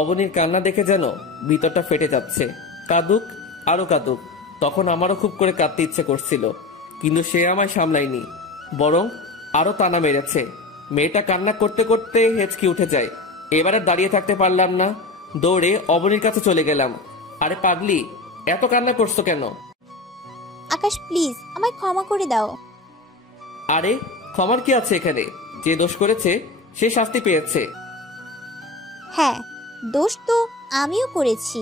অবনীর কান্না দেখে যেন ভিতরটা ফেটে যাচ্ছে। কাঁদুক, আরো কাঁদুক। তখন আমারও খুব করে কাঁদতে ইচ্ছে করছিল, কিন্তু সে আমায় সামলায়নি, বরং আরো টানা মেরেছে। মেয়েটা কান্না করতে করতে হেঁচকি উঠে যায়। এবারে দাঁড়িয়ে থাকতে পারলাম না, দৌড়ে অবনীর কাছে চলে গেলাম। আরে পাগলি, এত কান্না করছো কেন? আকাশ প্লিজ, আমায় ক্ষমা করে দাও। আরে ক্ষমার কি আছে এখানে? যে দোষ করেছে সে শাস্তি পেয়েছে। হ্যাঁ, দোষ তো আমিও করেছি।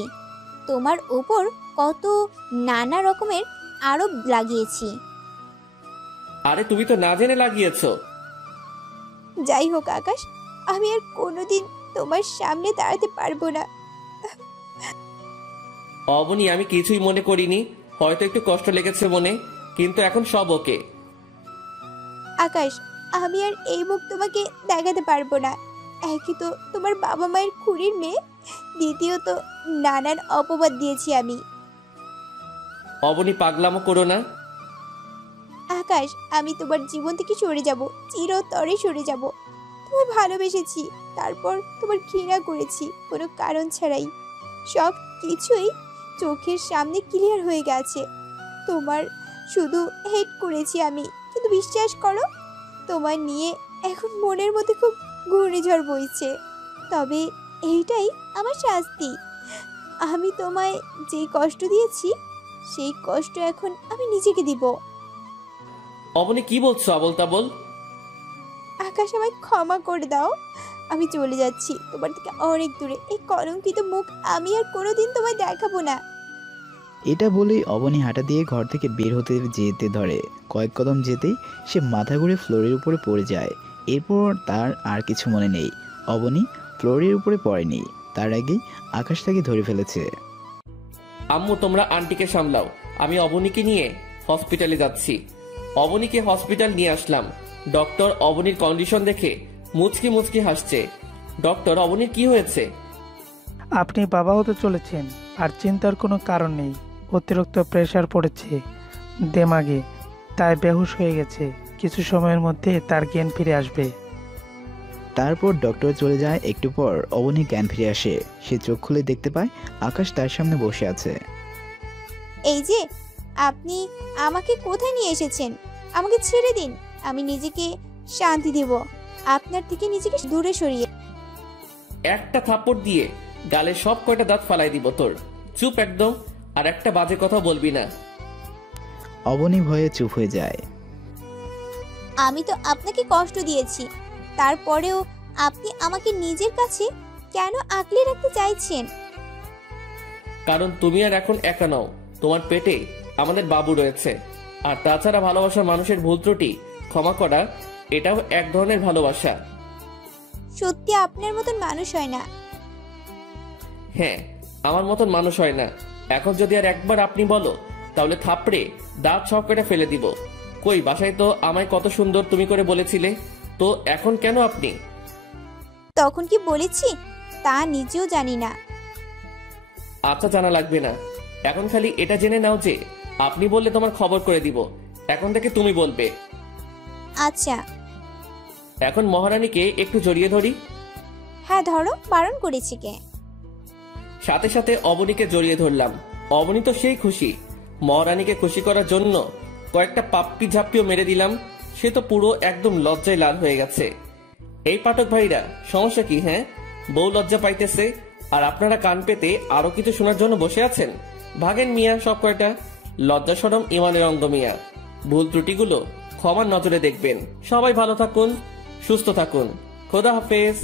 তোমার ওপর কত নানা রকমের আরোপ লাগিয়েছি। আরে তুমি তো না জেনে লাগিয়েছো। যাই হোক আকাশ, আমি আর কোনোদিন তোমার সামনে দাঁড়াতে পারবো না। অবনী, আমি কিছুই মনে করিনি। হয়তো একটু কষ্ট লেগেছে মনে, কিন্তু এখন সব ওকে। আকাশ, আমি আর এই মুখ তোমাকে দেখাতে পারবো না। একই তো তোমার বাবা মায়ের খুঁড়ির মেয়ে, দ্বিতীয়ত নানান অপবাদ দিয়েছি আমি। অবনী, পাগলামো করো না। আকাশ, আমি তোমার জীবন থেকে সরে যাব, চিরতরে সরে যাব। তোমায় ভালোবেসেছি, তারপর তোমার ঘৃণা করেছি কোনো কারণ ছাড়াই। সব কিছুই চোখের সামনে ক্লিয়ার হয়ে গেছে। তোমার শুধু হেট করেছি আমি, কিন্তু বিশ্বাস করো, তোমার নিয়ে এখন মনের মধ্যে খুব ঘূর্ণিঝড় বইছে। তবে এইটাই আমার শাস্তি। আমি তোমায় যে কষ্ট দিয়েছি, সেই কষ্ট এখন আমি নিজেকে দিব। অবনী, কি বলছো আবল তাবল? আকাশ, আমায় ক্ষমা করে দাও। আমি চলে যাচ্ছি তোমার থেকে অনেক দূরে। এই কলঙ্কিত মুখ আমি আর কোনোদিন তোমায় দেখাবো না। এটা বলেই অবনী হাঁটা দিয়ে ঘর থেকে বের হতে যেতে ধরে। কয়েক কদম যেতেই সে মাথা ঘুরে ফ্লোরের উপরে পড়ে যায়। এরপর তার আর কিছু মনে নেই। অবনী ফ্লোরের উপরে পড়েনি, তার আগেই আকাশ তাকে ধরে ফেলেছে। আম্মু, তোমরা আন্টিকে সামলাও, আমি অবনীকে নিয়ে হসপিটালে যাচ্ছি। অবনীকে হসপিটাল নিয়ে আসলাম। ডক্টর অবনীর কন্ডিশন দেখে মুচকি মুচকি হাসছে। ডক্টর, অবনীর কি হয়েছে? আপনি বাবা হতে চলেছেন, আর চিন্তার কোনো কারণ নেই। অতিরিক্ত প্রেশার পড়েছে দেমাগে, তাই বেহুশ হয়ে গেছে। কিছু সময়ের মধ্যে তার জ্ঞান ফিরে আসবে। তারপর ডক্টর চলে যায়। একটু পর অবনী জ্ঞান ফিরে আসে। সে চোখ খুলে দেখতে পায় আকাশ তার সামনে বসে আছে। এই যে, আপনি আমাকে কোথায় নিয়ে এসেছেন? আমাকে ছেড়ে দিন, আমি নিজেকে শান্তি দেব। আপনার থেকে নিজেকে দূরে সরিয়ে। একটা থাপ্পড় দিয়ে গালে সব কয়টা দাঁত ফালাই দিব তোর। চুপ একদম, আর একটা বাজে কথা বলবি না। অবনী ভয়ে চুপ হয়ে যায়। আমি তো আপনাকে কষ্ট দিয়েছি, তারপরেও আপনি আমাকে নিজের কাছে কেন আঁকলে রাখতে চাইছেন? কারণ তুমি আর এখন একা নও, তোমার পেটে আমাদের বাবু রয়েছে। আর তাছাড়া ভালোবাসার মানুষের ভুল ত্রুটি ক্ষমা করা, এটাও এক ধরনের ভালোবাসা। সত্যি আপনার মতন মানুষ হয় না। হ্যাঁ, আমার মতন মানুষ হয় না। এখন যদি আর একবার আপনি বলো, তাহলে থাপড়ে দাঁত সব কেটে ফেলে দিব। কই, বাসায় তো আমায় কত সুন্দর তুমি করে বলেছিলে, তো এখন কেন আপনি? তখন কি বলেছি তা নিজেও জানি না। আচ্ছা, জানা লাগবে না। এখন খালি এটা জেনে নাও যে আপনি বললে তোমার খবর করে দিব। এখন থেকে তুমি বলবে। আচ্ছা। এখন মহারানীকে একটু জড়িয়ে ধরি। হ্যাঁ ধরো, বারণ করেছি কে? সাথে সাথে অবনীকে জড়িয়ে ধরলাম। অবনী তো সেই খুশি। মহারানীকে খুশি করার জন্য কয়েকটা পাপ্পি ঝাপ্পিও মেরে দিলাম। সে তো পুরো একদম লজ্জায় লাল হয়ে গেছে। এই পাঠক ভাইরা, সমস্যা কি? হ্যাঁ, বউ লজ্জা পাইতেছে আর আপনারা কান পেতে আরো কিছু শোনার জন্য বসে আছেন। ভাগেন মিয়া সব কয়টা। লজ্জা শরম ইমানের অঙ্গ মিয়া। ভুল ত্রুটিগুলো ক্ষমার নজরে দেখবেন। সবাই ভালো থাকুন, সুস্থ থাকুন। খোদা হাফেজ।